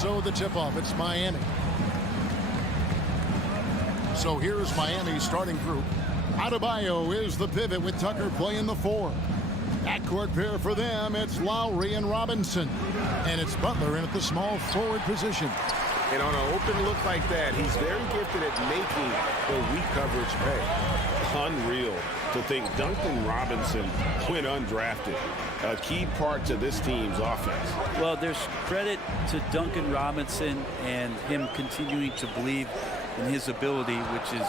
so the tip-off, it's Miami. So here's Miami's starting group. Adebayo is the pivot with Tucker playing the 4. Backcourt pair for them, it's Lowry and Robinson. And it's Butler in at the small forward position. And on an open look like that, he's very gifted at making the weak coverage pay. Unreal to think Duncan Robinson went undrafted. A key part to this team's offense. Well, there's credit to Duncan Robinson and him continuing to believe in his ability, which is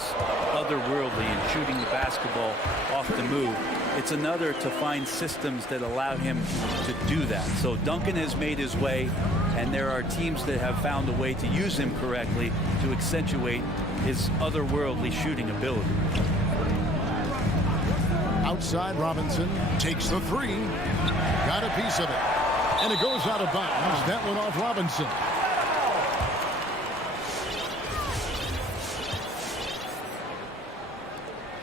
otherworldly in shooting the basketball off the move. It's another to find systems that allow him to do that. So Duncan has made his way, and there are teams that have found a way to use him correctly to accentuate his otherworldly shooting ability. Outside, Robinson takes the 3. Got a piece of it. And it goes out of bounds. That one off Robinson.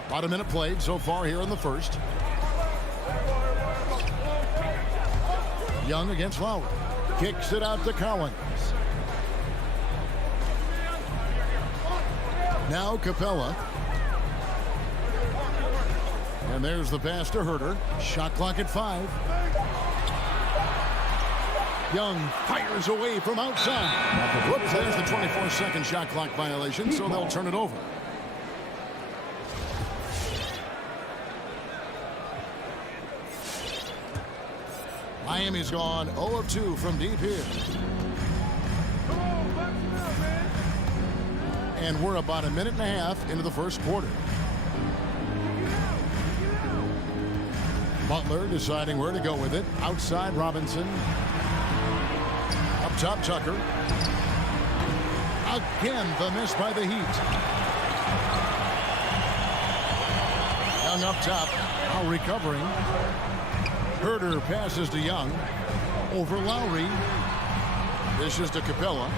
About a minute played so far here in the first. Young against Lowry. Kicks it out to Collins. Now Capella. And there's the pass to Herter. Shot clock at 5. Young fires away from outside. Whoops, there's the 24-second shot clock violation, so they'll turn it over. Miami's gone 0 of 2 from deep here. And we're about a minute and a half into the first quarter. Butler deciding where to go with it. Outside, Robinson. Up top, Tucker. Again, the miss by the Heat. Young up top, now recovering. Herter passes to Young. Over Lowry. This is to Capella.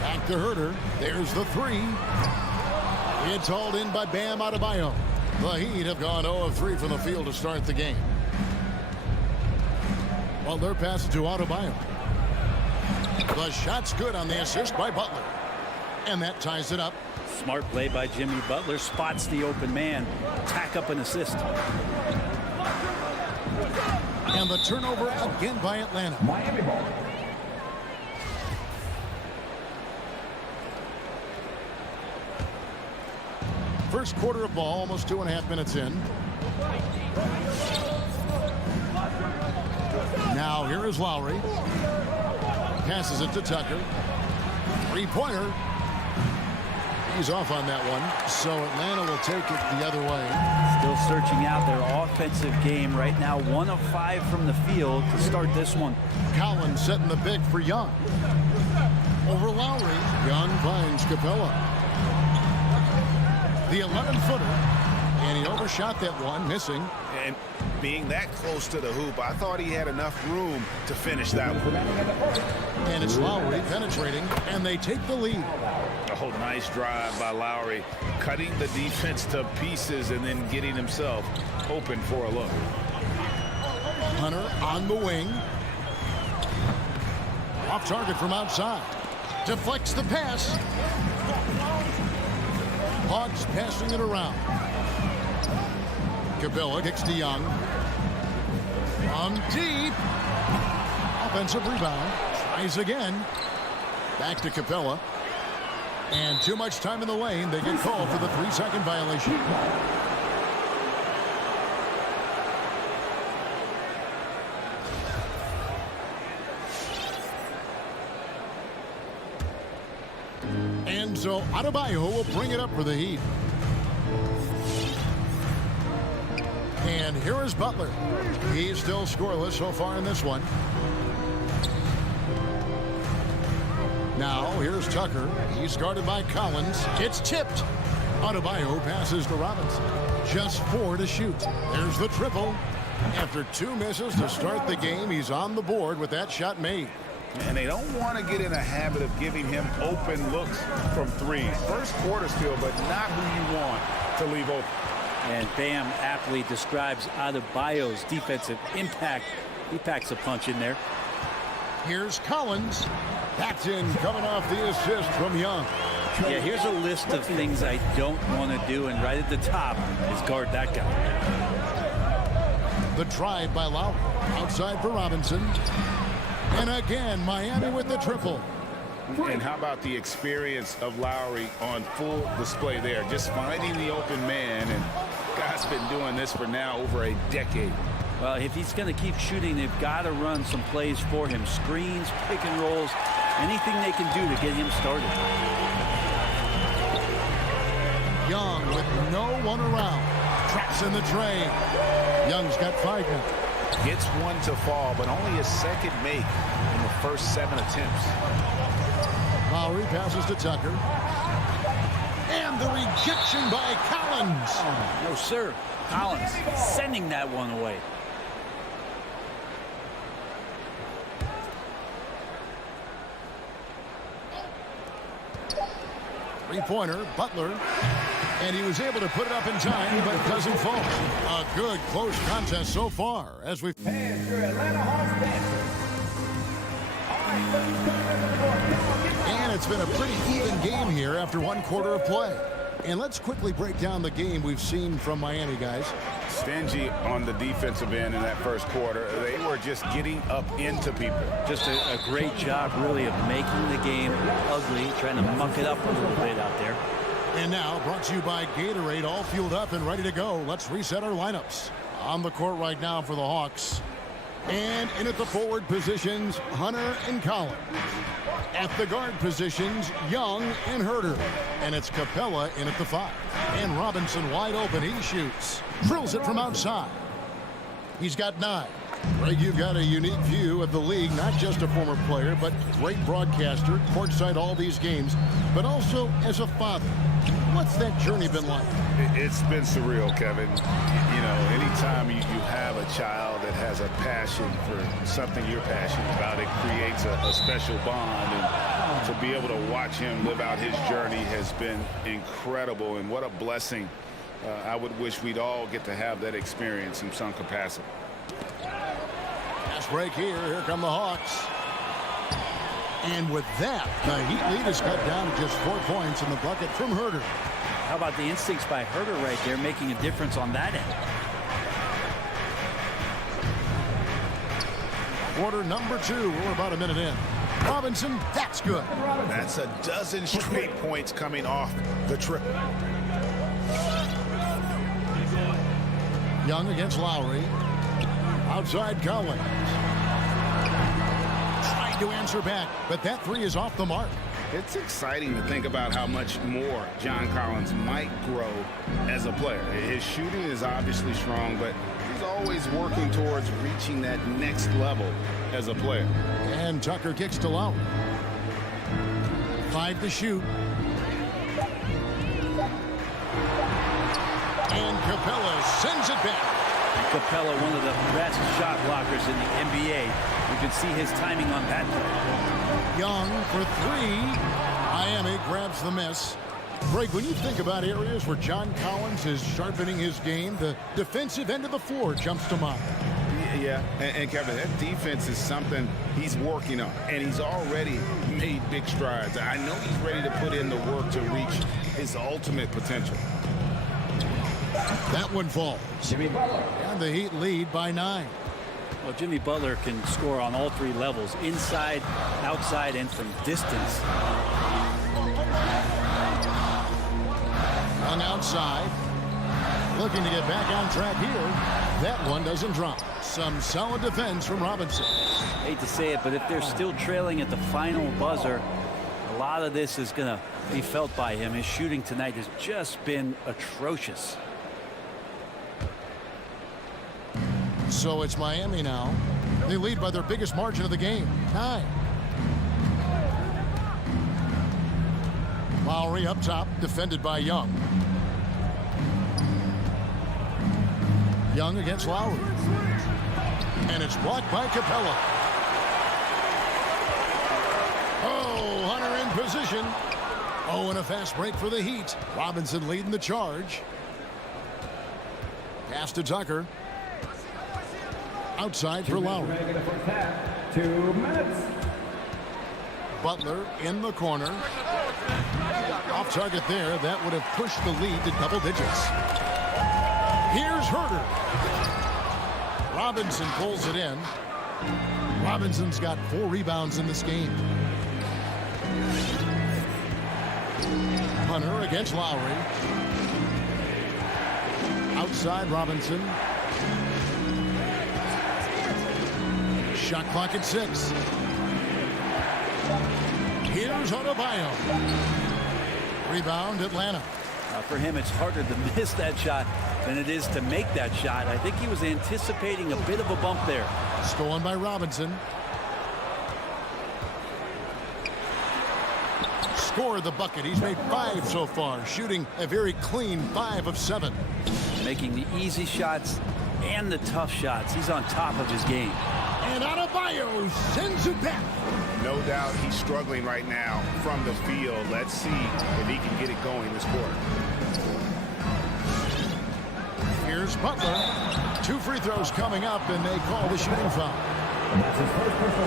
Back to Herter. There's the 3. It's hauled in by Bam Adebayo. The Heat have gone 0 of 3 from the field to start the game. Butler passes to Adebayo. The shot's good on the assist by Butler. And that ties it up. Smart play by Jimmy Butler. Spots the open man. Tack up an assist. And the turnover again by Atlanta. Miami ball. First quarter of ball, almost 2.5 minutes in. Now here is Lowry. Passes it to Tucker. 3-pointer. He's off on that one. So Atlanta will take it the other way. Still searching out their offensive game right now. 1 of 5 from the field to start this one. Collins setting the big for Young. Over Lowry. Young finds Capella. The 11-footer. And he overshot that one, missing. And being that close to the hoop, I thought he had enough room to finish that one. And it's Lowry penetrating, and they take the lead. Oh, nice drive by Lowry, cutting the defense to pieces and then getting himself open for a look. Hunter on the wing. Off target from outside. Deflects the pass. Hawks passing it around. Capella kicks to Young. From deep. Offensive rebound. Tries again. Back to Capella. And too much time in the lane. They get called for the 3-second violation. And so Adebayo will bring it up for the Heat. And here is Butler. He's still scoreless so far in this one. Now here's Tucker. He's guarded by Collins. It's tipped. Adebayo passes to Robinson. Just 4 to shoot. There's the triple. After 2 misses to start the game, he's on the board with that shot made. And they don't want to get in a habit of giving him open looks from 3. First quarter still, but not who you want to leave open. And Bam aptly describes Adebayo's defensive impact. He packs a punch in there. Here's Collins. That's in, coming off the assist from Young. Yeah, here's a list of things I don't want to do, and right at the top is guard that guy. The drive by Lowry. Outside for Robinson. And again, Miami with the triple. And how about the experience of Lowry on full display there? Just finding the open man, and guy's been doing this for now over a decade. Well, if he's going to keep shooting, they've got to run some plays for him. Screens, pick and rolls, anything they can do to get him started. Young with no one around. Traps in the tray. Young's got 5 now. Gets one to fall, but only a second make in the first 7 attempts. Lowry passes to Tucker. And the rejection by Collins. Oh, no, sir. Collins sending that one away. Three-pointer, Butler. And he was able to put it up in time, but it doesn't fall. A good, close contest so far as we... And it's been a pretty even game here after 1 quarter of play. And let's quickly break down the game we've seen from Miami, guys. Stingy on the defensive end in that first quarter. They were just getting up into people. Just a great job, really, of making the game ugly, trying to muck it up a little bit out there. And now, brought to you by Gatorade, all fueled up and ready to go. Let's reset our lineups. On the court right now for the Hawks. And in at the forward positions, Hunter and Collins. At the guard positions, Young and Herter. And it's Capella in at the 5. And Robinson wide open. He shoots. Drills it from outside. He's got 9. Greg, you've got a unique view of the league, not just a former player, but great broadcaster, courtside all these games, but also as a father. What's that journey been like? It's been surreal, Kevin. You know, anytime you have a child that has a passion for something you're passionate about, it creates a special bond. And to be able to watch him live out his journey has been incredible. And what a blessing. I would wish we'd all get to have that experience in some capacity. Fast break here. Here come the Hawks. And with that, the Heat lead is cut down to just 4 points in the bucket from Herter. How about the instincts by Herter right there, making a difference on that end? Quarter number 2. We're about a minute in. Robinson, that's good. That's a dozen straight points coming off the triple. Young against Lowry. Outside Collins. Trying to answer back, but that 3 is off the mark. It's exciting to think about how much more John Collins might grow as a player. His shooting is obviously strong, but he's always working towards reaching that next level as a player. And Tucker kicks to Lowry. 5 to shoot. And Capella sends it back. Capella, one of the best shot blockers in the NBA. You can see his timing on that play. Young for 3. Miami grabs the miss. Greg, when you think about areas where John Collins is sharpening his game, the defensive end of the floor jumps to mind. Yeah, and Kevin, that defense is something he's working on, and he's already made big strides. I know he's ready to put in the work to reach his ultimate potential. That one falls. And the Heat lead by 9. Well, Jimmy Butler can score on all 3 levels, inside, outside, and from distance. Young outside. Looking to get back on track here. That one doesn't drop. Some solid defense from Robinson. Hate to say it, but if they're still trailing at the final buzzer, a lot of this is going to be felt by him. His shooting tonight has just been atrocious. So it's Miami now. They lead by their biggest margin of the game, 9. Lowry up top, defended by Young. Young against Lowry. And it's blocked by Capella. Oh, Hunter in position. Oh, and a fast break for the Heat. Robinson leading the charge. Pass to Tucker. Outside for Lowry. 2 minutes. Butler in the corner. Off target there. That would have pushed the lead to double digits. Here's Herder. Robinson pulls it in. Robinson's got 4 rebounds in this game. Hunter against Lowry. Outside Robinson. Shot clock at 6. Here's Adebayo. Rebound Atlanta. For him, it's harder to miss that shot than it is to make that shot. I think he was anticipating a bit of a bump there. Stolen by Robinson. Scored the bucket. He's made 5 so far, shooting a very clean 5 of 7. Making the easy shots and the tough shots. He's on top of his game. And Adebayo sends it back. No doubt he's struggling right now from the field. Let's see if he can get it going this quarter. Here's Butler. 2 free throws coming up, and they call the shooting foul.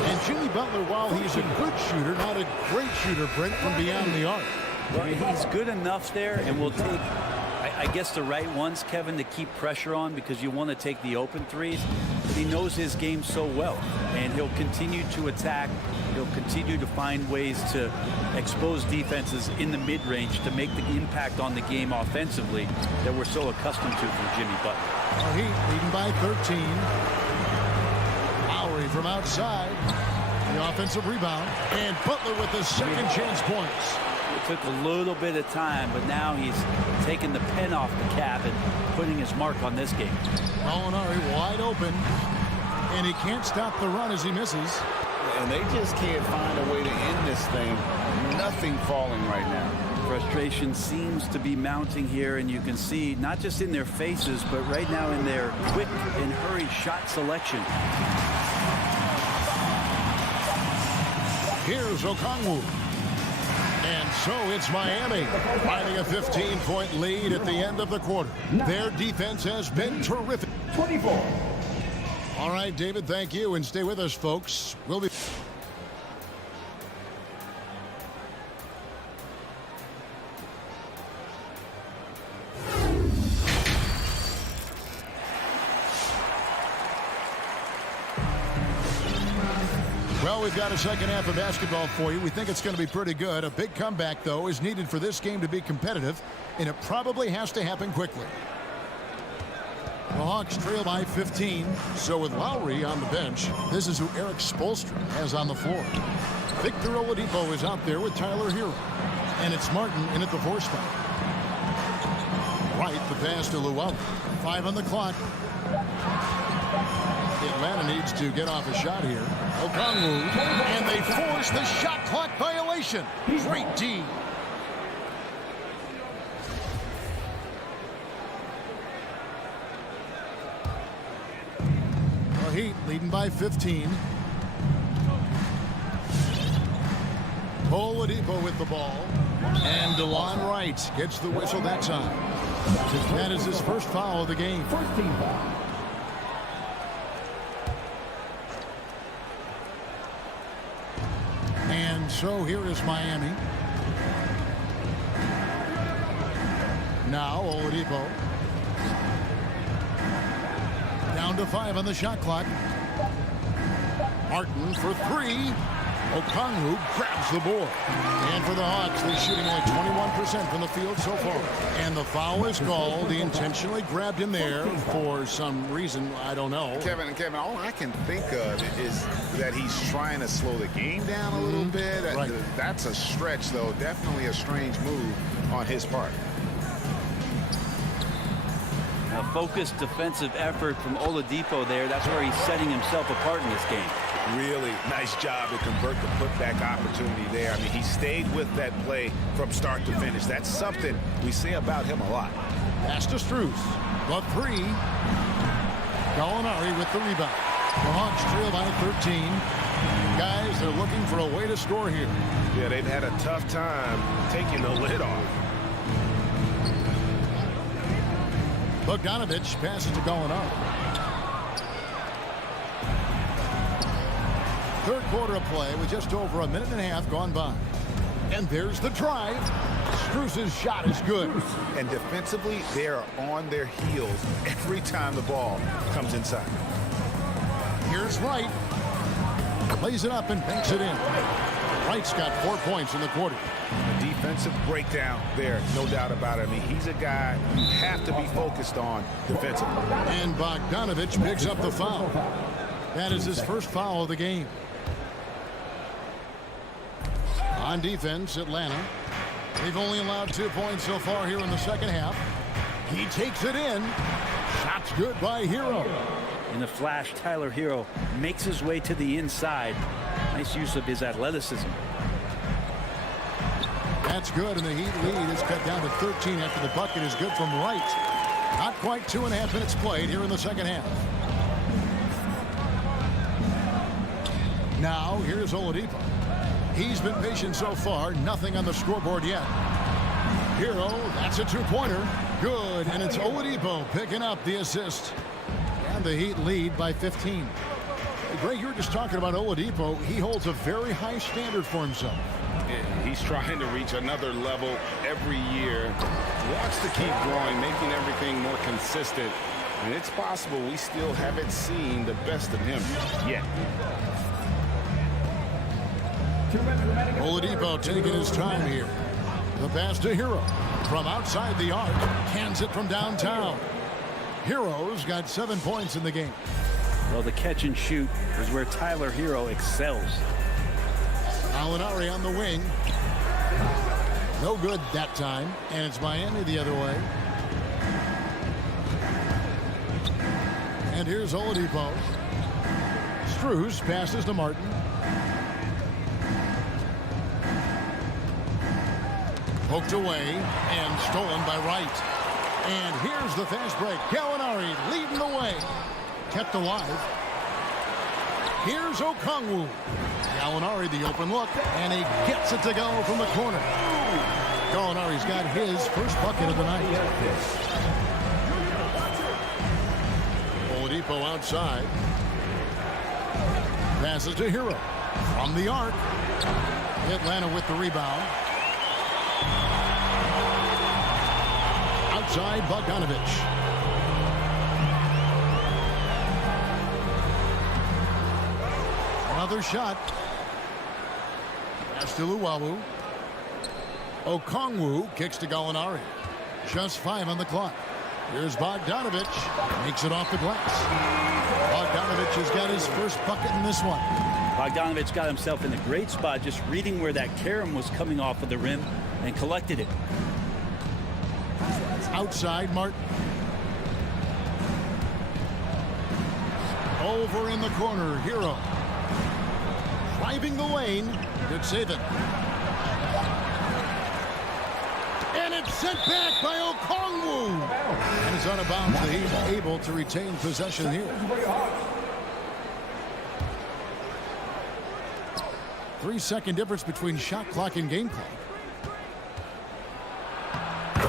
And Jimmy Butler, while he's a good shooter, not a great shooter, Brent, from beyond the arc. Well, he's good enough there, and will take, I guess, the right ones, Kevin, to keep pressure on, because you want to take the open threes. But he knows his game so well, and he'll continue to attack. He'll continue to find ways to expose defenses in the mid-range to make the impact on the game offensively that we're so accustomed to from Jimmy Butler. Heat leading by 13. Lowry from outside. The offensive rebound. And Butler with the second chance points. It took a little bit of time, but now he's taking the pen off the cap and putting his mark on this game. Molinari wide open. And he can't stop the run as he misses. And they just can't find a way to end this thing. Nothing falling right now. Frustration seems to be mounting here, and you can see not just in their faces, but right now in their quick and hurried shot selection. Here's Okongwu. And so it's Miami finding a 15-point lead at the end of the quarter. Their defense has been terrific. 24. All right, David, thank you, and stay with us, folks. We'll be... Well, we've got a second half of basketball for you. We think it's going to be pretty good. A big comeback, though, is needed for this game to be competitive, and it probably has to happen quickly. The Hawks trail by 15. So with Lowry on the bench, this is who Eric Spoelstra has on the floor. Victor Oladipo is out there with Tyler Hero. And it's Martin in at the 4 spot. Right, the pass to Llewellyn. 5 on the clock. Atlanta needs to get off a shot here. Okongwu, and they force the shot clock violation. Great D. Heat leading by 15. Oladipo with the ball. And DeLon Wright gets the whistle that time. That is his first foul of the game. First team foul. And so here is Miami. Now Oladipo. Down to 5 on the shot clock. Martin for 3. Okongwu grabs the board. And for the Hawks, they're shooting at 21% from the field so far. And the foul is called. He intentionally grabbed him there for some reason. I don't know. Kevin, all I can think of is that he's trying to slow the game down a little bit. Right. That's a stretch, though. Definitely a strange move on his part. A focused defensive effort from Oladipo there. That's where he's setting himself apart in this game. Really nice job to convert the putback opportunity there. I mean, he stayed with that play from start to finish. That's something we say about him a lot. Pass to Strus. The 3. Gallinari with the rebound. The Hawks trail by 13. Guys, they're looking for a way to score here. Yeah, they've had a tough time taking the lid off. Bogdanovich passes to Gallinari. third quarter of play with just over a minute and a half gone by. And there's the drive. Struz's shot is good. And defensively, they are on their heels every time the ball comes inside. Here's Wright. Lays it up and banks it in. Wright's got 4 points in the quarter. A defensive breakdown there, no doubt about it. I mean, he's a guy you have to be focused on defensively. And Bogdanovich picks up the foul. That is his first foul of the game. On defense, Atlanta. They've only allowed 2 points so far here in the second half. He takes it in. Shot's good by Hero. In the flash, Tyler Hero makes his way to the inside. Nice use of his athleticism. That's good, and the Heat lead is cut down to 13 after the bucket is good from Wright. Not quite 2.5 minutes played here in the second half. Now, here's Oladipo. He's been patient so far. Nothing on the scoreboard yet. Hero, that's a two-pointer. Good, and it's Oladipo picking up the assist. And the Heat lead by 15. Greg, you were just talking about Oladipo. He holds a very high standard for himself. He's trying to reach another level every year. Wants to keep growing, making everything more consistent. And it's possible we still haven't seen the best of him yet. Oladipo taking his time here. The pass to Hero. From outside the arc. Cans it from downtown. Hero's got 7 points in the game. Well, the catch and shoot is where Tyler Hero excels. Gallinari on the wing. No good that time. And it's Miami the other way. And here's Oladipo. Struz passes to Martin. Poked away and stolen by Wright. And here's the fast break. Gallinari leading the way. Kept alive. Here's Okongwu. Gallinari the open look, and he gets it to go from the corner. Gallinari's got his first bucket of the night. Oladipo outside. Passes to Hero. From the arc. Atlanta with the rebound. Outside Bogdanovich. Another shot. Pass to Luwawu. Okongwu kicks to Gallinari. Just 5 on the clock. Here's Bogdanovich. Makes it off the glass. Bogdanovich has got his first bucket in this one. Bogdanovich got himself in a great spot, just reading where that carom was coming off of the rim and collected it. Outside Martin. Over in the corner, Hero. Driving the lane. Good save it. And it's sent back by Okongwu. And it's out of bounds. He's able to retain possession here. 3-second difference between shot clock and game clock.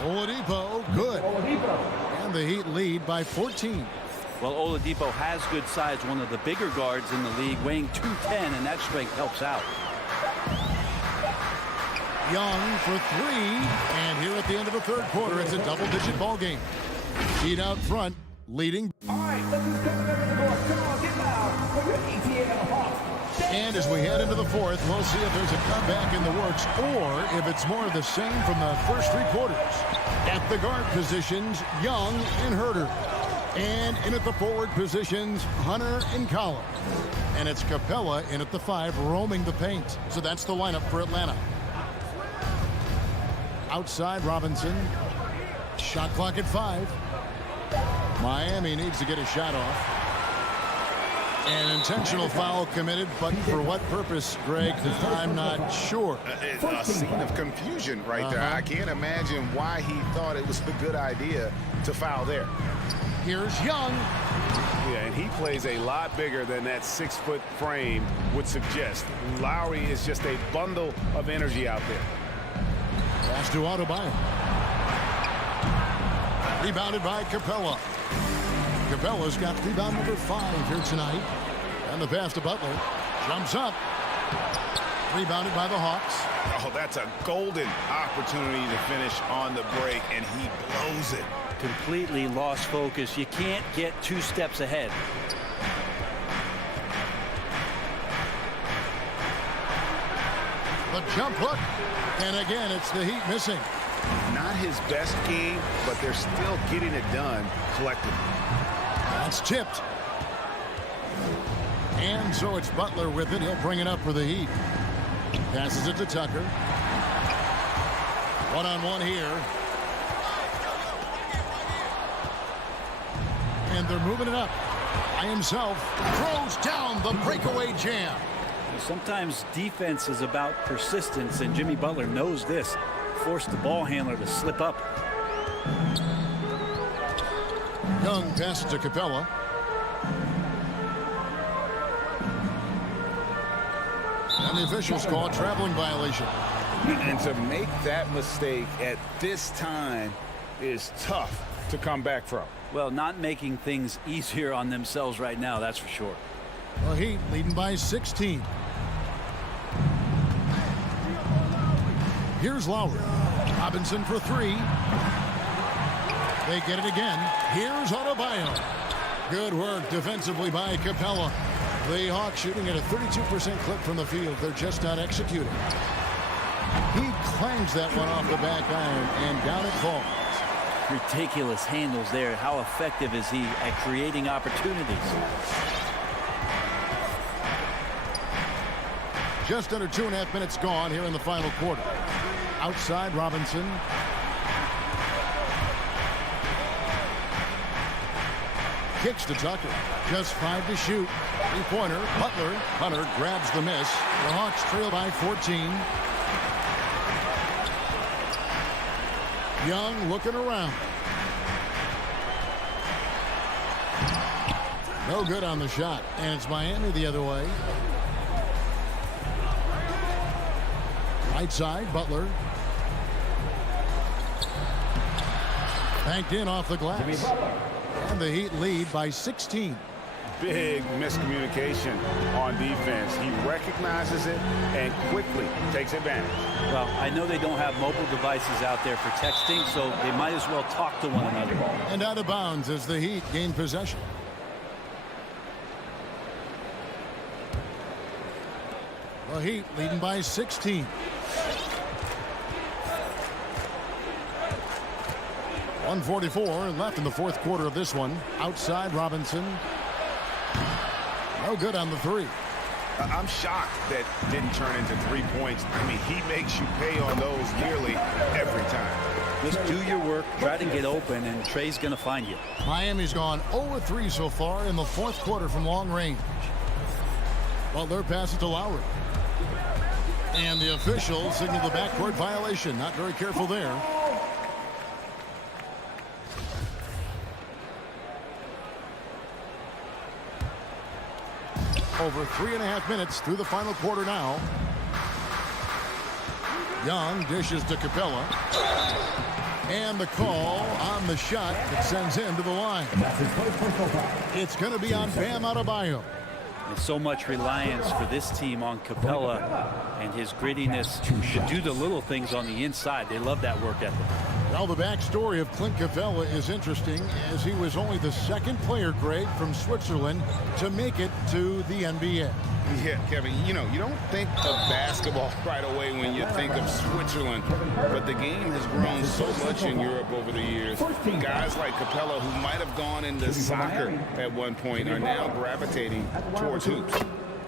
Oladipo, good. And the Heat lead by 14. Well, Oladipo has good size, one of the bigger guards in the league, weighing 210, and that strength helps out. Young for 3, and here at the end of the third quarter, it's a double-digit ball game. Heat out front, leading. All right, let's just come to the door. Come on, get loud. Put your ETA on the Hawks. And as we head into the fourth, we'll see if there's a comeback in the works or if it's more of the same from the first 3 quarters. At the guard positions, Young and Herter. And in at the forward positions, Hunter and Collins. And it's Capella in at the 5, roaming the paint. So that's the lineup for Atlanta. Outside Robinson. Shot clock at 5. Miami needs to get a shot off. An intentional foul committed, but for what purpose, Greg, I'm not sure. A scene of confusion right there. I can't imagine why he thought it was a good idea to foul there. Here's Young. Yeah, and he plays a lot bigger than that 6-foot frame would suggest. Lowry is just a bundle of energy out there. Pass to Adebayo. Rebounded by Capella. Capella's got rebound number 5 here tonight. And the pass to Butler. Jumps up. Rebounded by the Hawks. Oh, that's a golden opportunity to finish on the break, and he blows it. Completely lost focus. You can't get 2 steps ahead. The jump hook. And again, it's the Heat missing. Not his best game, but they're still getting it done collectively. That's tipped. And so it's Butler with it. He'll bring it up for the Heat. Passes it to Tucker. One-on-one here. And they're moving it up. By himself. Throws down the breakaway jam. Sometimes defense is about persistence, and Jimmy Butler knows this. Forced the ball handler to slip up. Young passes to Capella. And the officials call a traveling violation. And to make that mistake at this time is tough to come back from. Well, not making things easier on themselves right now, that's for sure. The Heat leading by 16. Here's Lowry. Robinson for 3. They get it again. Here's Adebayo. Good work defensively by Capella. The Hawks shooting at a 32% clip from the field. They're just not executing. He clangs that one off the back iron, and down it falls. Ridiculous handles there. How effective is he at creating opportunities? Just under 2.5 minutes gone here in the final quarter. Outside, Robinson. Kicks to Tucker. Just 5 to shoot. 3-pointer. Butler. Hunter grabs the miss. The Hawks trail by 14. Young looking around. No good on the shot. And it's Miami the other way. Right side, Butler. Banked in off the glass. And the Heat lead by 16. Big miscommunication on defense. He recognizes it and quickly takes advantage. Well, I know they don't have mobile devices out there for texting, so they might as well talk to one another. And out of bounds as the Heat gain possession. The Heat leading by 16. 1:44 left in the fourth quarter of this one. Outside, Robinson. No good on the 3. I'm shocked that didn't turn into 3 points. I mean, he makes you pay on those nearly every time. Just do your work, try to get open, and Trey's going to find you. Miami's gone 0-3 so far in the fourth quarter from long range. Butler passes to Lowry. And the officials signal the backcourt violation. Not very careful there. Over 3.5 minutes through the final quarter now. Young dishes to Capella. And the call on the shot that sends him to the line. It's going to be on Bam Adebayo. And so much reliance for this team on Capella and his grittiness to do the little things on the inside. They love that work ethic. Well, the backstory of Clint Capella is interesting, as he was only the second player, Greg, from Switzerland to make it to the NBA. Yeah, Kevin, you know, you don't think of basketball right away when you think of Switzerland, but the game has grown so much in Europe over the years. Guys like Capella, who might have gone into soccer at one point, are now gravitating towards hoops.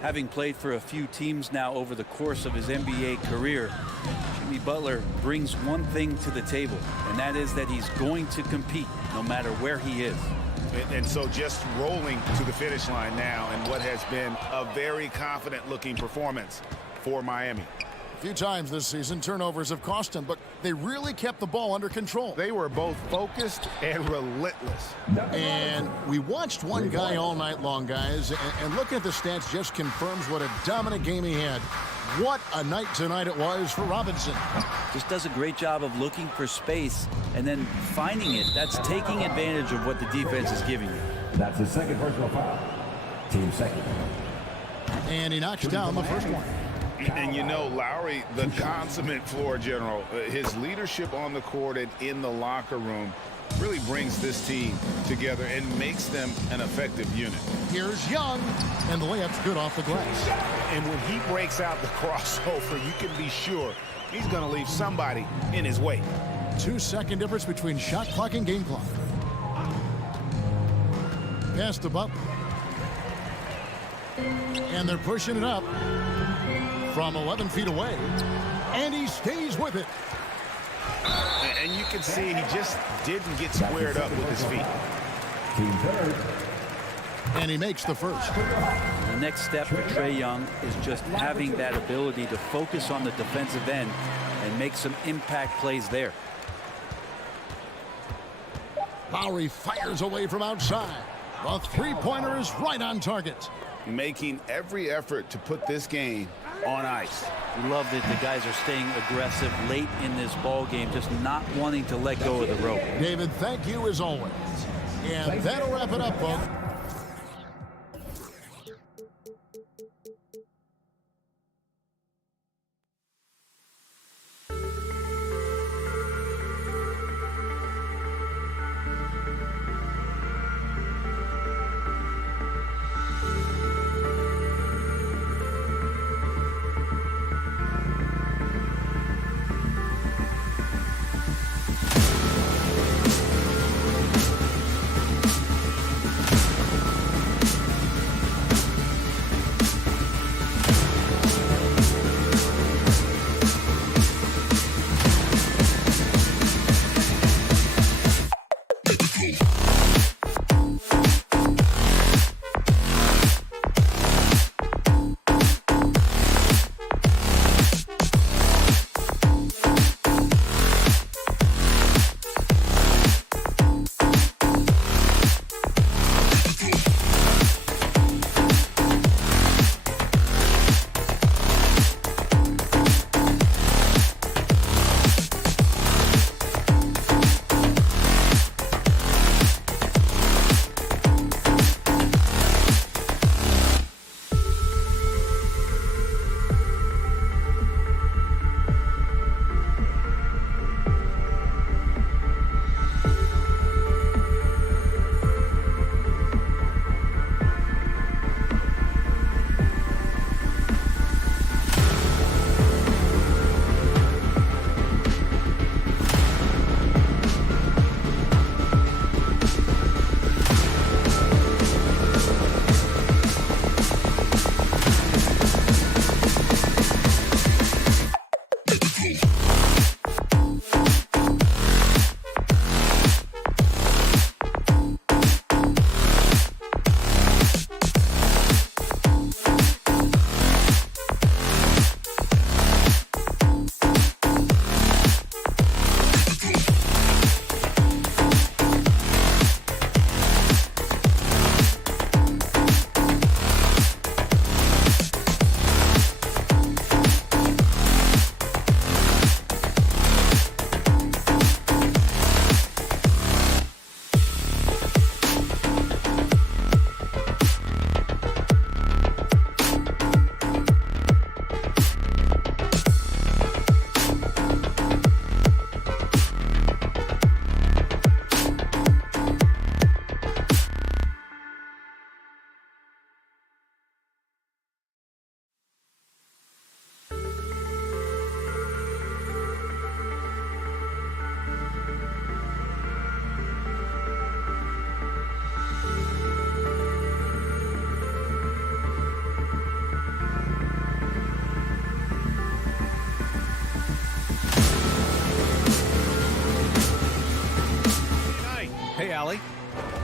Having played for a few teams now over the course of his NBA career, Jimmy Butler brings one thing to the table, and that is that he's going to compete no matter where he is. And so just rolling to the finish line now in what has been a very confident-looking performance for Miami. A few times this season, turnovers have cost him, but they really kept the ball under control. They were both focused and relentless. And we watched one guy all night long, guys, and looking at the stats just confirms what a dominant game he had. What a night tonight it was for Robinson. Just does a great job of looking for space and then finding it. That's taking advantage of what the defense is giving you. That's his second personal foul. Team second. And he knocks down the first one. And you know, Lowry, the consummate floor general, his leadership on the court and in the locker room really brings this team together and makes them an effective unit. Here's Young, and the layup's good off the glass. And when he breaks out the crossover, you can be sure he's going to leave somebody in his way. 2-second difference between shot clock and game clock. Pass to Butler. And they're pushing it up from 11 feet away. And he stays with it. And you can see he just didn't get squared up with his feet. And he makes the first. The next step for Trae Young is just having that ability to focus on the defensive end and make some impact plays there. Lowry fires away from outside. The three-pointer is right on target. Making every effort to put this game on ice. We love that the guys are staying aggressive late in this ball game, just not wanting to let go of the rope. David, thank you as always. And that'll wrap it up, folks.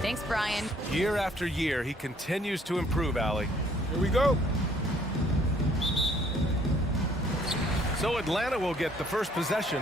Thanks, Brian. Year after year, he continues to improve, Allie. Here we go. So Atlanta will get the first possession.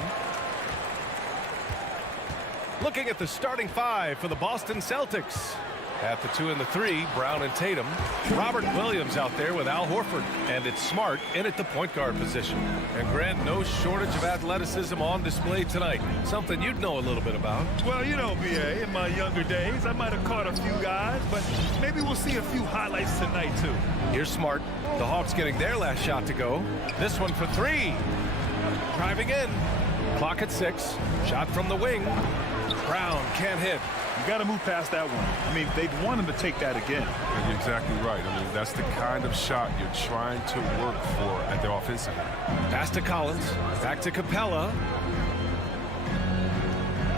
Looking at the starting five for the Boston Celtics. At the 2 and the 3, Brown and Tatum. Robert Williams out there with Al Horford. And it's Smart in at the point guard position. And Grant, no shortage of athleticism on display tonight. Something you'd know a little bit about. Well, you know, B.A., in my younger days, I might have caught a few guys, but maybe we'll see a few highlights tonight, too. Here's Smart. The Hawks getting their last shot to go. This one for 3. Driving in. Clock at 6. Shot from the wing. Brown can't hit. You got to move past that one. I mean, they'd want him to take that again. And you're exactly right. I mean, that's the kind of shot you're trying to work for at the offensive end. Pass to Collins. Back to Capella.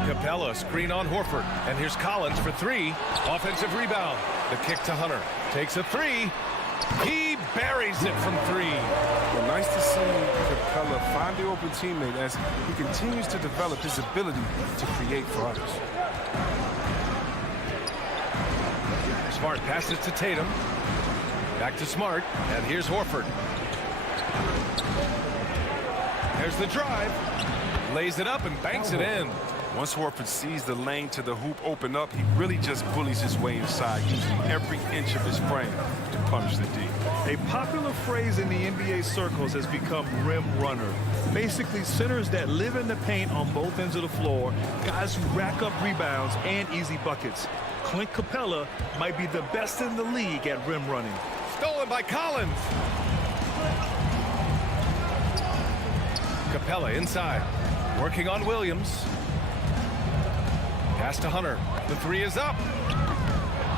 Capella screen on Horford. And here's Collins for 3. Offensive rebound. The kick to Hunter. Takes a 3. He buries it from 3. Well, nice to see Capella find the open teammate as he continues to develop his ability to create for others. Smart passes to Tatum. Back to Smart. And here's Horford. There's the drive. Lays it up and banks it in. Once Horford sees the lane to the hoop open up, he really just bullies his way inside, using every inch of his frame to punish the D. A popular phrase in the NBA circles has become rim runner. Basically, centers that live in the paint on both ends of the floor, guys who rack up rebounds and easy buckets. Clint Capella might be the best in the league at rim running. Stolen by Collins. Capella inside. Working on Williams. Pass to Hunter. The 3 is up.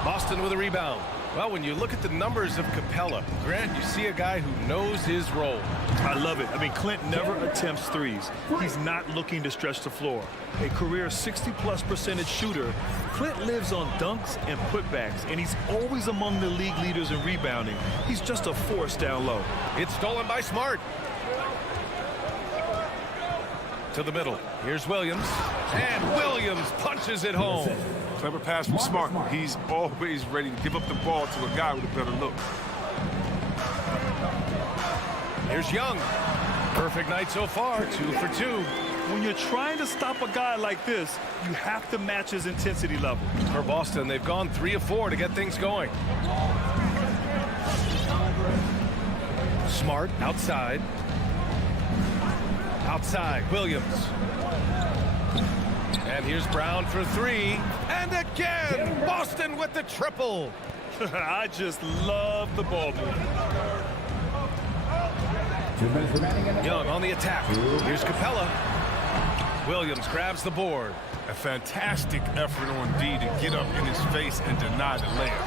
Boston with a rebound. Well, when you look at the numbers of Capella, Grant, you see a guy who knows his role. I love it. I mean, Clint never attempts threes. He's not looking to stretch the floor. A career 60+% shooter, Clint lives on dunks and putbacks, and he's always among the league leaders in rebounding. He's just a force down low. It's stolen by Smart. To the middle. Here's Williams. And Williams punches it home. Clever pass from Smart. He's always ready to give up the ball to a guy with a better look. Here's Young. Perfect night so far. 2 for 2. When you're trying to stop a guy like this, you have to match his intensity level. For Boston, they've gone 3 of 4 to get things going. Smart outside. Outside, Williams. And here's Brown for 3. And again, Boston with the triple. I just love the ball movement. Young on the attack. Here's Capella. Williams grabs the board. A fantastic effort on D to get up in his face and deny the layup.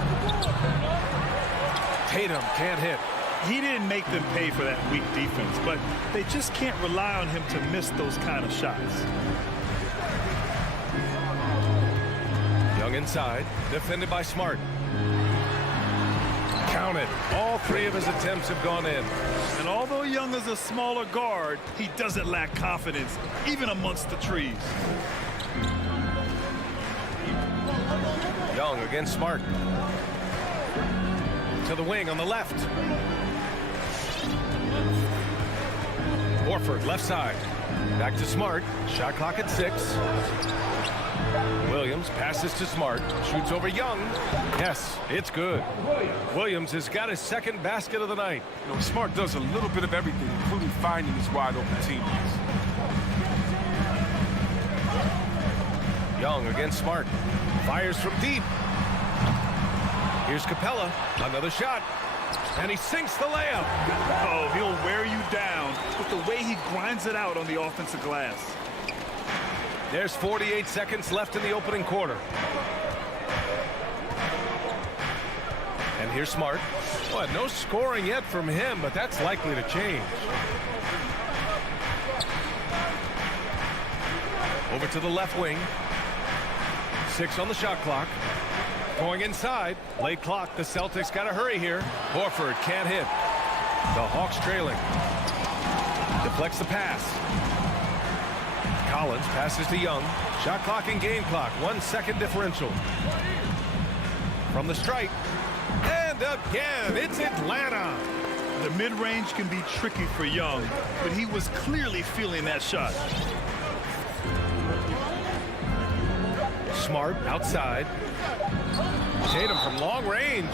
Tatum can't hit. He didn't make them pay for that weak defense, but they just can't rely on him to miss those kind of shots. Young inside, defended by Smart. Counted. All 3 of his attempts have gone in. And although Young is a smaller guard, he doesn't lack confidence, even amongst the trees. Young against Smart. To the wing on the left. Horford left side. Back to Smart. Shot clock at 6. Williams passes to Smart. Shoots over Young. Yes, it's good. Williams has got his second basket of the night. You know, Smart does a little bit of everything, including finding his wide open teammates. Young against Smart. Fires from deep. Here's Capella. Another shot. And he sinks the layup. Oh, he'll wear you down with the way he grinds it out on the offensive glass. There's 48 seconds left in the opening quarter. And here's Smart. Well, no scoring yet from him, but that's likely to change. Over to the left wing. 6 on the shot clock. Going inside. Late clock. The Celtics got to hurry here. Horford can't hit. The Hawks trailing. Deflects the pass. Collins passes to Young. Shot clock and game clock. 1 second differential. From the stripe. And again, it's Atlanta. The mid-range can be tricky for Young, but he was clearly feeling that shot. Smart outside. Tatum from long range.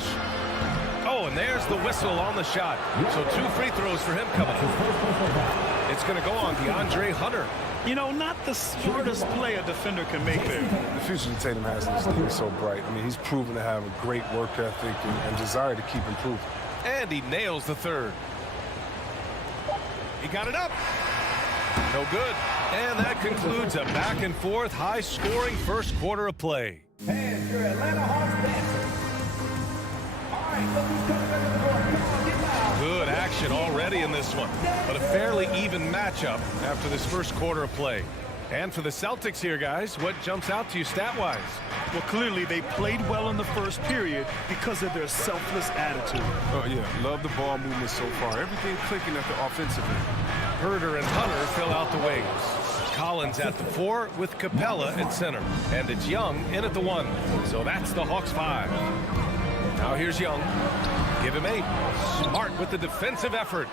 Oh, and there's the whistle on the shot. So 2 free throws for him coming up. It's going to go on DeAndre Hunter. You know, not the smartest play a defender can make there. The future that Tatum has in this league is so bright. I mean, he's proven to have a great work ethic and desire to keep improving. And he nails the third. He got it up. No good. And that concludes a back-and-forth, high-scoring first quarter of play. And your Atlanta Hawks dancers. All right, look who's coming back to the court. Come on, get loud. Good action already in this one, but a fairly even matchup after this first quarter of play. And for the Celtics here, guys, what jumps out to you stat-wise? Well, clearly they played well in the first period because of their selfless attitude. Oh, yeah. Love the ball movement so far. Everything clicking at the offensive end. Herder and Hunter fill out the wings. Collins at the 4 with Capella at center. And it's Young in at the 1. So that's the Hawks 5. Now here's Young. Give him 8. Smart with the defensive effort.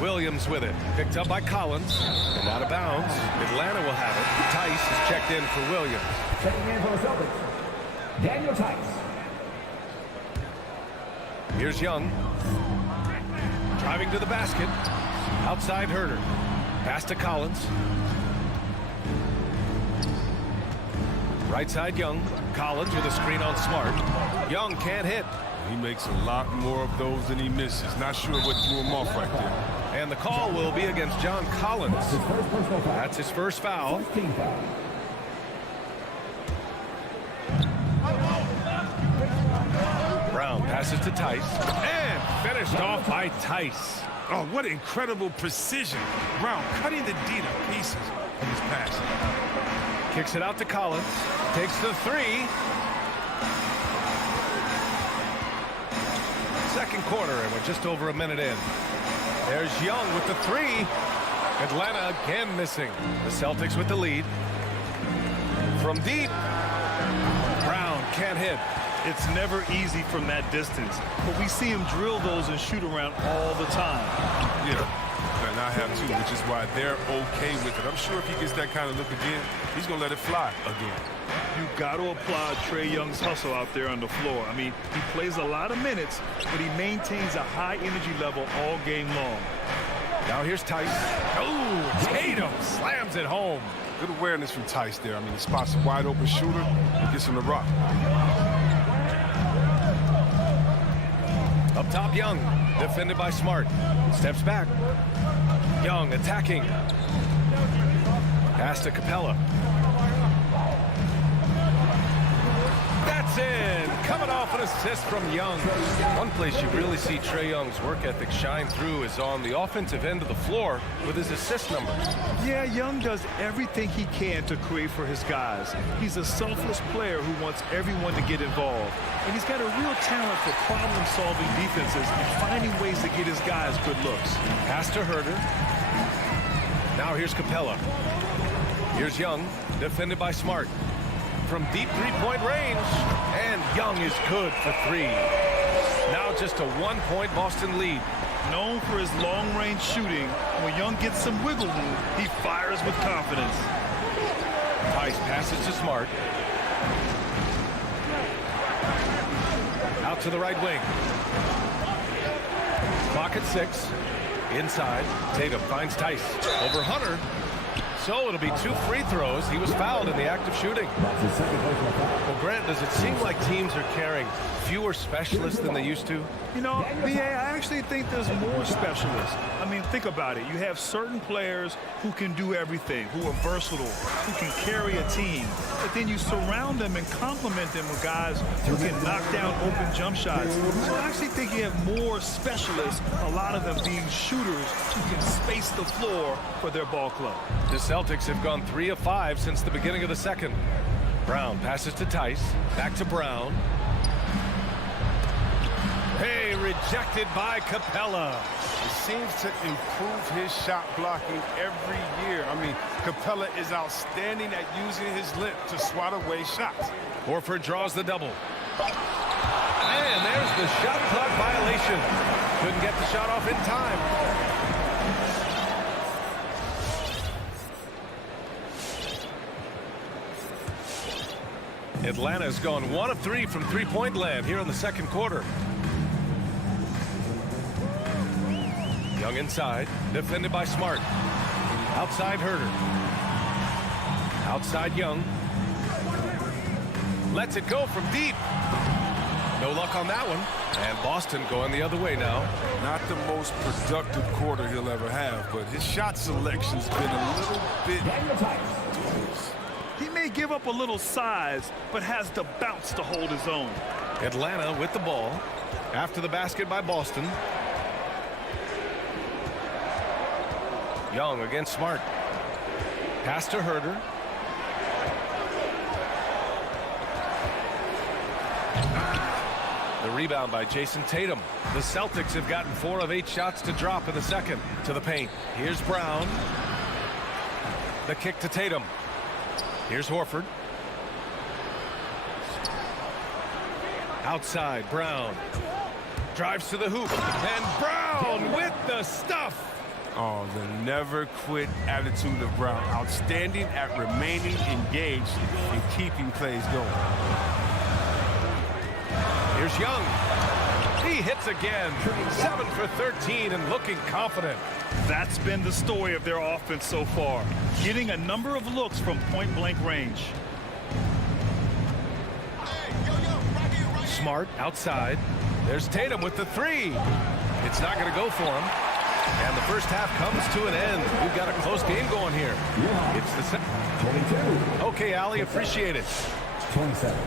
Williams with it. Picked up by Collins. And out of bounds. Atlanta will have it. Tice is checked in for Williams. Checking in for the Celtics, Daniel Tice. Here's Young. Driving to the basket. Outside Herder. Pass to Collins. Right side Young. Collins with a screen on Smart. Young can't hit. He makes a lot more of those than he misses. Not sure what threw him off right there. And the call will be against John Collins. That's his first foul. Brown passes to Tice. And finished off by Tice. Oh, what incredible precision. Brown cutting the D to pieces in his pass. Kicks it out to Collins. Takes the 3. Second quarter, and we're just over a minute in. There's Young with the 3. Atlanta again missing. The Celtics with the lead. From deep. Brown can't hit. It's never easy from that distance, but we see him drill those and shoot around all the time. Yeah, and I have too, which is why they're okay with it. I'm sure if he gets that kind of look again, he's going to let it fly again. You got to applaud Trae Young's hustle out there on the floor. I mean, he plays a lot of minutes, but he maintains a high energy level all game long. Now here's Tice. Oh, Tatum slams it home. Good awareness from Tice there. I mean, he spots a wide open shooter and gets him the rock. Up top, Young. Defended by Smart. Steps back. Young attacking. Pass to Capella. That's in. Coming off an assist from Young. One place you really see Trae Young's work ethic shine through is on the offensive end of the floor with his assist numbers. Yeah, Young does everything he can to create for his guys. He's a selfless player who wants everyone to get involved. And he's got a real talent for problem-solving defenses and finding ways to get his guys good looks. Pass to Herder. Now here's Capella. Here's Young, defended by Smart. From deep three-point range, and Young is good for 3. Now just a 1-point Boston lead. Known for his long-range shooting, when Young gets some wiggle room, he fires with confidence. Tice passes to Smart. Out to the right wing. Clock at 6. Inside, Tatum finds Tice. Over Hunter. So it'll be 2 free throws. He was fouled in the act of shooting. Well, Grant, does it seem like teams are carrying fewer specialists than they used to? You know, B.A., I actually think there's more specialists. I mean, think about it. You have certain players who can do everything, who are versatile, who can carry a team. But then you surround them and complement them with guys who can knock down open jump shots. So I actually think you have more specialists, a lot of them being shooters who can space the floor for their ball club. The Celtics have gone 3 of 5 since the beginning of the second. Brown passes to Tice. Back to Brown. Hey, rejected by Capella. He seems to improve his shot blocking every year. I mean, Capella is outstanding at using his length to swat away shots. Horford draws the double. And there's the shot clock violation. Couldn't get the shot off in time. Atlanta's gone 1 of 3 from three-point land here in the second quarter. Young inside, defended by Smart. Outside Herder. Outside Young. Lets it go from deep. No luck on that one. And Boston going the other way now. Not the most productive quarter he'll ever have, but his shot selection's been a little bit... He may give up a little size, but has the bounce to hold his own. Atlanta with the ball. After the basket by Boston. Young against Smart. Pass to Herder. The rebound by Jason Tatum. The Celtics have gotten 4 of 8 shots to drop in the second. To the paint. Here's Brown. The kick to Tatum. Here's Horford. Outside, Brown. Drives to the hoop. And Brown with the stuff. Oh, the never quit attitude of Brown. Outstanding at remaining engaged and keeping plays going. Here's Young. He hits again. 7 for 13 and looking confident. That's been the story of their offense so far. Getting a number of looks from point-blank range. Smart outside. There's Tatum with the 3. It's not going to go for him. And the first half comes to an end. We've got a close game going here. It's the second. Okay, Allie, appreciate it. 27.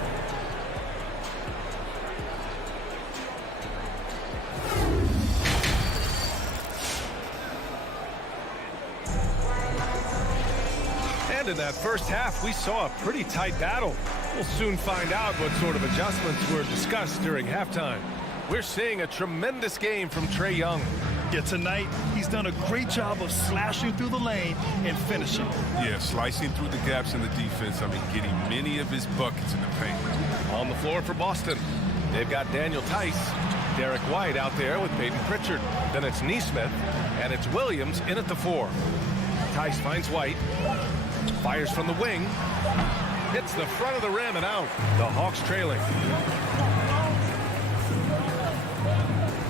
And in that first half, we saw a pretty tight battle. We'll soon find out what sort of adjustments were discussed during halftime. We're seeing a tremendous game from Trae Young. Yet tonight, he's done a great job of slashing through the lane and finishing. Yeah, slicing through the gaps in the defense. I mean, getting many of his buckets in the paint. On the floor for Boston, they've got Daniel Tice, Derek White out there with Peyton Pritchard. Then it's Nesmith, and it's Williams in at the 4. Tice finds White, fires from the wing, hits the front of the rim and out. The Hawks trailing.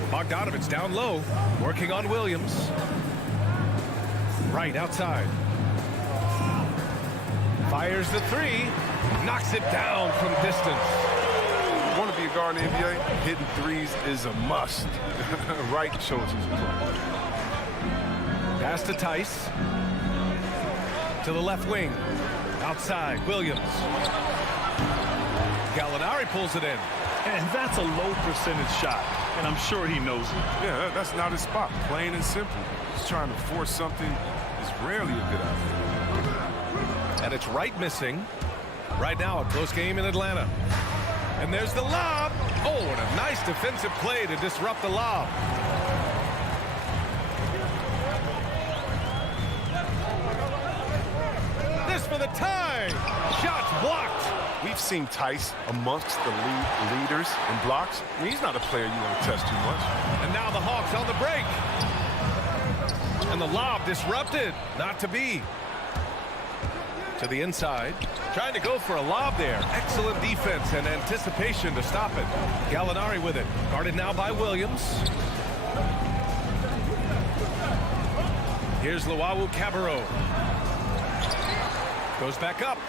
Bogdanovich down low, working on Williams. Right outside. Fires the 3, knocks it down from distance. You want to be a guard in the NBA? Hitting threes is a must. Right shows he's a pro. Pass to Tice. To the left wing. Outside, Williams. Gallinari pulls it in. And that's a low percentage shot, and I'm sure he knows it. Yeah, that's not his spot. Plain and simple. Just trying to force something is rarely a good idea. And it's Wright missing. Right now, a close game in Atlanta. And there's the lob. Oh, and a nice defensive play to disrupt the lob. This for the tie. Shots blocked. We've seen Tice amongst the leaders in blocks. I mean, he's not a player you want to test too much. And now the Hawks on the break. And the lob disrupted. Not to be. To the inside. Trying to go for a lob there. Excellent defense and anticipation to stop it. Gallinari with it. Guarded now by Williams. Here's Luau Cabarro. Goes back up.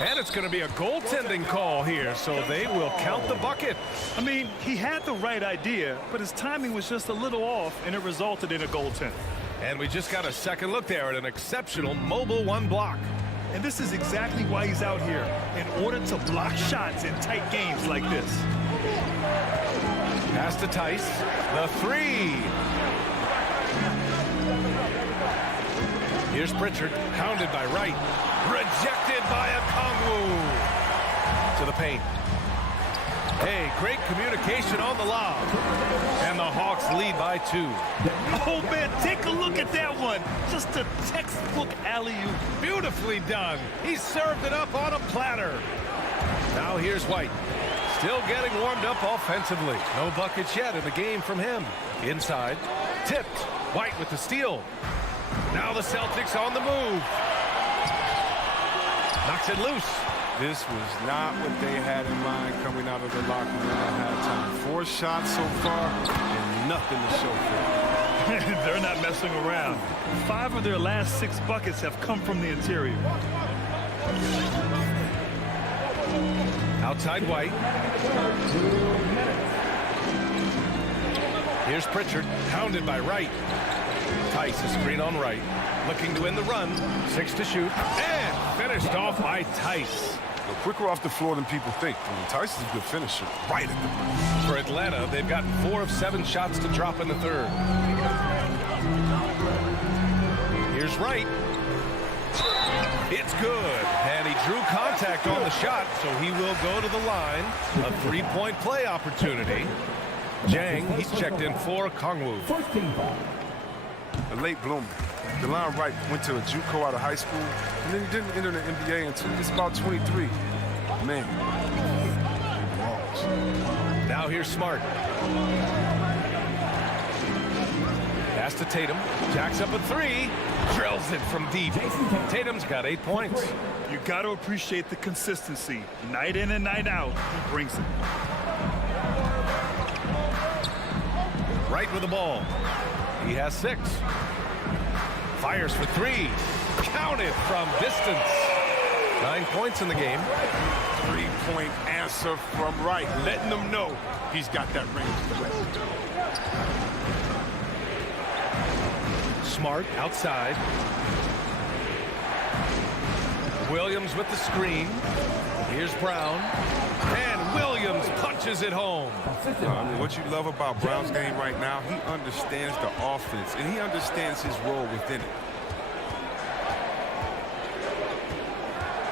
And it's going to be a goaltending call here, so they will count the bucket. I mean, he had the right idea, but his timing was just a little off, and it resulted in a goaltend. And we just got a second look there at an exceptional mobile 1 block. And this is exactly why he's out here, in order to block shots in tight games like this. Pass to Tice. The 3. Here's Pritchard, pounded by Wright. Rejected by Okongwu. To the paint. Hey, great communication on the lob. And the Hawks lead by 2. Oh, man, take a look at that one. Just a textbook alley-oop. Beautifully done. He served it up on a platter. Now here's White. Still getting warmed up offensively. No buckets yet in the game from him. Inside. Tipped. White with the steal. Now the Celtics on the move. Knocks it loose. This was not what they had in mind coming out of the locker room at halftime. 4 shots so far and nothing to show for it. They're not messing around. 5 of their last 6 buckets have come from the interior. Outside White. Here's Pritchard, pounded by Wright. Tice a screen on Wright. Looking to win the run. 6 to shoot. And finished off by Tice. They're quicker off the floor than people think. I mean, Tyson's a good finisher. Right at the rim. For Atlanta, they've gotten 4 of 7 shots to drop in the third. Here's Wright. It's good. And he drew contact on the shot, so he will go to the line. A 3-point play opportunity. Jang, he's checked in for Kongwu. A late bloomer. DeLon Wright went to a JUCO out of high school, and then he didn't enter the NBA until he was about 23. Man. Now here's Smart. Pass to Tatum. Jacks up a 3. Drills it from deep. Tatum's got 8 points. You got to appreciate the consistency. Night in and night out, he brings it. Right with the ball. He has 6. Fires for 3. Counted from distance. 9 points in the game. 3-point answer from Wright, letting them know he's got that range. Smart outside. Williams with the screen. Here's Brown. And Williams punches it home. I mean, what you love about Brown's game right now, he understands the offense, and he understands his role within it.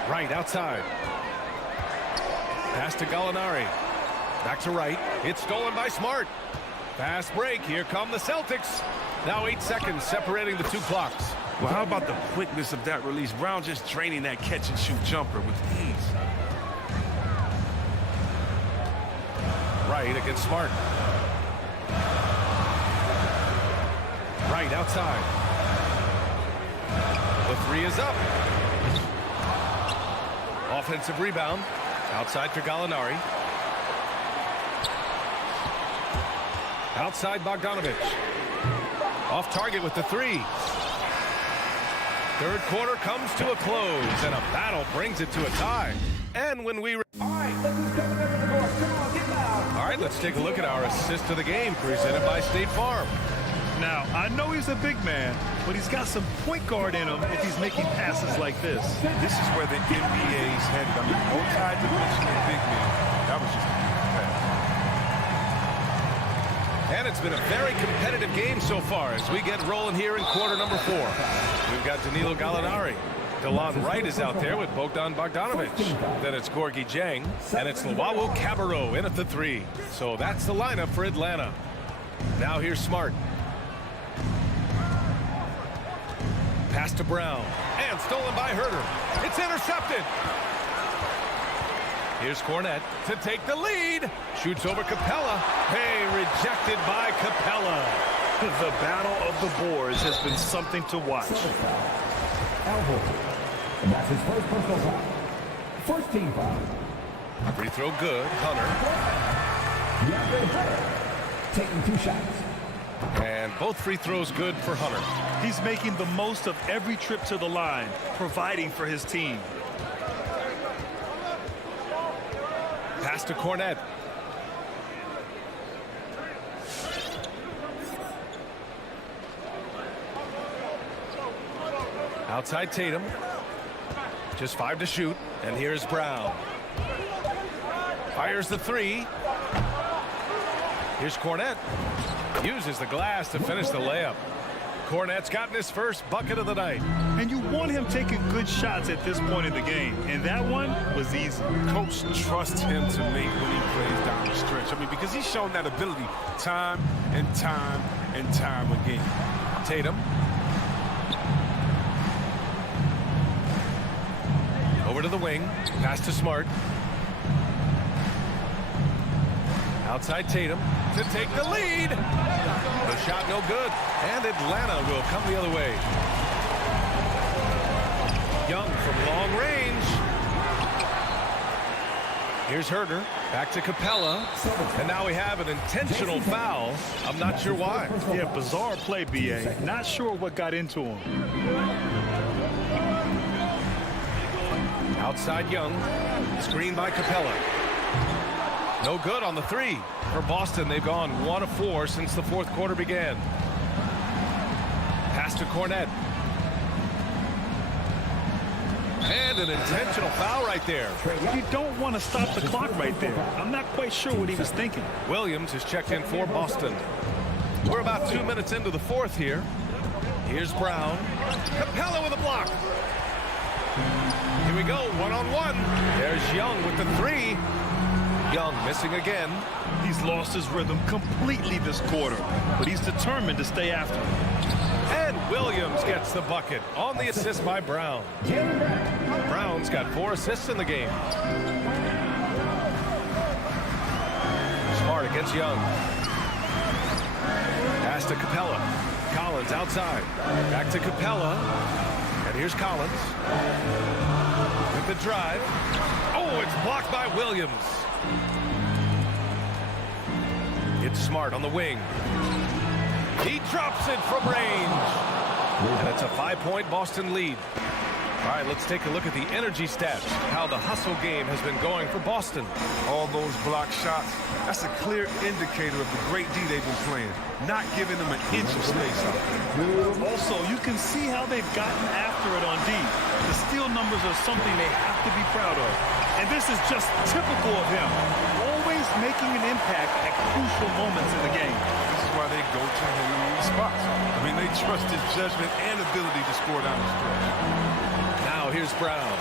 Right outside. Pass to Gallinari. Back to Wright. It's stolen by Smart. Fast break. Here come the Celtics. Now 8 seconds separating the 2 clocks. Well, how about the quickness of that release? Brown just draining that catch-and-shoot jumper with ease. Right against Smart. Right outside. The 3 is up. Offensive rebound. Outside for Gallinari. Outside Bogdanovich. Off target with the 3. Third quarter comes to a close, and a battle brings it to a tie. And when we... All right, let's take a look at our assist of the game presented by State Farm. Now, I know he's a big man, but he's got some point guard in him if he's making passes like this. This is where the NBA's headed. I mean, multi-dimensional big man. That was just And it's been a very competitive game so far as we get rolling here in quarter number 4. We've got Danilo Gallinari. DeLon Wright is out there with Bogdan Bogdanovich. Then it's Gorgui Dieng, and it's Luwawu Cabarrot in at the 3. So that's the lineup for Atlanta. Now here's Smart. Pass to Brown, and stolen by Herter. It's intercepted. Here's Cornette to take the lead. Shoots over Capella. Hey, rejected by Capella. The battle of the boards has been something to watch. And that's his first personal foul. First team foul. Free throw good. Hunter. Taking 2 shots. And both free throws good for Hunter. He's making the most of every trip to the line, providing for his team. Pass to Cornette. Outside Tatum. Just 5 to shoot. And here's Brown. Fires the 3. Here's Cornette. Uses the glass to finish the layup. Cornette's gotten his first bucket of the night. And you want him taking good shots at this point in the game. And that one was easy. Coach trusts him to make when he plays down the stretch. I mean, because he's shown that ability time and time and time again. Tatum. Over to the wing. Pass to Smart. Outside Tatum to take the lead. The shot no good. And Atlanta will come the other way. Young from long range. Here's Herder, back to Capella, and now we have an intentional foul. I'm not sure why. Yeah, bizarre play, B.A. Not sure what got into him. Outside Young, screen by Capella. No good on the three. For Boston, they've gone 1 of 4 since the fourth quarter began. Pass to Cornette. And an intentional foul right there. You don't want to stop the clock right there. I'm not quite sure what he was thinking. Williams is checked in for Boston. We're about 2 minutes into the fourth here. Here's Brown. Capella with a block. Here we go, one-on-one. There's Young with the three. Young missing again. He's lost his rhythm completely this quarter, but he's determined to stay after it. And Williams gets the bucket on the assist by Brown. Brown's got 4 assists in the game. Smart against Young. Pass to Capella. Collins outside. Back to Capella. And here's Collins. With the drive. Oh, it's blocked by Williams. It's Smart on the wing. He drops it from range. And it's a 5-point Boston lead. All right, let's take a look at the energy stats, how the hustle game has been going for Boston. All those block shots, that's a clear indicator of the great D they've been playing, not giving them an inch of space out there. Also, you can see how they've gotten after it on D. The steal numbers are something they have to be proud of. And this is just typical of him, always making an impact at crucial moments in the game. This is why they go to him in these spots. I mean, they trust his judgment and ability to score down the stretch. Now here's Brown.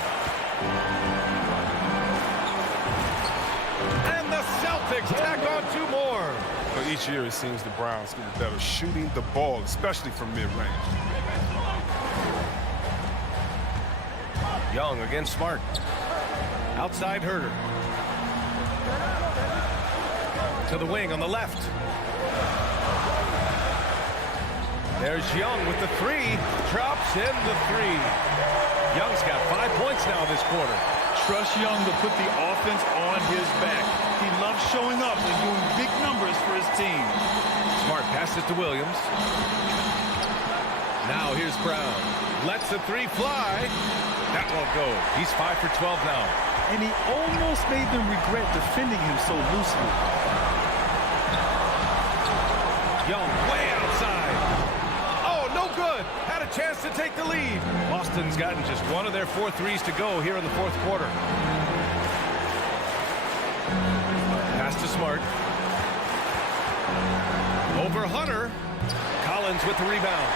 And the Celtics tack on 2 more. But each year it seems the Browns get better shooting the ball, especially from mid-range. Young against Smart. Outside Herder. To the wing on the left. There's Young with the 3. Drops in the 3. Young's got 5 points now this quarter. Trust Young to put the offense on his back. He loves showing up and doing big numbers for his team. Smart passed it to Williams. Now here's Brown. Lets the 3 fly. That won't go. He's 5 for 12 now. And he almost made them regret defending him so loosely. Young way outside. Oh, no good. Had a chance to take the lead. Boston's gotten just 1 of their 4 threes to go here in the fourth quarter. Pass to Smart. Over Hunter. Collins with the rebound.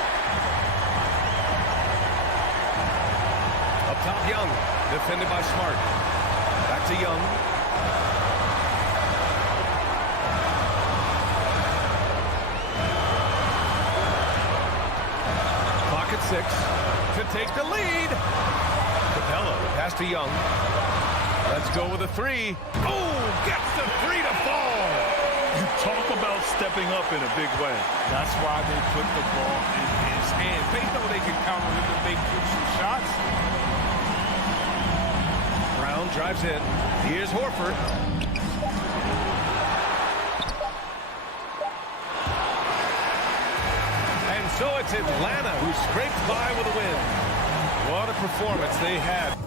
Up top, Young. Defended by Smart. Back to Young. Clock at 6 to take the lead. Capella, pass to Young. Let's go with a 3. Oh, gets the 3 to fall. You talk about stepping up in a big way. That's why they put the ball in his hands. They know they can count on him to make crucial shots. Brown drives in. Here's Horford. And so it's Atlanta who scraped by with a win. What a performance they had.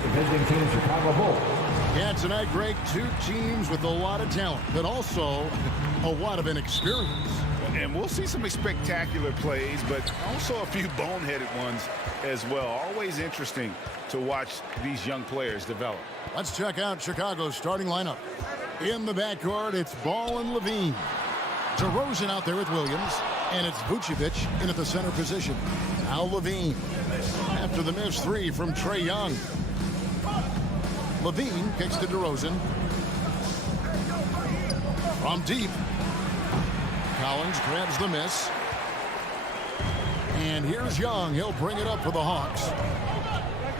defending team Chicago Bulls. Yeah, tonight, Greg, two teams with a lot of talent, but also a lot of inexperience. And we'll see some spectacular plays, but also a few boneheaded ones as well. Always interesting to watch these young players develop. Let's check out Chicago's starting lineup. In the backcourt, it's Ball and Levine. DeRozan out there with Williams, and it's Vucevic in at the center position. Now Levine after the missed three from Trae Young. Levine kicks to DeRozan. From deep, Collins grabs the miss. And here's Young. He'll bring it up for the Hawks.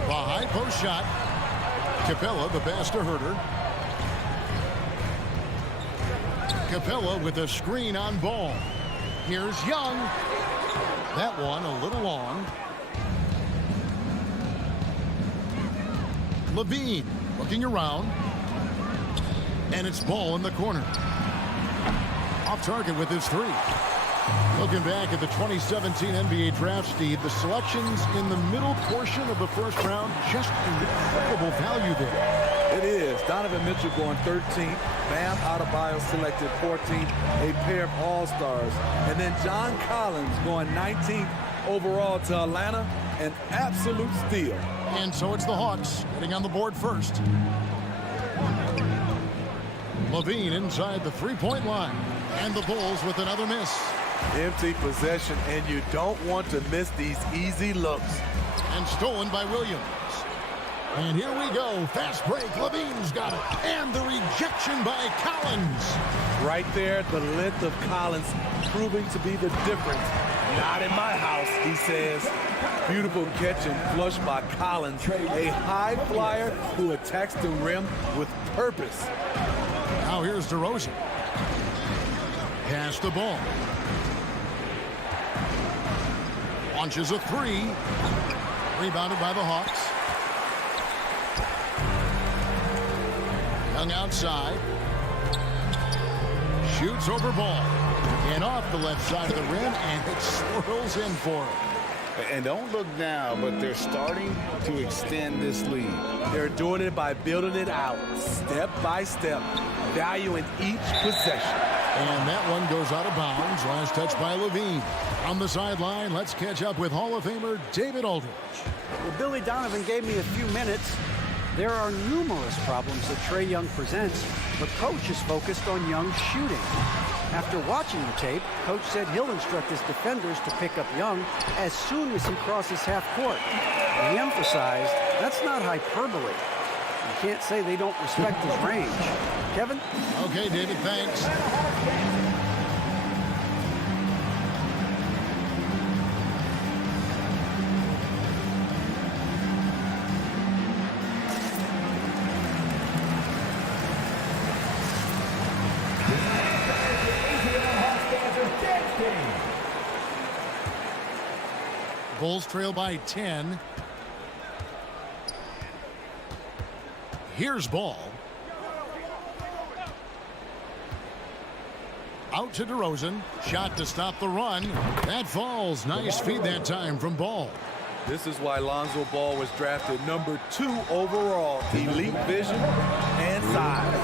The high post shot. Capella, the pass to Herter. Capella with a screen on Ball. Here's Young. That one a little long. Levine looking around. And it's Ball in the corner. Off target with his three. Looking back at the 2017 NBA draft, Steve, the selections in the middle portion of the first round, just incredible value there. It is. Donovan Mitchell going 13th. Bam Adebayo selected 14th. A pair of all-stars. And then John Collins going 19th overall to Atlanta. An absolute steal. And so it's the Hawks getting on the board first. Levine inside the three-point line. And the Bulls with another miss. Empty possession, and you don't want to miss these easy looks. And stolen by Williams. And here we go. Fast break. Levine's got it. And the rejection by Collins. Right there, the length of Collins proving to be the difference. Not in my house, he says. Beautiful catch and flush by Collins. A high flyer who attacks the rim with purpose. Now here's DeRozan. Pass the ball. Launches a three. Rebounded by the Hawks. Young outside. Shoots over Ball. And off the left side of the rim, and it swirls in for him. And don't look now, but they're starting to extend this lead. They're doing it by building it out, step by step, valuing each possession. And that one goes out of bounds. Last touch by Levine. On the sideline, let's catch up with Hall of Famer David Aldridge. Well, Billy Donovan gave me a few minutes. There are numerous problems that Trae Young presents, but Coach is focused on Young's shooting. After watching the tape, Coach said he'll instruct his defenders to pick up Young as soon as he crosses half court. And he emphasized that's not hyperbole. You can't say they don't respect his range. Kevin? Okay, David, thanks. Bulls trail by 10. Here's Ball. Out to DeRozan. Shot to stop the run. That falls. Nice feed that time from Ball. This is why Lonzo Ball was drafted number 2 overall. Elite vision and size.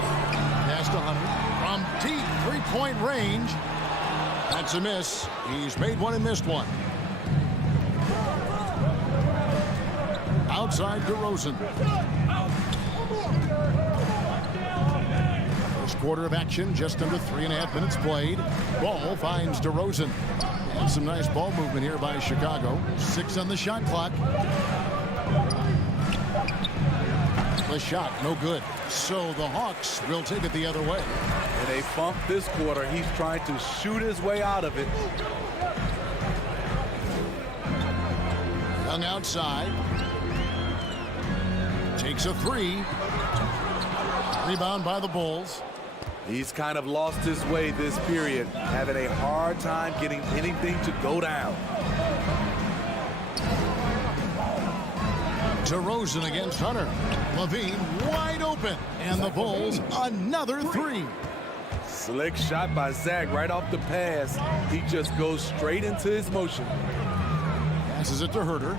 Pass to Hunter. From deep three-point range. That's a miss. He's made one and missed one. Outside DeRozan. First quarter of action, just under 3.5 minutes played. Ball finds DeRozan. And some nice ball movement here by Chicago. 6 on the shot clock. The shot, no good. So the Hawks will take it the other way. In a funk this quarter, he's trying to shoot his way out of it. Young outside. Takes a three. Rebound by the Bulls. He's kind of lost his way this period, having a hard time getting anything to go down. DeRozan against Hunter. Levine wide open. And the Bulls another three. Slick shot by Zach right off the pass. He just goes straight into his motion. Passes it to Herter.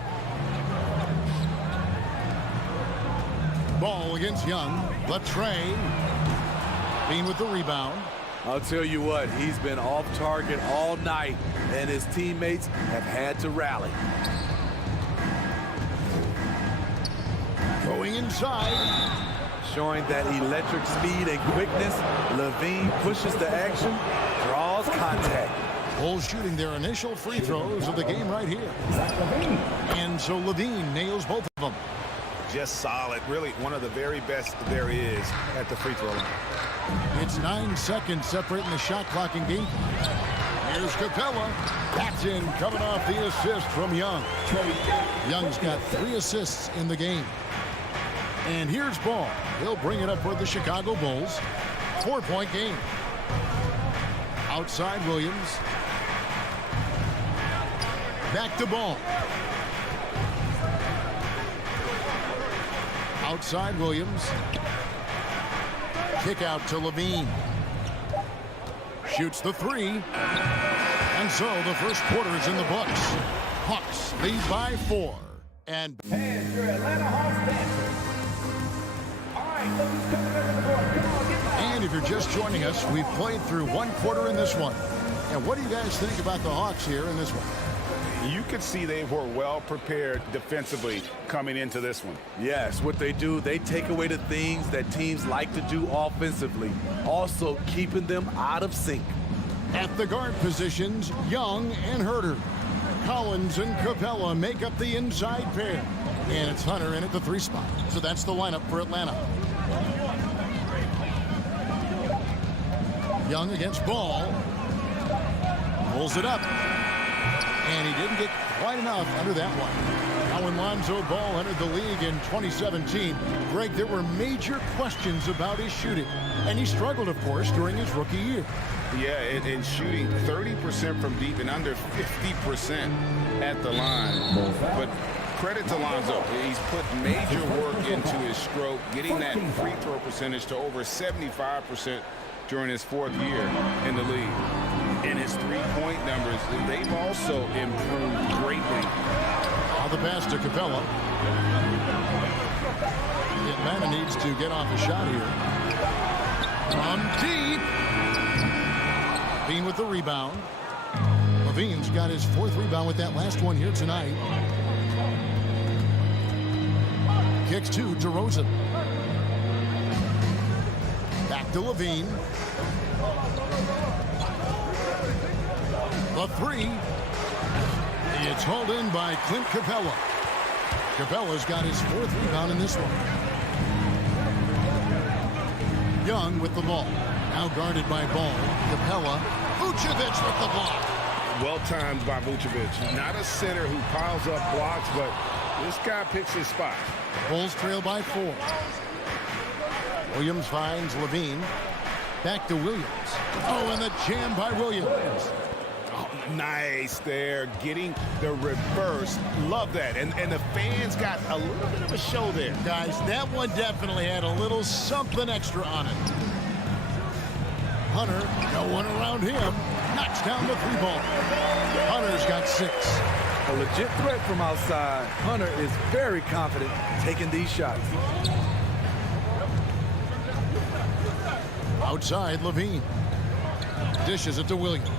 Ball against Young. The tray. Bean with the rebound. I'll tell you what, he's been off target all night, and his teammates have had to rally. Going inside. Showing that electric speed and quickness, Levine pushes the action, draws contact. Bulls shooting their initial free throws of the game right here. And so Levine nails both of them. Just solid. Really one of the very best there is at the free throw line. It's 9 seconds separating the shot clock and game clock. Here's Capella. That's in, coming off the assist from Young. Young's got 3 assists in the game. And here's Ball. He'll bring it up for the Chicago Bulls. 4-point game. Outside Williams. Back to Ball. Outside Williams. Kick out to Levine. Shoots the 3. And so the first quarter is in the books. Hawks lead by 4. And your Atlanta Hawks dancers. All right, look who's coming over the board. Come on, get back. And if you're just joining us, we've played through 1 quarter in this one. And what do you guys think about the Hawks here in this one? You could see they were well prepared defensively coming into this one. Yes, what they do, they take away the things that teams like to do offensively, also keeping them out of sync. At the guard positions, Young and Herter. Collins and Capella make up the inside pair. And it's Hunter in at the 3 spot. So that's the lineup for Atlanta. Young against Ball. Pulls it up. And he didn't get quite enough under that one. Now when Lonzo Ball entered the league in 2017, Greg, there were major questions about his shooting. And he struggled, of course, during his rookie year. Yeah, and shooting 30% from deep and under 50% at the line. But credit to Lonzo. He's put major work into his stroke, getting that free throw percentage to over 75% during his 4th year in the league. And his 3-point numbers, they've also improved greatly. Now the pass to Capella. Atlanta needs to get off a shot here. From deep. Bean with the rebound. Levine's got his 4th rebound with that last one here tonight. Kicks to DeRozan. Back to Levine. The 3. It's hauled in by Clint Capella. Capella's got his 4th rebound in this one. Young with the ball. Now guarded by Ball. Capella. Vucevic with the block. Well timed by Vucevic. Not a center who piles up blocks, but this guy picks his spot. Bulls trail by 4. Williams finds Levine. Back to Williams. Oh, and the jam by Williams. Oh, nice there, getting the reverse. Love that. And the fans got a little bit of a show there. Guys, that one definitely had a little something extra on it. Hunter, no one around him. Knocks down the 3-ball. Hunter's got 6. A legit threat from outside. Hunter is very confident taking these shots. Outside, Levine. Dishes it to Williams.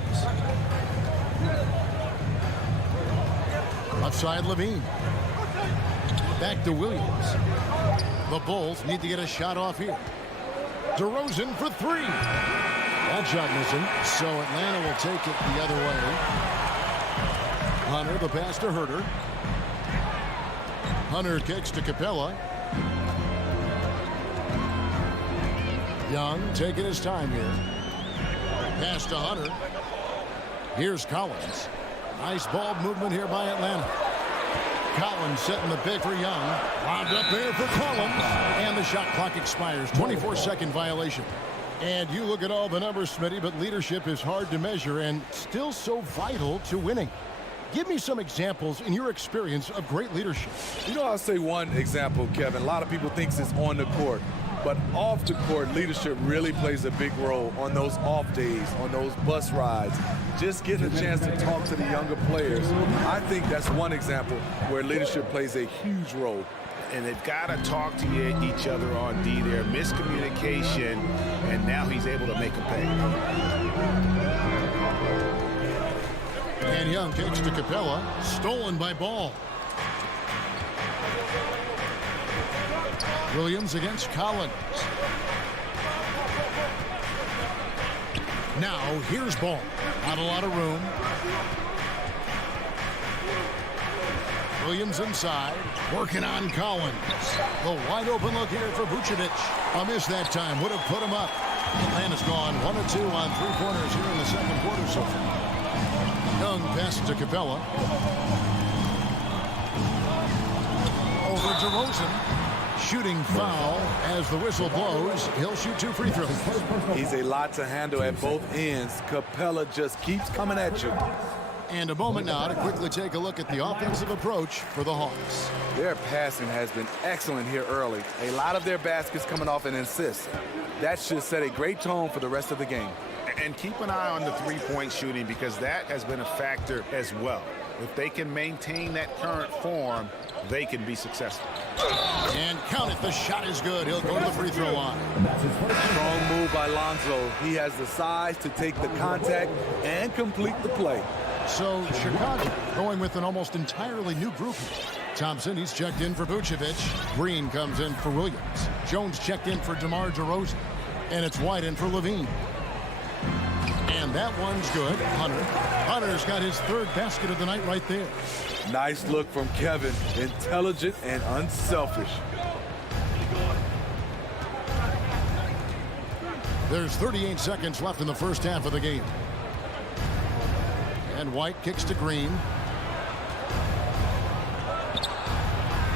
Outside, Levine. Back to Williams. The Bulls need to get a shot off here. DeRozan for 3. That shot missing. So Atlanta will take it the other way. Hunter, the pass to Herter. Hunter kicks to Capella. Young taking his time here. Pass to Hunter. Here's Collins. Nice ball movement here by Atlanta. Collins setting the pick for Young. Wound up there for Collins. And the shot clock expires. 24-second violation. And you look at all the numbers, Smitty, but leadership is hard to measure and still so vital to winning. Give me some examples in your experience of great leadership. You know, I'll say one example, Kevin. A lot of people think it's on the court. But off the court, leadership really plays a big role on those off days, on those bus rides. Just getting a chance to talk to the younger players. I think that's one example where leadership plays a huge role And they've got to talk to each other on D there. Miscommunication, and now he's able to make a pay. And Young takes to Capella. Stolen by Ball. Williams against Collins. Now here's Ball. Not a lot of room. Williams inside, working on Collins. The wide open look here for Vucevic. A miss that time would have put him up. Atlanta's gone 1 of 2 on three-pointers here in the second quarter so far. Young passes to Capella. Over to Rosen. Shooting foul as the whistle blows. He'll shoot 2 free throws. He's a lot to handle at both ends. Capella just keeps coming at you. And a moment now to quickly take a look at the offensive approach for the Hawks. Their passing has been excellent here early. A lot of their baskets coming off an assist. That should set a great tone for the rest of the game. And keep an eye on the three-point shooting because that has been a factor as well. If they can maintain that current form, they can be successful. And count it. The shot is good. He'll go to the free throw line. Strong move by Lonzo. He has the size to take the contact and complete the play. So Chicago going with an almost entirely new group. Thompson, he's checked in for Vucevic. Green comes in for Williams. Jones checked in for DeMar DeRozan. And it's White in for Levine. And that one's good. Hunter's got his third basket of the night right there. Nice look from Kevin. Intelligent and unselfish. There's 38 seconds left in the first half of the game. And White kicks to Green.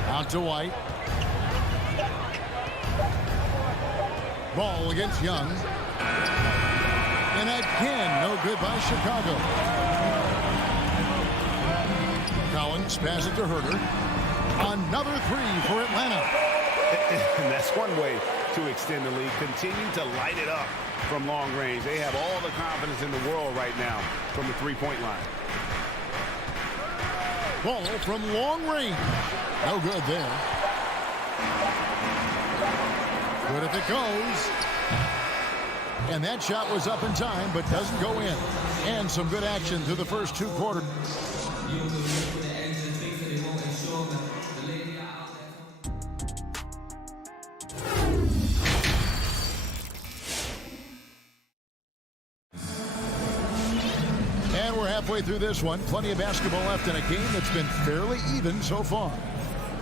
Out to White. Ball against Young. And again, no good by Chicago. Collins passes it to Herter. Another three for Atlanta. And that's one way to extend the lead. Continue to light it up from long range. They have all the confidence in the world right now from the three-point line. Ball from long range. No good there. Good if it goes. And that shot was up in time, but doesn't go in. And some good action through the first 2 quarters. And we're halfway through this one. Plenty of basketball left in a game that's been fairly even so far.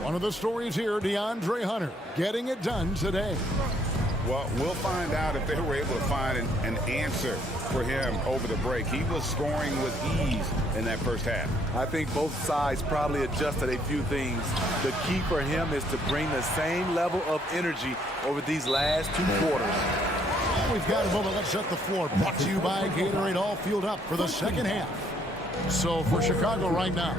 One of the stories here, DeAndre Hunter getting it done today. Well, we'll find out if they were able to find an answer for him over the break. He was scoring with ease in that first half. I think both sides probably adjusted a few things. The key for him is to bring the same level of energy over these last 2 quarters. We've got a moment. Let's set the floor. Brought to you by Gatorade, all fueled up for the second half. So for Chicago right now,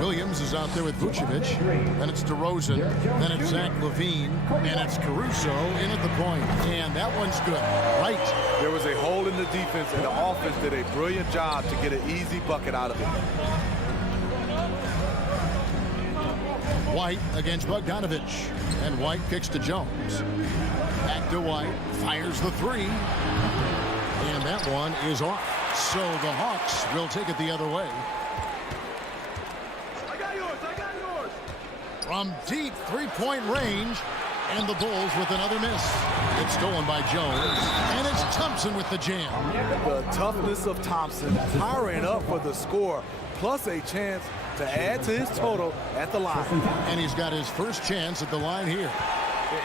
Williams is out there with Vucevic. Then it's DeRozan. Then it's Zach LaVine. And it's Caruso in at the point. And that one's good. Right. There was a hole in the defense, and the offense did a brilliant job to get an easy bucket out of it. White against Bogdanovich. And White kicks to Jones. Back to White. Fires the three. And that one is off. So the Hawks will take it the other way. From deep three-point range. And the Bulls with another miss. It's stolen by Jones. And it's Thompson with the jam. The toughness of Thompson powering up for the score, plus a chance to add to his total at the line. And he's got his first chance at the line here.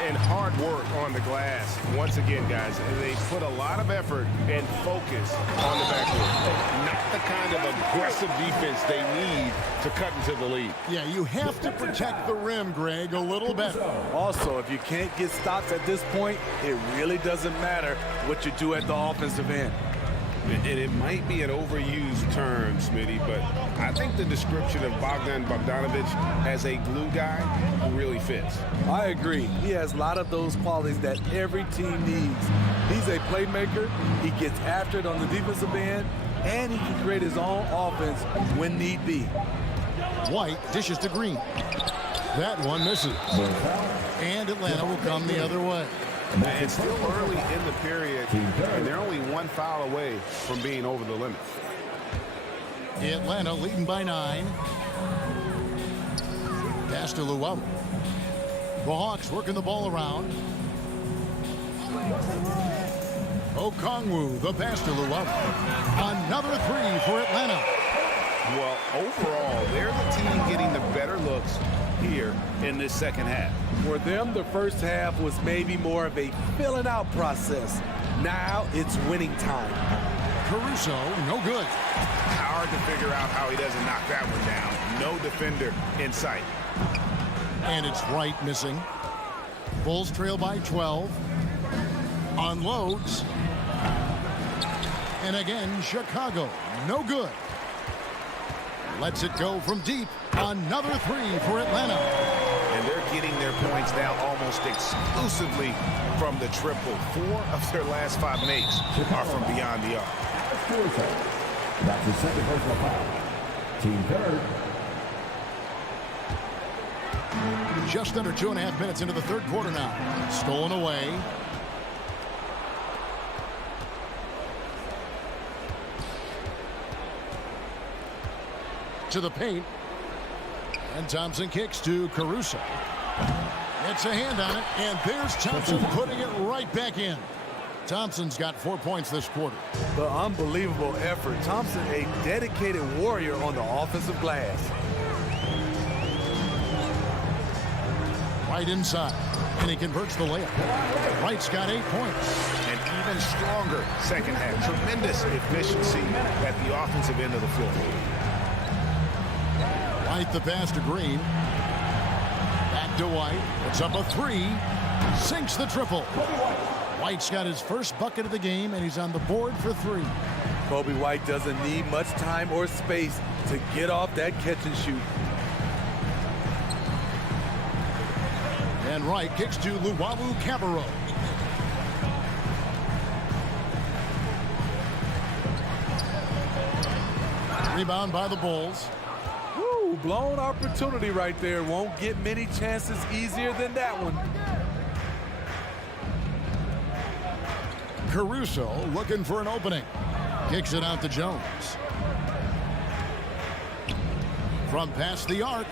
And hard work on the glass. Once again, guys, they put a lot of effort and focus on the backcourt. Not the kind of aggressive defense they need to cut into the lead. Yeah, you have to protect the rim, Greg, a little better. Also, if you can't get stops at this point, it really doesn't matter what you do at the offensive end. And it might be an overused term, Smitty, but I think the description of Bogdan Bogdanovich as a glue guy really fits. I agree. He has a lot of those qualities that every team needs. He's a playmaker. He gets after it on the defensive end, and he can create his own offense when need be. White dishes to Green. That one misses. And Atlanta will come the other way. And it's still early in the period, and they're only one foul away from being over the limit. Atlanta leading by 9. Pass to Luwawu. The Hawks working the ball around. Okongwu, the pass to Luwawu. Another 3 for Atlanta. Well, overall, they're the team getting the better looks here in this second half. For them, the first half was maybe more of a filling out process. Now it's winning time. Caruso, no good. Hard to figure out how he doesn't knock that one down. No defender in sight. And it's Wright missing. Bulls trail by 12. Unloads. And again, Chicago, no good. Lets it go from deep. Another 3 for Atlanta. And they're getting their points now almost exclusively from the triple. 4 of their last 5 makes are from beyond the arc. That's the second personal foul. Team third. Just under 2.5 minutes into the third quarter now. Stolen away. To the paint. And Thompson kicks to Caruso. It's a hand on it, and there's Thompson putting it right back in. Thompson's got 4 points this quarter. The unbelievable effort. Thompson, a dedicated warrior on the offensive glass. Right inside, and he converts the layup. Wright's got 8 points. An even stronger second half. Tremendous efficiency at the offensive end of the floor. Wright the pass to Green. Back to White. It's up a 3. Sinks the triple. White's got his first bucket of the game, and he's on the board for 3. Kobe White doesn't need much time or space to get off that catch and shoot. And Wright kicks to Luwawu Cabarro. Rebound by the Bulls. Woo, blown opportunity right there. Won't get many chances easier than that one. Caruso looking for an opening. Kicks it out to Jones. From past the arc.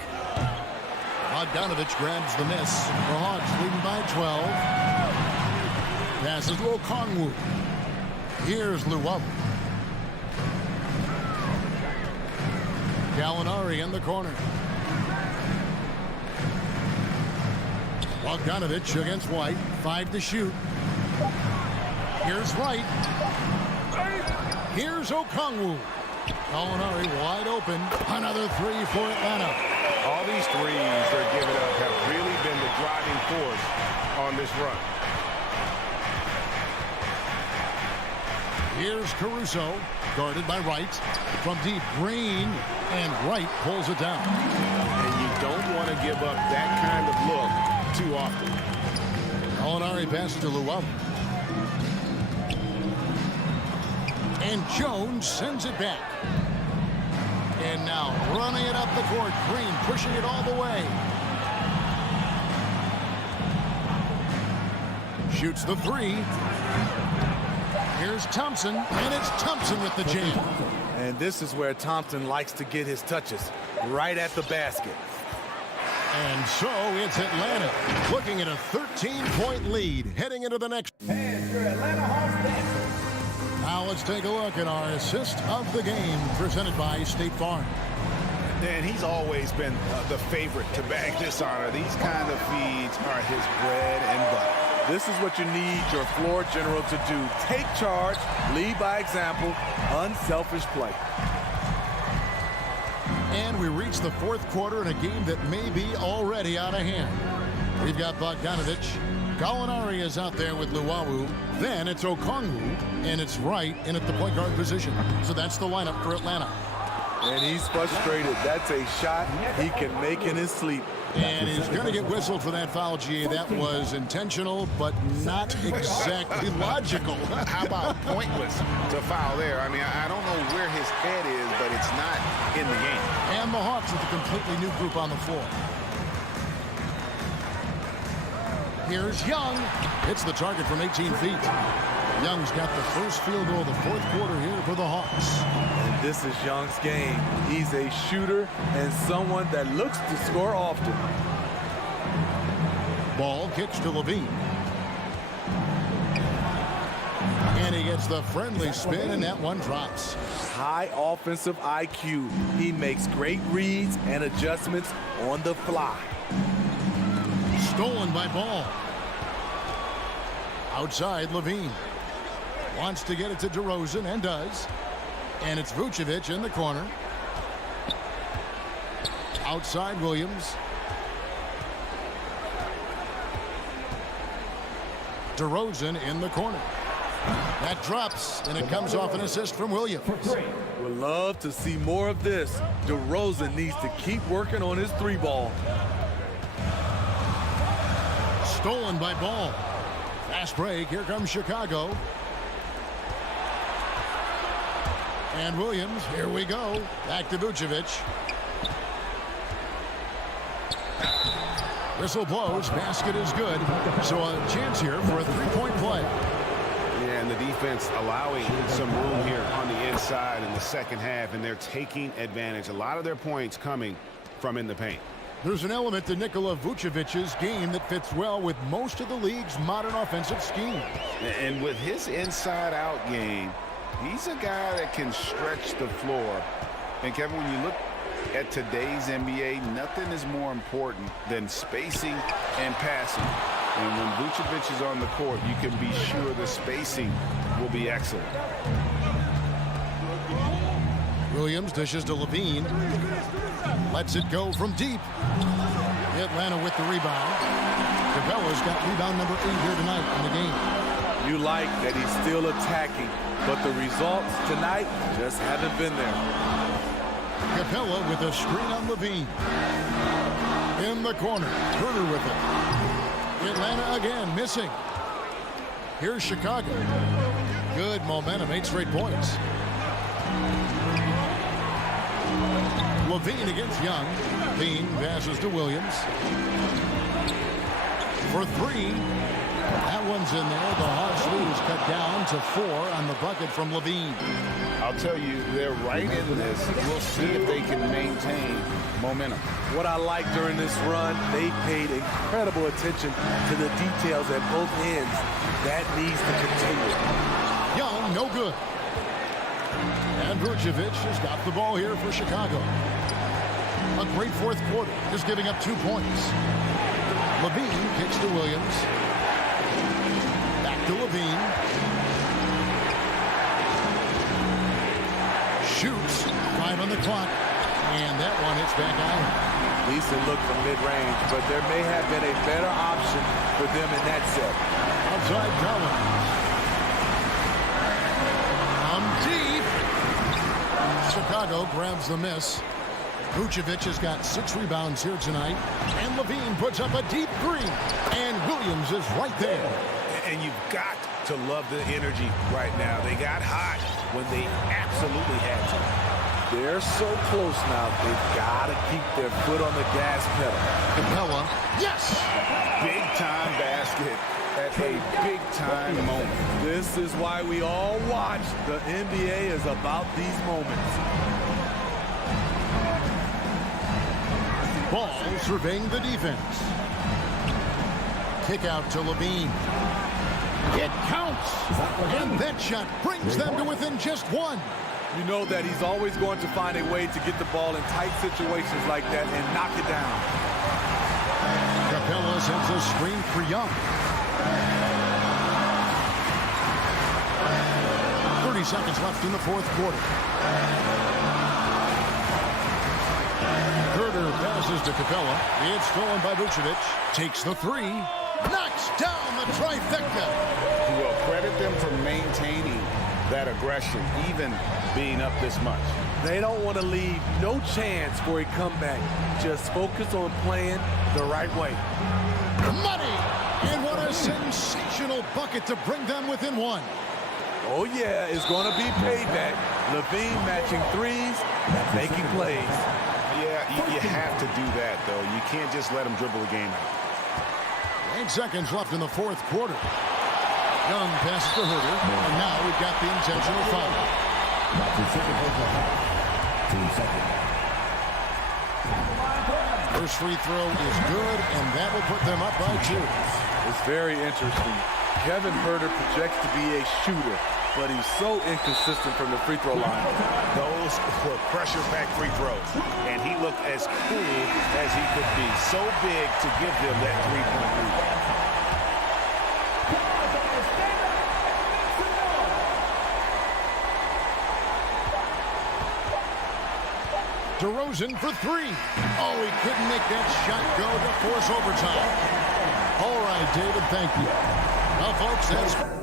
Bogdanovich grabs the miss. The Hawks leading by 12. Passes to Okongwu. Here's Luwawu. Gallinari in the corner. Bogdanovich against White. 5 to shoot. Here's Wright. Here's Okongwu. Gallinari wide open. Another 3 for Atlanta. All these threes they're giving up have really been the driving force on this run. Here's Caruso, guarded by Wright. From deep, Green, and Wright pulls it down. And you don't want to give up that kind of look too often. Gallinari passes to Luwawu. And Jones sends it back. And now running it up the court. Green pushing it all the way. Shoots the 3. Here's Thompson, and it's Thompson with the jam. And this is where Thompson likes to get his touches, right at the basket. And so it's Atlanta looking at a 13-point lead heading into the next. And your Atlanta Hawks dancers. Now let's take a look at our assist of the game presented by State Farm. And he's always been the favorite to bag this honor. These kind of feeds are his bread and butter. This is what you need your floor general to do. Take charge, lead by example, unselfish play. And we reach the fourth quarter in a game that may be already out of hand. We've got Bogdanovich. Gallinari is out there with Luwawu. Then it's Okongwu, and it's Wright in at the point guard position. So that's the lineup for Atlanta. And he's frustrated. That's a shot he can make in his sleep. And he's going to get whistled for that foul, G. That was intentional, but not exactly logical. How about pointless to foul there? I mean, I don't know where his head is, but it's not in the game. And the Hawks with a completely new group on the floor. Here's Young. Hits the target from 18 feet. Young's got the first field goal of the fourth quarter here for the Hawks. And this is Young's game. He's a shooter and someone that looks to score often. Ball kicks to Levine. And he gets the friendly spin, and that one drops. High offensive IQ. He makes great reads and adjustments on the fly. Stolen by Ball. Outside, Levine. Wants to get it to DeRozan, and does. And it's Vucevic in the corner. Outside, Williams. DeRozan in the corner. That drops, and it comes off an assist from Williams. Would love to see more of this. DeRozan needs to keep working on his three ball. Stolen by Ball. Fast break. Here comes Chicago. And Williams. Here we go. Back to Vucevic. Whistle blows. Basket is good. So a chance here for a three-point play. Yeah, and the defense allowing some room here on the inside in the second half, and they're taking advantage. A lot of their points coming from in the paint. There's an element to Nikola Vucevic's game that fits well with most of the league's modern offensive scheme. And with his inside-out game, he's a guy that can stretch the floor. And, Kevin, when you look at today's NBA, nothing is more important than spacing and passing. And when Vucevic is on the court, you can be sure the spacing will be excellent. Williams dishes to Levine. Lets it go from deep. Atlanta with the rebound. Capella's got rebound number 8 here tonight in the game. You like that he's still attacking, but the results tonight just haven't been there. Capella with a screen on Levine. In the corner. Turner with it. Atlanta again missing. Here's Chicago. Good momentum. 8 straight points. Levine against Young. Levine passes to Williams. For 3. That one's in there. The Hawks lead is cut down to 4 on the bucket from Levine. I'll tell you, they're right in this. We'll see if they can maintain momentum. What I like during this run, they paid incredible attention to the details at both ends. That needs to continue. Young, no good. And Vucevic has got the ball here for Chicago. A great fourth quarter, just giving up 2 points. Levine kicks to Williams. Back to Levine. Shoots. 5 on the clock. And that one hits back out. Decent look from mid-range, but there may have been a better option for them in that set. Outside Collins. Deep. Chicago grabs the miss. Vucevic has got 6 rebounds here tonight. And Levine puts up a deep 3. And Williams is right there. And you've got to love the energy right now. They got hot when they absolutely had to. They're so close now. They've got to keep their foot on the gas pedal. Capella. Yes! Big-time basket at a big-time moment. This is why we all watch. The NBA is about these moments. Ball surveying the defense. Kick out to Levine. It counts. And that shot brings them to within just 1. You know that he's always going to find a way to get the ball in tight situations like that and knock it down. Capella sends a screen for Young. 30 seconds left in the fourth quarter. Herder passes to Capella. It's stolen by Vucevic. Takes the 3. Knocks down the trifecta. Well, credit them for maintaining that aggression, even being up this much. They don't want to leave no chance for a comeback. Just focus on playing the right way. Money! And what a sensational bucket to bring them within 1. Oh, yeah, it's going to be payback. Levine matching threes and making plays. Yeah, you have to do that, though. You can't just let him dribble the game out. 8 seconds left in the fourth quarter. Young passes to Herder, and now we've got the intentional foul. First free throw is good, and that will put them up by 2. It's very interesting. Kevin Herder projects to be a shooter, but he's so inconsistent from the free throw line. Those were pressure-packed free throws, and he looked as cool as he could be. So big to give them that three-point lead. DeRozan for 3. Oh, he couldn't make that shot go to force overtime. All right, David, thank you. Well, folks, that's...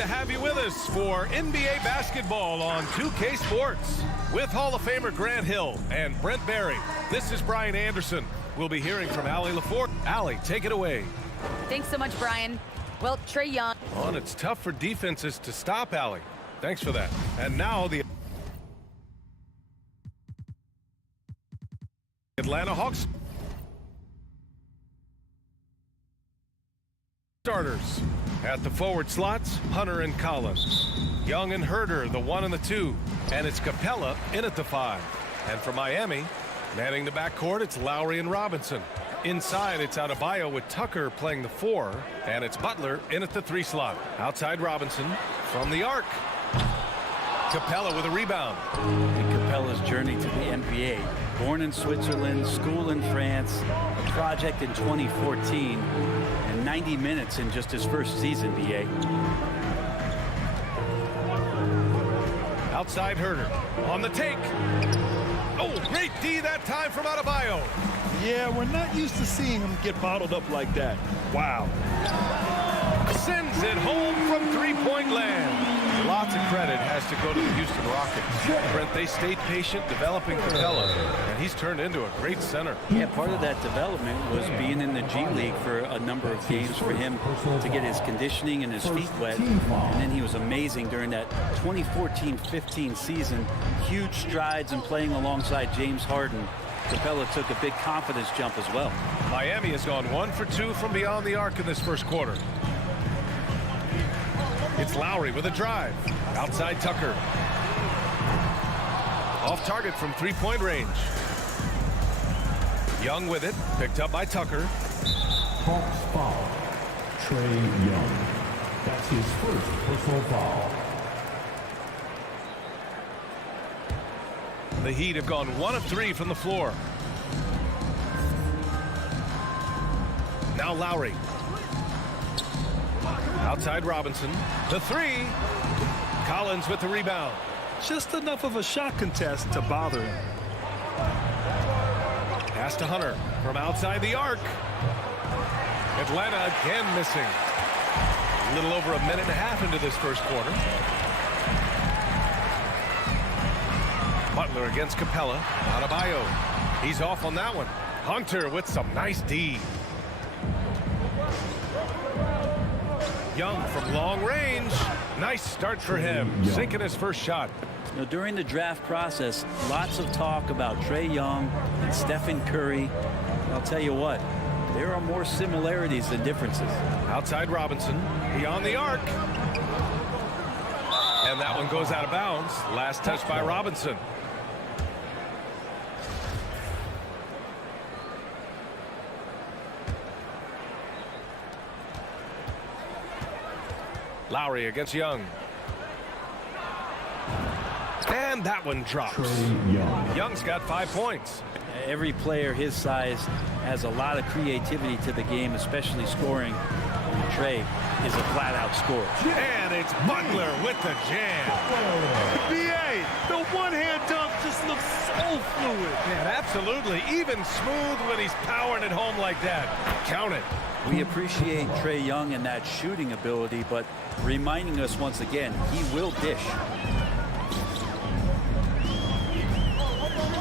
to have you with us for NBA basketball on 2K Sports. With Hall of Famer Grant Hill and Brent Barry, this is Brian Anderson. We'll be hearing from Allie LaForte. Allie, take it away. Thanks so much, Brian. Well, Trae Young. And it's tough for defenses to stop Allie. Thanks for that. And now the Atlanta Hawks starters. At the forward slots, Hunter and Collins. Young and Herder, the 1 and the 2. And it's Capella in at the 5. And for Miami, manning the backcourt, it's Lowry and Robinson. Inside, it's Adebayo with Tucker playing the 4. And it's Butler in at the 3 slot. Outside Robinson from the arc. Capella with a rebound. And Capella's journey to the NBA. Born in Switzerland, school in France, a project in 2014, and 90 minutes in just his first season, BA. Outside Herder on the take. Oh, great D that time from Adebayo. Yeah, we're not used to seeing him get bottled up like that. Wow. Sends it home from three-point land. Lots of credit has to go to the Houston Rockets. Brent, they stayed patient developing Capella, and he's turned into a great center. Yeah, part of that development was being in the G League for a number of games for him to get his conditioning and his feet wet. And then he was amazing during that 2014-15 season. Huge strides in playing alongside James Harden. Capella took a big confidence jump as well. Miami has gone 1 for 2 from beyond the arc in this first quarter. It's Lowry with a drive. Outside Tucker. Off target from three-point range. Young with it. Picked up by Tucker. Hawks foul. Trae Young. That's his first personal foul. The Heat have gone 1 of 3 from the floor. Now Lowry. Outside Robinson. The 3. Collins with the rebound. Just enough of a shot contest to bother him. Pass to Hunter from outside the arc. Atlanta again missing. A little over a minute and a half into this first quarter. Butler against Capella. Adebayo. He's off on that one. Hunter with some nice D. Young from long range. Nice start for him. Sinking his first shot. You know, during the draft process, lots of talk about Trae Young and Stephen Curry. I'll tell you what, there are more similarities than differences. Outside Robinson. Beyond the arc. And that one goes out of bounds. Last touch by Robinson. Lowry against Young. And that one drops. Young's got 5 points. Every player his size has a lot of creativity to the game, especially scoring. Trae is a flat-out scorer. And it's Butler with the jam. BA, the one-hand dunk just looks so fluid. Man, absolutely. Even smooth when he's powering it home like that. Count it. We appreciate Trae Young and that shooting ability, but reminding us once again, he will dish.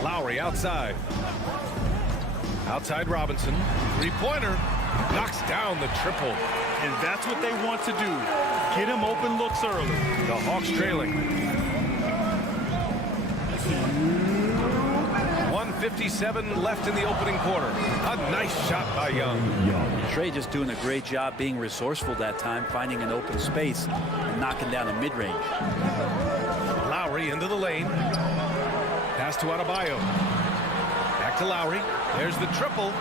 Lowry outside. Outside Robinson. Three-pointer. Knocks down the triple. And that's what they want to do. Get him open looks early. The Hawks trailing. 1:57 left in the opening quarter. A nice shot by Young. Trae just doing a great job being resourceful that time, finding an open space and knocking down a mid-range. Lowry into the lane. Pass to Adebayo. Back to Lowry. There's the triple.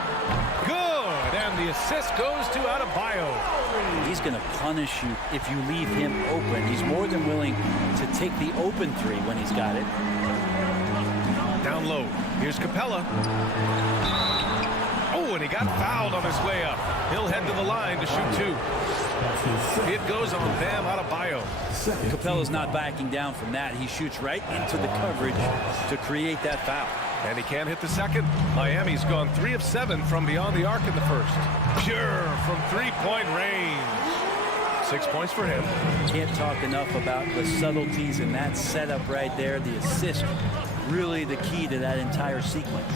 Good. And the assist goes to Adebayo. He's going to punish you if you leave him open. He's more than willing to take the open 3 when he's got it. Down low. Here's Capella. Oh, and he got fouled on his way up. He'll head to the line to shoot 2. It goes on Bam Adebayo. Capella's not backing down from that. He shoots right into the coverage to create that foul. And he can't hit the second. Miami's gone 3 of 7 from beyond the arc in the first. Pure from three-point range. 6 points for him. Can't talk enough about the subtleties in that setup right there. The assist, really the key to that entire sequence.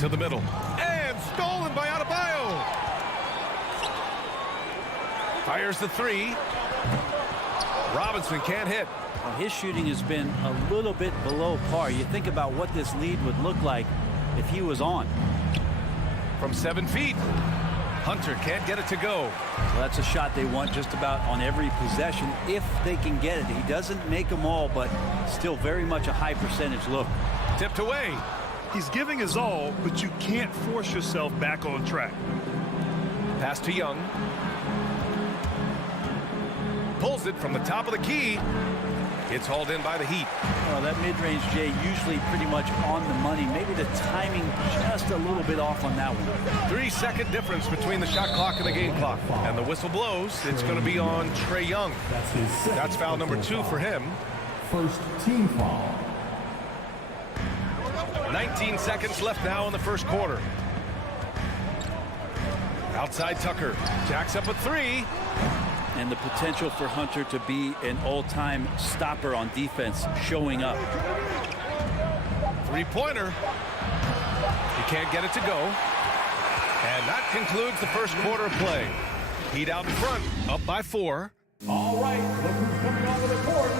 To the middle. And stolen by Adebayo. Fires the three. Robinson can't hit. Well, his shooting has been a little bit below par. You think about what this lead would look like if he was on. From 7 feet. Hunter can't get it to go. Well, that's a shot they want just about on every possession if they can get it. He doesn't make them all, but still very much a high percentage look. Tipped away. He's giving his all, but you can't force yourself back on track. Pass to Young. Pulls it from the top of the key. It's hauled in by the Heat. Well, that mid-range, Jay, usually pretty much on the money. Maybe the timing just a little bit off on that one. 3-second difference between the shot clock and the game clock. And the whistle blows. It's going to be on Trae Young. That's foul number 2 for him. First team foul. 19 seconds left now in the first quarter. Outside Tucker. Jacks up a 3. And the potential for Hunter to be an all-time stopper on defense showing up. 3-pointer. He can't get it to go. And that concludes the first quarter of play. Heat out in front, up by 4. All right, look who's coming onto the court.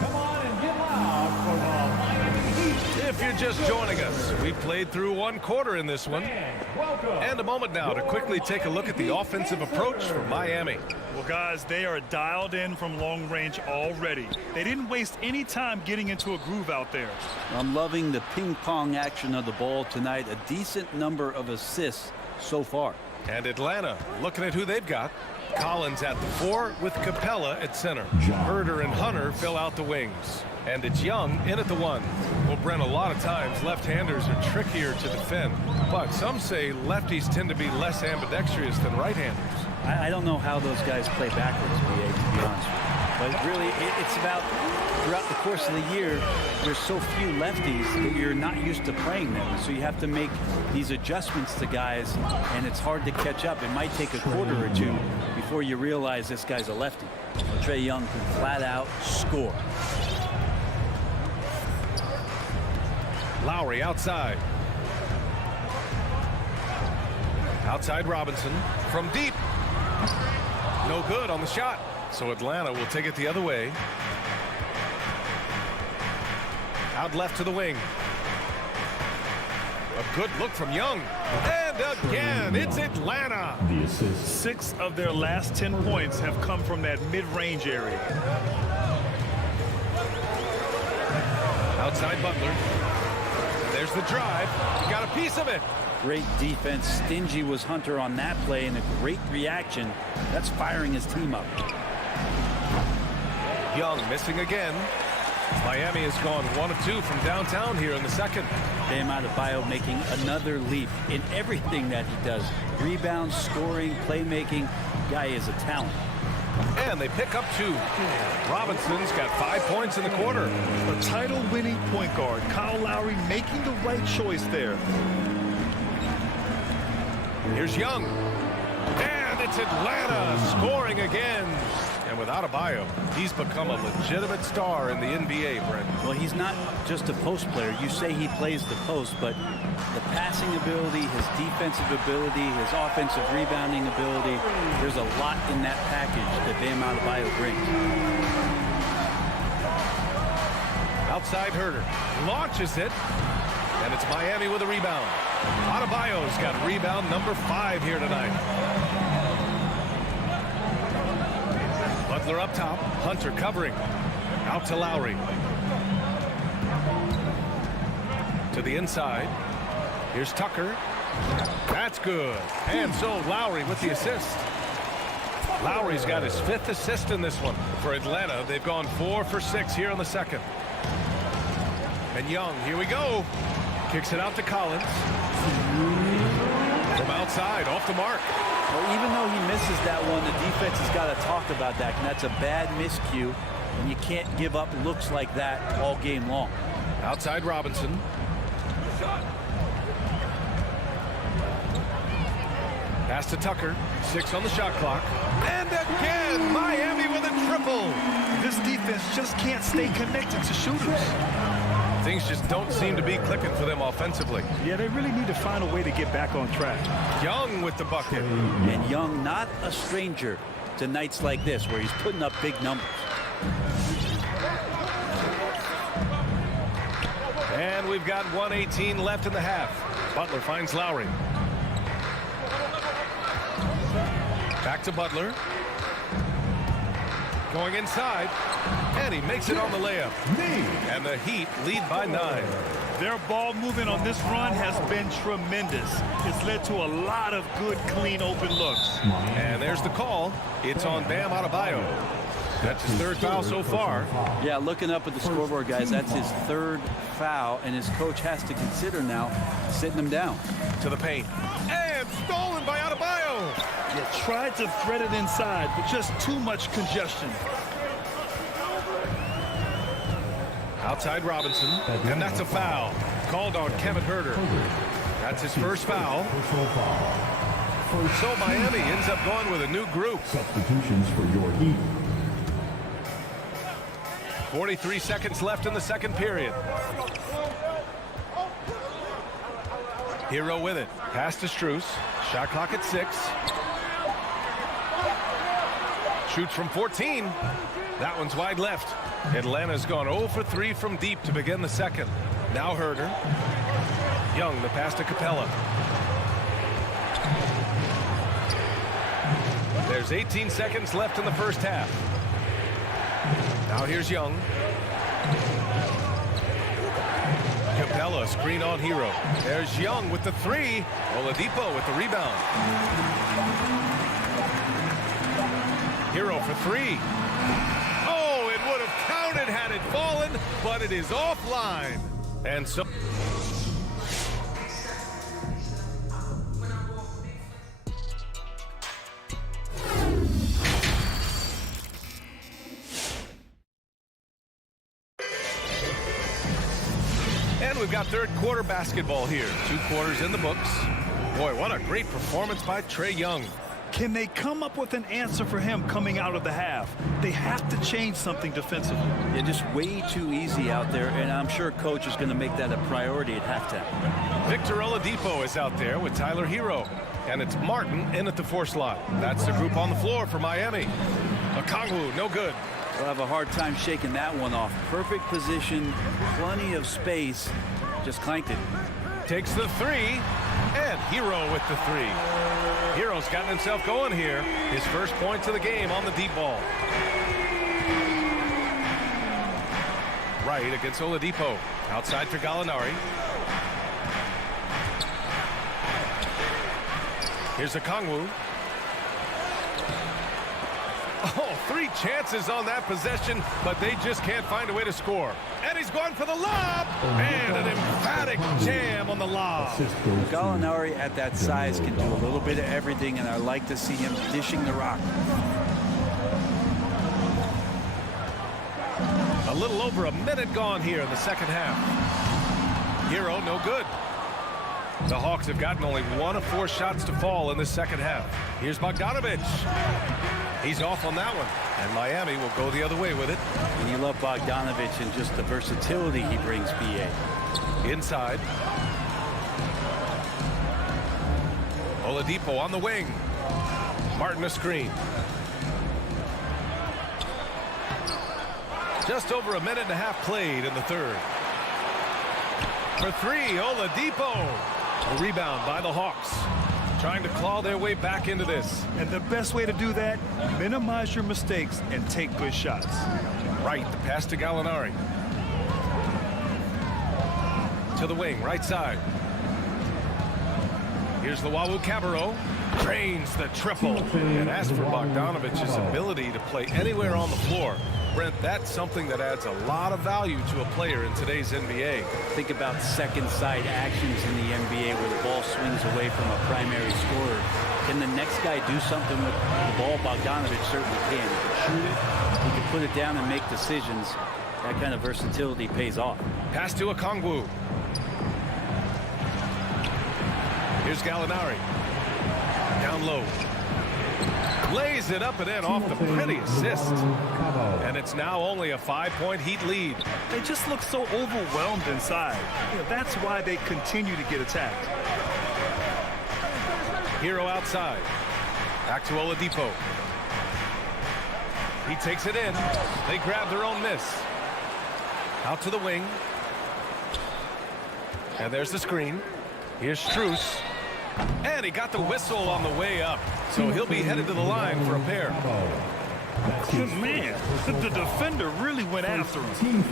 Come on and get loud for the Miami Heat. If you're just joining us, we played through 1 quarter in this one. And a moment now to quickly take a look at the offensive approach from Miami. Well, guys, they are dialed in from long range already. They didn't waste any time getting into a groove out there. I'm loving the ping-pong action of the ball tonight. A decent number of assists so far. And Atlanta looking at who they've got. Collins at the 4 with Capella at center. Herder and Hunter fill out the wings. And it's Young in at the 1. Well, Brent, a lot of times left-handers are trickier to defend. But some say lefties tend to be less ambidextrous than right-handers. I don't know how those guys play backwards, BA, to be honest with you. But really, it's about throughout the course of the year, there's so few lefties that you're not used to playing them. So you have to make these adjustments to guys, and it's hard to catch up. It might take a quarter or 2 before you realize this guy's a lefty. Well, Trae Young can flat out score. Lowry outside. Outside Robinson from deep. No good on the shot. So Atlanta will take it the other way. Out left to the wing. A good look from Young. And again, it's Atlanta. The assist. 6 of their last 10 points have come from that mid-range area. Outside Butler. There's the drive. He got a piece of it. Great defense. Stingy was Hunter on that play, and a great reaction. That's firing his team up. Young missing again. Miami has gone 1 of 2 from downtown here in the second. Bam Adebayo making another leap in everything that he does. Rebounds, scoring, playmaking. Guy is a talent. And they pick up 2. Robinson's got 5 points in the quarter. A title-winning point guard, Kyle Lowry making the right choice there. Here's Young. And it's Atlanta scoring again. And without Adebayo, he's become a legitimate star in the NBA, Brent. Well, he's not just a post player. You say he plays the post, but the passing ability, his defensive ability, his offensive rebounding ability, there's a lot in that package that Bam Adebayo brings. Outside Herder launches it, and it's Miami with a rebound. Adebayo's got rebound number 5 here tonight. Butler up top, Hunter covering. Out to Lowry. To the inside. Here's Tucker. That's good. And so Lowry with the assist. Lowry's got his 5th assist in this one. For Atlanta, they've gone 4 for 6 here in the second. And Young, here we go. Kicks it out to Collins. From outside, off the mark. Well, even though he misses that one, the defense has got to talk about that. And that's a bad miscue. And you can't give up looks like that all game long. Outside Robinson. Pass to Tucker. 6 on the shot clock. And again, Miami with a triple. This defense just can't stay connected to shooters. Things just don't seem to be clicking for them offensively. Yeah, they really need to find a way to get back on track. Young with the bucket. And Young not a stranger to nights like this where he's putting up big numbers. And we've got 1:18 left in the half. Butler finds Lowry. Back to Butler. Going inside. And he makes it on the layup. And the Heat lead by 9. Their ball movement on this run has been tremendous. It's led to a lot of good, clean, open looks. And there's the call. It's on Bam Adebayo. That's his 3rd foul so far. Yeah, looking up at the scoreboard, guys, that's his 3rd foul, and his coach has to consider now sitting him down. To the paint. And stolen by Adebayo. Yeah, tried to thread it inside, but just too much congestion. Outside Robinson, and that's a foul called on Kevin Huerter. That's his 1st foul. So Miami ends up going with a new group. Substitutions for your Heat. 43 seconds left in the 2nd period. Hero with it. Pass to Strus. Shot clock at 6. Shoots from 14. That one's wide left. Atlanta's gone 0 for 3 from deep to begin the 2nd. Now Huerter. Young, the pass to Capella. There's 18 seconds left in the 1st half. Now here's Young. Capella, screen on Hero. There's Young with the 3. Oladipo with the rebound. Hero for 3. Oh, it would have counted had it fallen, but it is offline. And so... And we've got 3rd quarter basketball here. 2 quarters in the books. Boy, what a great performance by Trae Young. Can they come up with an answer for him coming out of the half? They have to change something defensively. Yeah, just way too easy out there, and I'm sure coach is going to make that a priority at halftime. Victor Oladipo is out there with Tyler Hero. And it's Martin in at the 4 slot. That's the group on the floor for Miami. Okongwu, no good. We'll have a hard time shaking that one off. Perfect position, plenty of space. Just clanked it. Takes the 3, and Hero with the 3. Hero's gotten himself going here. His 1st points of the game on the deep ball. Right against Oladipo. Outside for Gallinari. Here's Okongwu. Oh, 3 chances on that possession, but they just can't find a way to score. And he's going for the lob, and an emphatic jam on the lob. Gallinari at that size can do a little bit of everything, and I like to see him dishing the rock. A little over a minute gone here in the 2nd half. Hero, no good. The Hawks have gotten only 1 of 4 shots to fall in the 2nd half. Here's Bogdanovic. He's off on that one, and Miami will go the other way with it. And you love Bogdanovic and just the versatility he brings, BA. Inside. Oladipo on the wing. Martin a screen. Just over a minute and a half played in the 3rd. For 3, Oladipo. A rebound by the Hawks. Trying to claw their way back into this. And the best way to do that, minimize your mistakes and take good shots. Right, the pass to Gallinari. To the wing, right side. Here's the Wawu-Cabarrot. Drains the triple. And as for Bogdanovic's ability to play anywhere on the floor, Brent, that's something that adds a lot of value to a player in today's NBA. Think about second side actions in the NBA where the ball swings away from a primary scorer. Can the next guy do something with the ball? Bogdanovic certainly can. He can shoot it, he can put it down and make decisions. That kind of versatility pays off. Pass to Okongwu. Here's Gallinari. Down down low. Lays it up and in off the pretty assist. And it's now only a 5-point Heat lead. They just look so overwhelmed inside. That's why they continue to get attacked. Hero outside. Back to Oladipo. He takes it in. They grab their own miss. Out to the wing. And there's the screen. Here's Strus. And he got the whistle on the way up. So he'll be headed to the line for a pair. Man, the defender really went after him.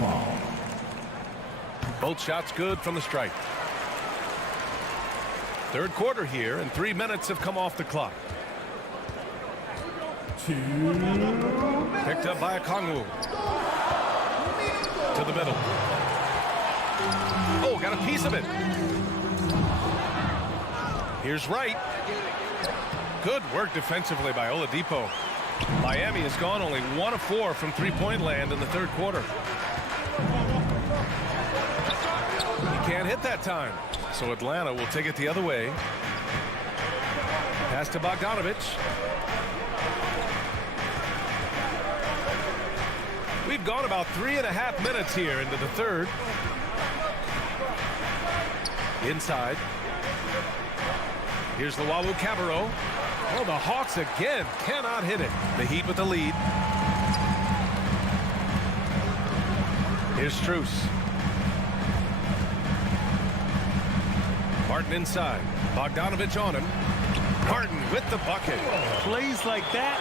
Both shots good from the stripe. Third quarter here, and 3 minutes have come off the clock. Picked up by Okongwu. To the middle. Oh, got a piece of it. Here's Wright. Good work defensively by Oladipo. Miami has gone only 1 of 4 from three-point land in the third quarter. He can't hit that time, so Atlanta will take it the other way. Pass to Bogdanovich. We've gone about 3.5 minutes here into the third. Inside. Here's the Wawu Cabarro. Oh, the Hawks again cannot hit it. The Heat with the lead. Here's Strus. Martin inside. Bogdanovich on him. Martin with the bucket. Plays like that,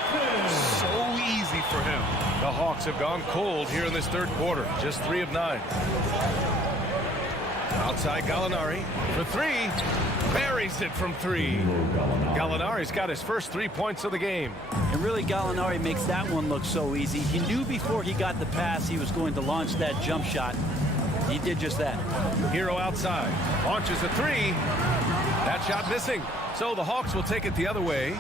so easy for him. The Hawks have gone cold here in this third quarter. Just 3 of 9. Outside Gallinari for 3. Buries it from 3. Gallinari's got his first 3 points of the game. And really, Gallinari makes that one look so easy. He knew before he got the pass he was going to launch that jump shot. He did just that. Hero outside. Launches a 3. That shot missing. So the Hawks will take it the other way.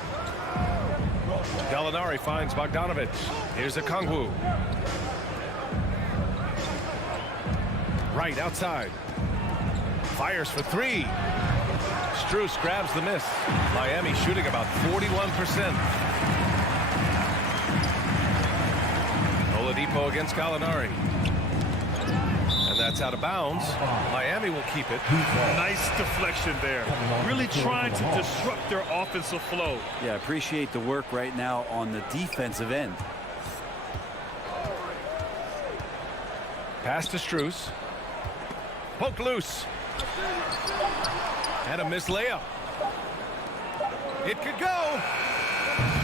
Gallinari finds Bogdanovich. Here's Okongwu. Right outside. Fires for 3. Strus grabs the miss. Miami shooting about 41%. Oladipo against Gallinari. And that's out of bounds. Miami will keep it. Nice deflection there. Really trying to disrupt their offensive flow. Yeah, appreciate the work right now on the defensive end. Pass to Strus. Poke loose. And a missed layup. It could go.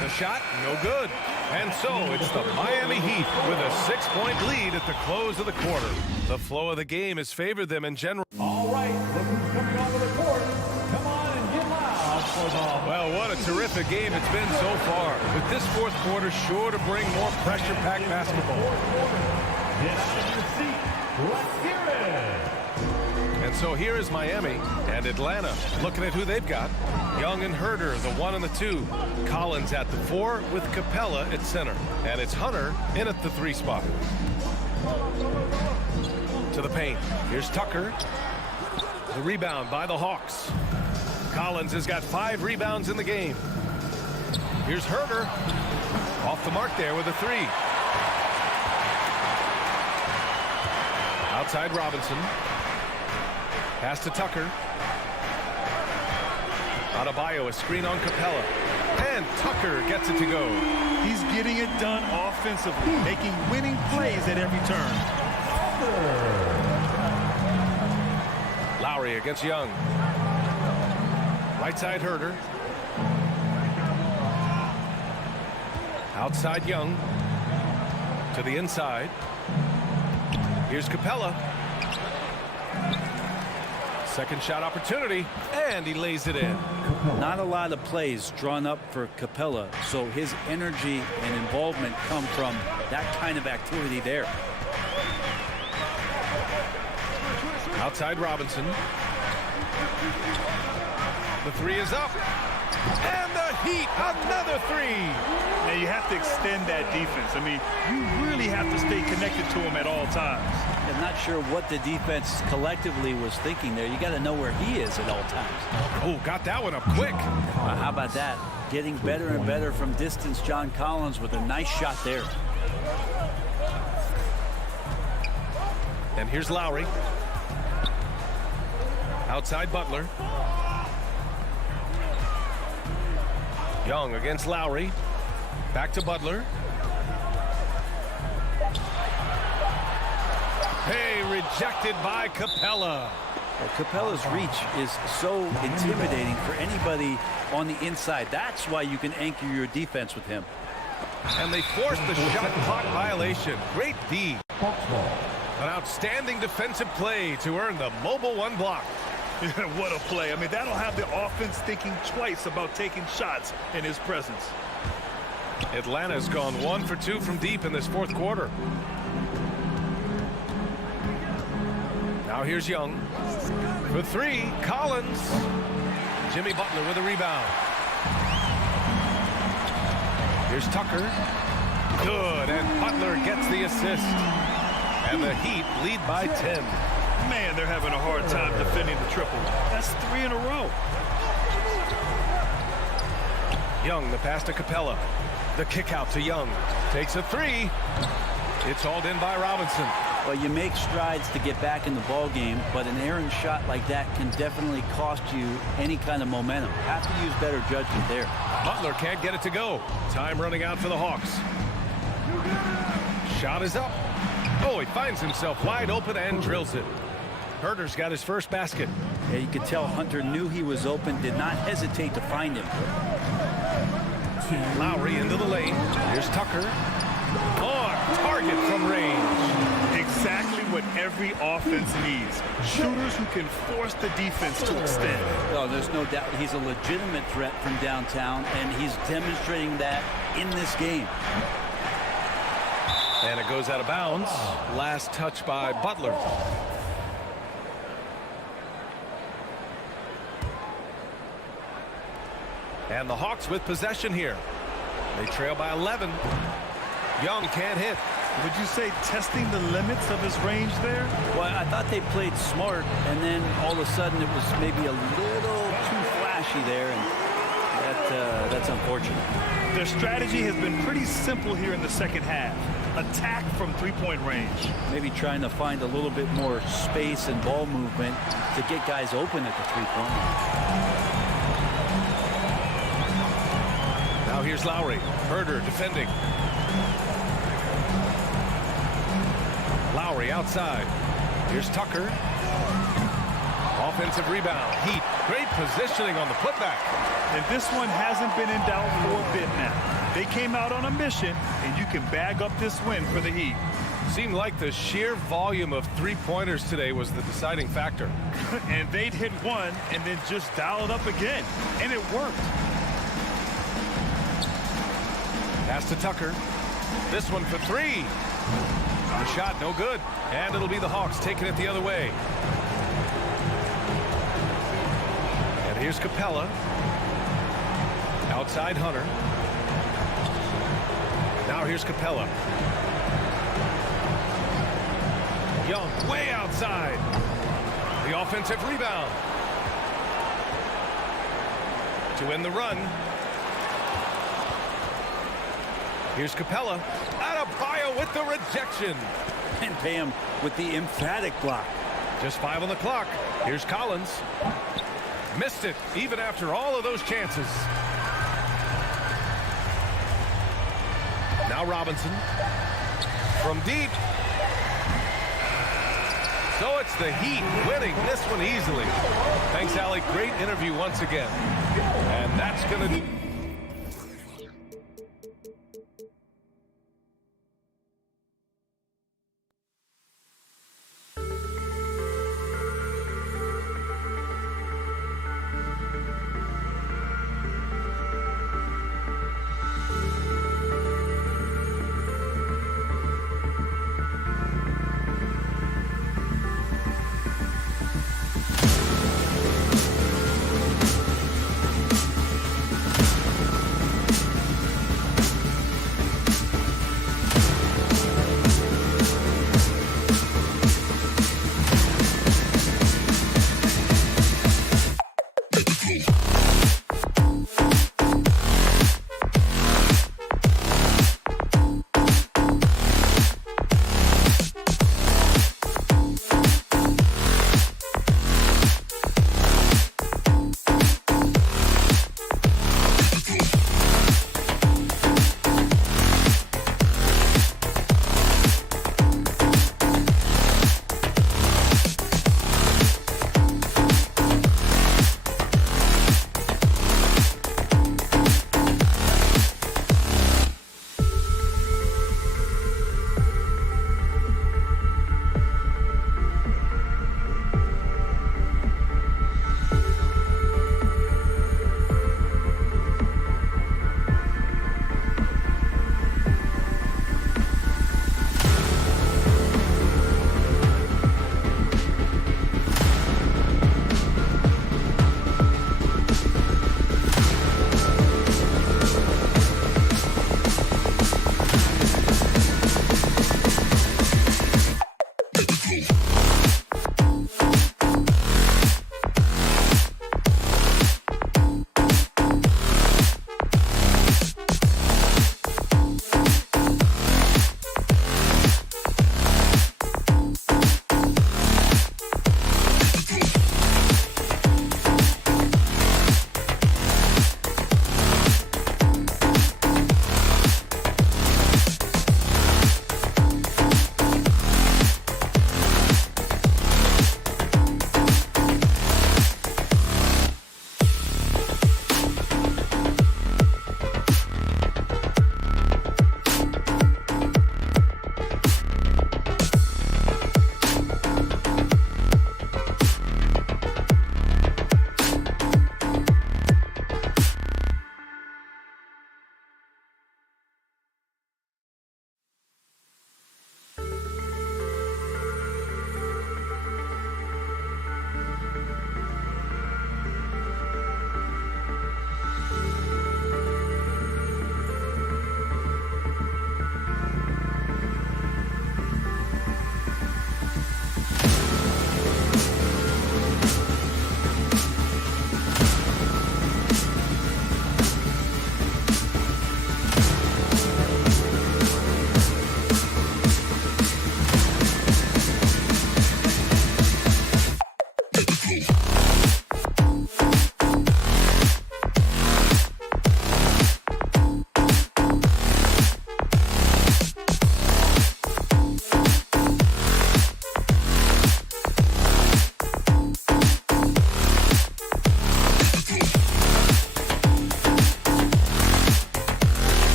The shot, no good. And so it's the Miami Heat with a 6-point lead at the close of the quarter. The flow of the game has favored them in general. All right, look who's coming onto the court. Come on and get loud for the... Well, what a terrific game it's been so far. With this fourth quarter sure to bring more pressure-packed basketball. Get out of your seat. Let's hear it. And so here is Miami and Atlanta looking at who they've got. Young and Herder, the 1 and the 2. Collins at the 4 with Capella at center. And it's Hunter in at the 3 spot. To the paint. Here's Tucker. The rebound by the Hawks. Collins has got 5 rebounds in the game. Here's Herder. Off the mark there with a 3. Outside Robinson. Pass to Tucker. Adebayo, a screen on Capella. And Tucker gets it to go. He's getting it done offensively, making winning plays at every turn. Lowry against Young. Right side Herder. Outside Young. To the inside. Here's Capella. Second shot opportunity, and he lays it in. Not a lot of plays drawn up for Capella, so his energy and involvement come from that kind of activity there. Outside Robinson. The 3 is up. And the Heat, another 3. Now you have to extend that defense. I mean, you really have to stay connected to him at all times. I'm not sure what the defense collectively was thinking there. You got to know where he is at all times. Oh, got that one up quick. How about that? Getting better and better from distance. John Collins with a nice shot there. And here's Lowry. Outside Butler. Young against Lowry. Back to Butler. Hey, rejected by Capella. Well, Capella's reach is so intimidating for anybody on the inside. That's why you can anchor your defense with him. And they forced the shot clock violation. Great D. An outstanding defensive play to earn the mobile 1 block. What a play. I mean, that'll have the offense thinking twice about taking shots in his presence. Atlanta's gone 1 for 2 from deep in this 4th quarter. Now here's Young. For 3, Collins. Jimmy Butler with a rebound. Here's Tucker. Good, and Butler gets the assist. And the Heat lead by 10. Man, they're having a hard time defending the triple. That's 3 in a row. Young, the pass to Capella. The kick out to Young. Takes a 3. It's hauled in by Robinson. Well, you make strides to get back in the ball game, but an errant shot like that can definitely cost you any kind of momentum. Have to use better judgment there. Butler can't get it to go. Time running out for the Hawks. Shot is up. Oh, he finds himself wide open and drills it. Herter's got his first basket. Yeah, you could tell Hunter knew he was open, did not hesitate to find him. Lowry into the lane. Here's Tucker. On target from range. Exactly what every offense needs. Shooters who can force the defense to extend. Oh, there's no doubt he's a legitimate threat from downtown, and he's demonstrating that in this game. And it goes out of bounds. Last touch by Butler. And the Hawks with possession here. They trail by 11. Young can't hit. Would you say testing the limits of his range there? Well, I thought they played smart, and then all of a sudden it was maybe a little too flashy there, and that's unfortunate. Their strategy has been pretty simple here in the second half. Attack from three-point range. Maybe trying to find a little bit more space and ball movement to get guys open at the three-point line. Now here's Lowry. Herter defending. Lowry outside. Here's Tucker. Offensive rebound. Heat. Great positioning on the putback. And this one hasn't been in doubt for a bit now. They came out on a mission, and you can bag up this win for the Heat. Seemed like the sheer volume of three-pointers today was the deciding factor. And they'd hit one and then just dial it up again. And it worked. Pass to Tucker. This one for 3. The shot no good. And it'll be the Hawks taking it the other way. And here's Capella. Outside Hunter. Now here's Capella. Young way outside. The offensive rebound. To win the run. Here's Capella. Adebayo with the rejection. And Pam with the emphatic block. Just 5 on the clock. Here's Collins. Missed it even after all of those chances. Now Robinson. From deep. So it's the Heat winning this one easily. Thanks, Allie. Great interview once again. And that's going to do.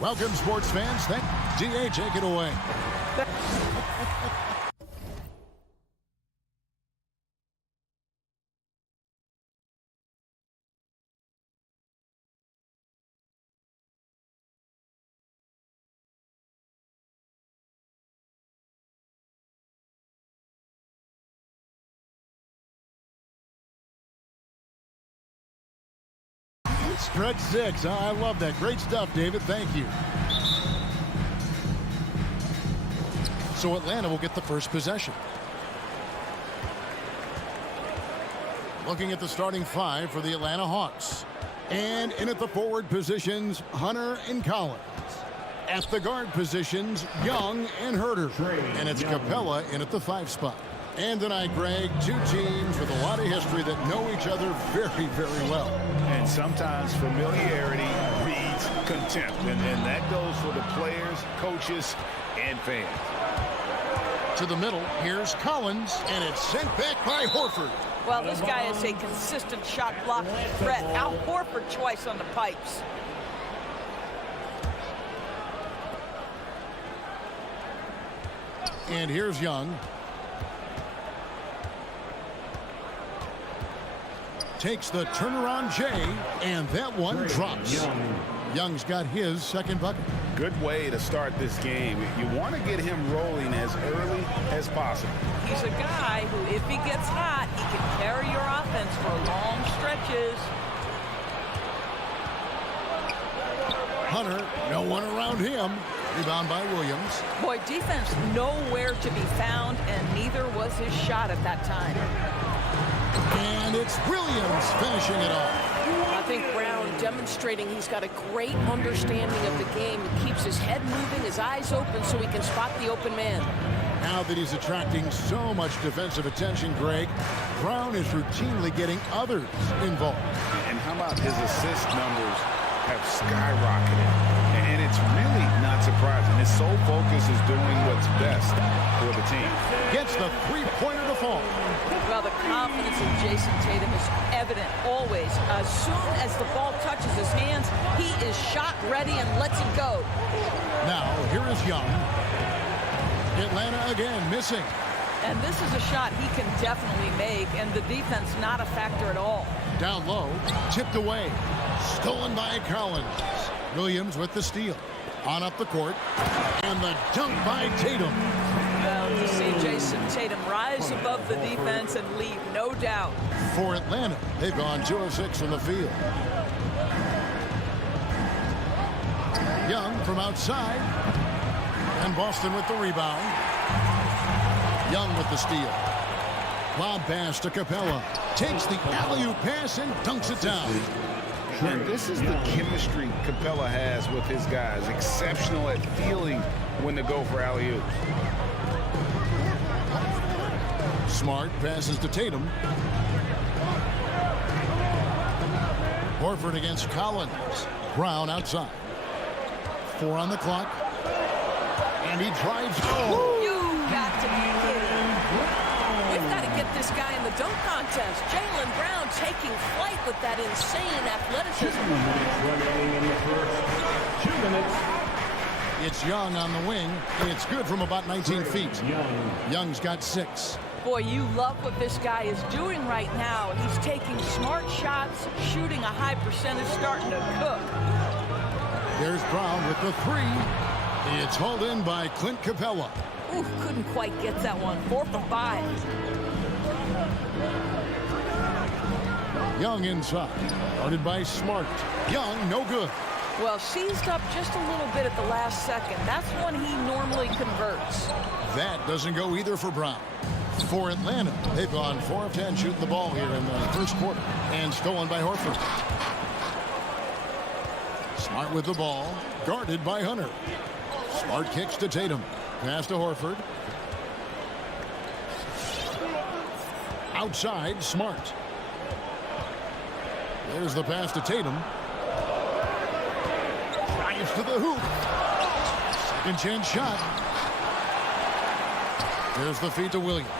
Welcome, sports fans. DA, take it away. Stretch 6. I love that. Great stuff, David. Thank you. So Atlanta will get the first possession. Looking at the starting 5 for the Atlanta Hawks. And in at the forward positions, Hunter and Collins. At the guard positions, Young and Herter. And it's Capella in at the 5 spot. And tonight, Greg, two teams with a lot of history that know each other very, very well. And sometimes familiarity breeds contempt. And that goes for the players, coaches, and fans. To the middle, here's Collins, and it's sent back by Horford. Well, this guy is a consistent shot blocking threat. Al Horford twice on the pipes. And here's Young. Takes the turnaround J, and that one drops. Young's got his second bucket. Good way to start this game. You want to get him rolling as early as possible. He's a guy who, if he gets hot, he can carry your offense for long stretches. Hunter, no one around him. Rebound by Williams. Boy, defense nowhere to be found, and neither was his shot at that time. And it's Williams finishing it off. I think Brown demonstrating he's got a great understanding of the game. He keeps his head moving, his eyes open so he can spot the open man. Now that he's attracting so much defensive attention, Greg, Brown is routinely getting others involved. And how about his assist numbers have skyrocketed? And it's really not surprising. His sole focus is doing what's best for the team. Gets the three-pointer to fall. Well, the confidence in Jason Tatum is evident always. As soon as the ball touches his hands, he is shot ready and lets it go. Now, here is Young. Atlanta again missing. And this is a shot he can definitely make, and the defense not a factor at all. Down low, tipped away. Stolen by Collins. Williams with the steal. On up the court. And the dunk by Tatum. Well, to see Jason Tatum rise above the defense and leave, no doubt. For Atlanta, they've gone 2 of 6 from the field. Young from outside. And Boston with the rebound. Young with the steal. Lob pass to Capella. Takes the alley-oop pass and dunks it down. And this is the chemistry Capella has with his guys. Exceptional at feeling when to go for alley-oops. Smart passes to Tatum. Horford against Collins. Brown outside. 4 on the clock. And he drives. Oh. You got to be kidding. We've got to get this guy in the dunk contest. Jaylen Brown taking flight with that insane athleticism. 2 minutes. It's Young on the wing. It's good from about 19 feet. Young's got 6. Boy, you love what this guy is doing right now. He's taking smart shots, shooting a high percentage, starting to cook. There's Brown with the 3. It's hauled in by Clint Capella. Ooh, couldn't quite get that one. 4 for 5. Young inside. Guarded by Smart. Young, no good. Well, seized up just a little bit at the last second. That's when he normally converts. That doesn't go either for Brown. For Atlanta, they've gone 4 of 10 shooting the ball here in the first quarter. And stolen by Horford. Smart with the ball. Guarded by Hunter. Smart kicks to Tatum. Pass to Horford. Outside, Smart. There's the pass to Tatum. Drives to the hoop. Second chance shot. There's the feed to Williams.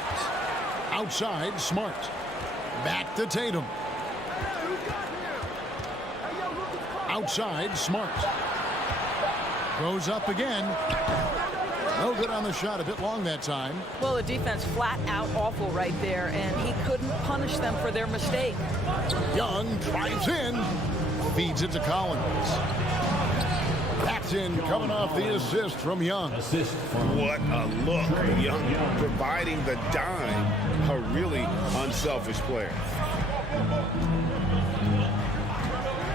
Outside, Smart. Back to Tatum. Outside, Smart. Goes up again. No good on the shot. A bit long that time. Well, the defense flat out awful right there, and he couldn't punish them for their mistake. Young drives in. Feeds it to Collins. That's in, coming off the assist from Young. What a look. Young providing the dime. A really unselfish player.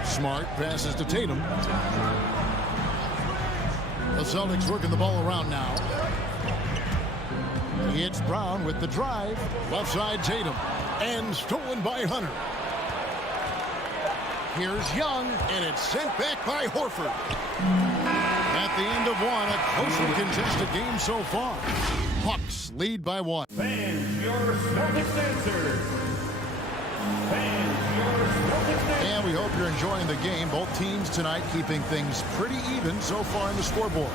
Smart passes to Tatum. The Celtics working the ball around now. It's Brown with the drive. Left side Tatum. And stolen by Hunter. Here's Young, and it's sent back by Horford. At the end of one, a closely contested game so far. Hawks lead by 1. Fans, your Celtics answer. Fans, your Celtics answer. And we hope you're enjoying the game. Both teams tonight keeping things pretty even so far in the scoreboard.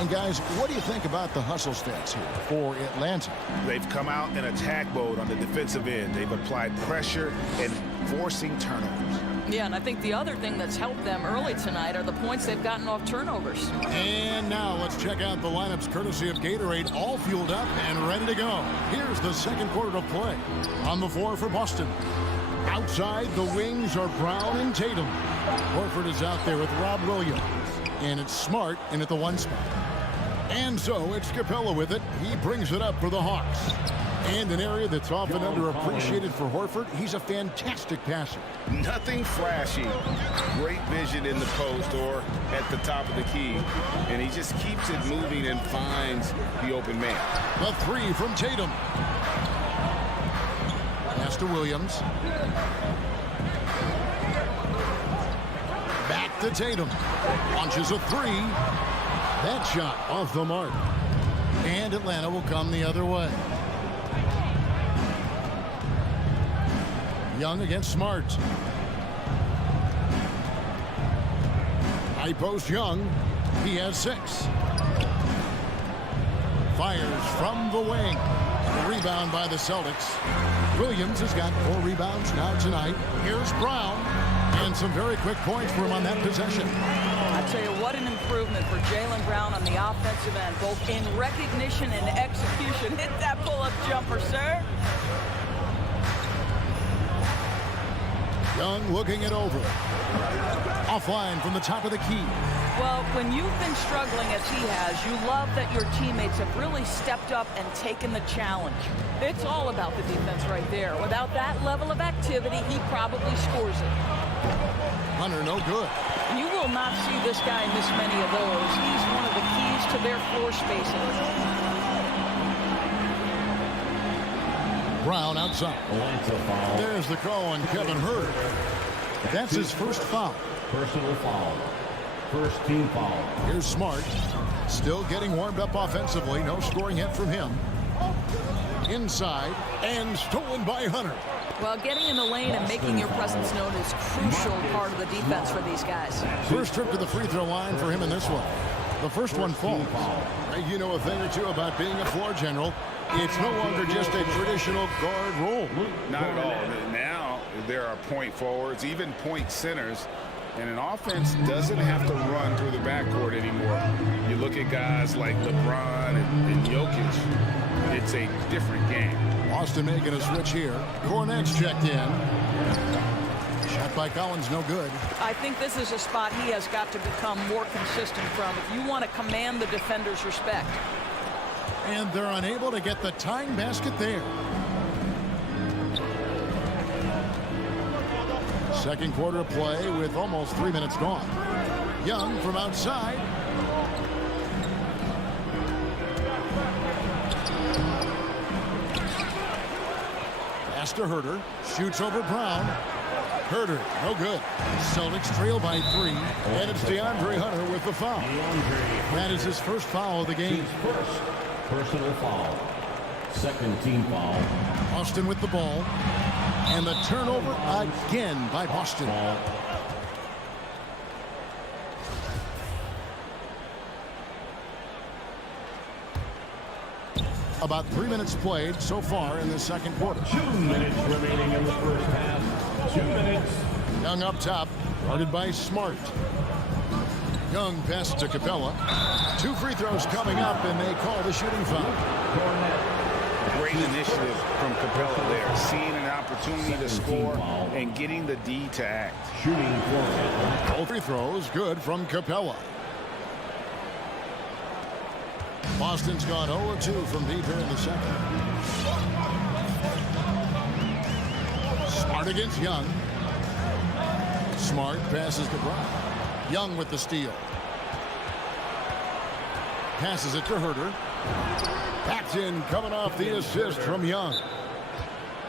And guys, what do you think about the hustle stats here for Atlanta? They've come out in attack mode on the defensive end. They've applied pressure and forcing turnovers. Yeah, and I think the other thing that's helped them early tonight are the points they've gotten off turnovers. And now let's check out the lineups courtesy of Gatorade, all fueled up and ready to go. Here's the second quarter of play. On the floor for Boston. Outside, the wings are Brown and Tatum. Horford is out there with Rob Williams. And it's Smart in at the 1 spot. And so it's Capella with it. He brings it up for the Hawks. And an area that's often underappreciated for Horford, he's a fantastic passer. Nothing flashy. Great vision in the post or at the top of the key. And he just keeps it moving and finds the open man. The 3 from Tatum. Pass to Williams. Back to Tatum. Launches a 3. That shot off the mark. And Atlanta will come the other way. Young against Smart. High post Young. He has 6. Fires from the wing. Rebound by the Celtics. Williams has got 4 rebounds now tonight. Here's Brown. And some very quick points for him on that possession. I tell you, what an improvement for Jaylen Brown on the offensive end, both in recognition and execution. Hit that pull-up jumper, sir. Young looking it over. Offline from the top of the key. Well, when you've been struggling as he has, you love that your teammates have really stepped up and taken the challenge. It's all about the defense right there. Without that level of activity, he probably scores it. Hunter, no good. And you will not see this guy miss many of those. He's one of the keys to their floor spacing. Brown outside. There's the call on Kevin Hurd. That's his first foul. Personal foul. First team foul. Here's Smart. Still getting warmed up offensively. No scoring yet from him. Inside and stolen by Hunter. Well, getting in the lane and making your presence known is crucial part of the defense for these guys. First trip to the free throw line for him in this one. The first one falls. You know a thing or two about being a floor general. It's no longer just a traditional guard role. Not at all. Now there are point forwards, even point centers, and an offense doesn't have to run through the backcourt anymore. You look at guys like LeBron and Jokic, it's a different game. Boston making a switch here. Cornette's checked in. Shot by Collins, no good. I think this is a spot he has got to become more consistent from if you want to command the defender's respect. And they're unable to get the tying basket there. Second quarter of play with almost 3 minutes gone. Young from outside. Pass to Herter. Shoots over Brown. Herter, no good. Celtics trail by 3. And it's DeAndre Hunter with the foul. That is his first foul of the game. First personal foul. Second team foul. Boston with the ball. And the turnover again by Boston. About 3 minutes played so far in the second quarter. 2 minutes remaining in the first half. 2 minutes. Young up top, guarded by Smart. Young passes to Capella. 2 free throws coming up, and they call the shooting foul. Great initiative from Capella there. Seeing an opportunity to score and getting the D to act. All free throws good from Capella. Boston's gone 0-2 from deep here in the second. Smart against Young. Smart passes to Brown. Young with the steal. Passes it to Herter. Backed in, coming off the assist from Young.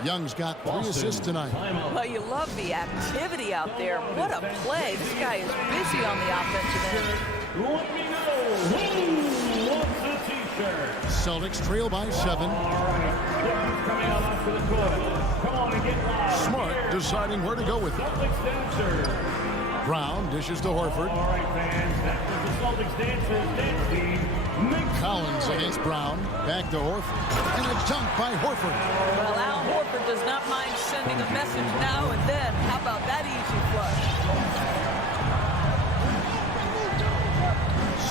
Young's got 3 assists tonight. Well, you love the activity out there. What a play. This guy is busy on the offensive end. Let me know who wants a t-shirt. Celtics trail by 7. Coming out onto the court. Come on and get loud. Smart deciding where to go with it. Celtics dancers. Brown dishes to Horford. All right, fans. That was the Celtics dancers dance team. Collins against Brown. Back to Horford. And a dunk by Horford. Well, Al Horford does not mind sending a message now and then. How about that easy flush?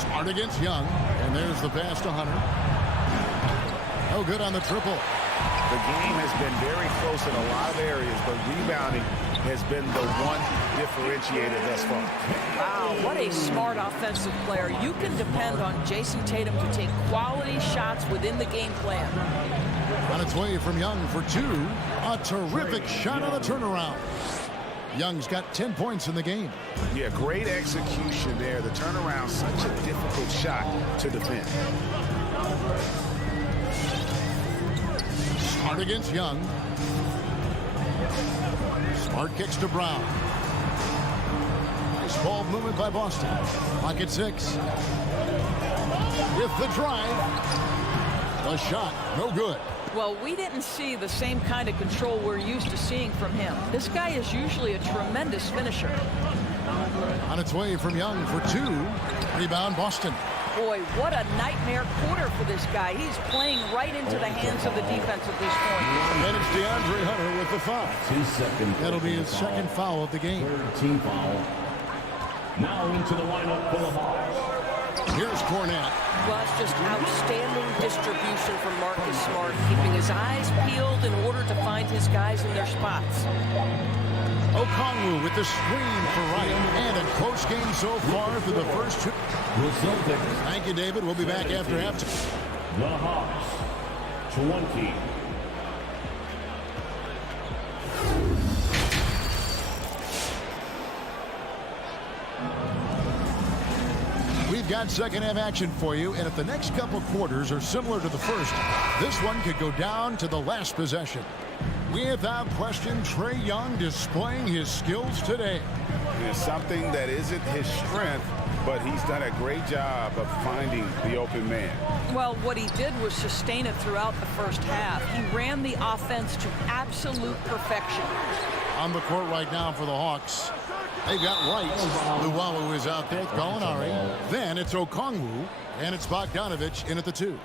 Smart against Young. And there's the pass to Hunter. No good on the triple. The game has been very close in a lot of areas, but rebounding has been the one differentiator thus far. Wow, what a smart offensive player. You can depend on Jason Tatum to take quality shots within the game plan. On its way from Young for 2. A terrific shot on the turnaround. Young's got 10 points in the game. Yeah, great execution there. The turnaround, such a difficult shot to defend. Smart against Young. Smart kicks to Brown. Nice ball movement by Boston. Clock at 6. With the drive. The shot, no good. Well, we didn't see the same kind of control we're used to seeing from him. This guy is usually a tremendous finisher. On its way from Young for 2. Rebound Boston. Boy, what a nightmare quarter for this guy. He's playing right into the hands of the defense at this point. And it's DeAndre Hunter with the foul. That'll be his second foul of the game. Third team foul. Now into the lineup for the Hawks. Here's Cornette. Well, it's just outstanding distribution from Marcus Smart, keeping his eyes peeled in order to find his guys in their spots. Okongwu with the screen for Wright. And a close game so far for the first 2. Thank you, David. We'll be back after halftime. The Hawks, 20. We've got second half action for you, and if the next couple quarters are similar to the first, this one could go down to the last possession. Without question, Trae Young displaying his skills today. It's something that isn't his strength, but he's done a great job of finding the open man. Well, what he did was sustain it throughout the first half. He ran the offense to absolute perfection. On the court right now for the Hawks. They've got Wright. Luwawu is out there with Gallinari. Then it's Okongwu, and it's Bogdanovich in at the 2.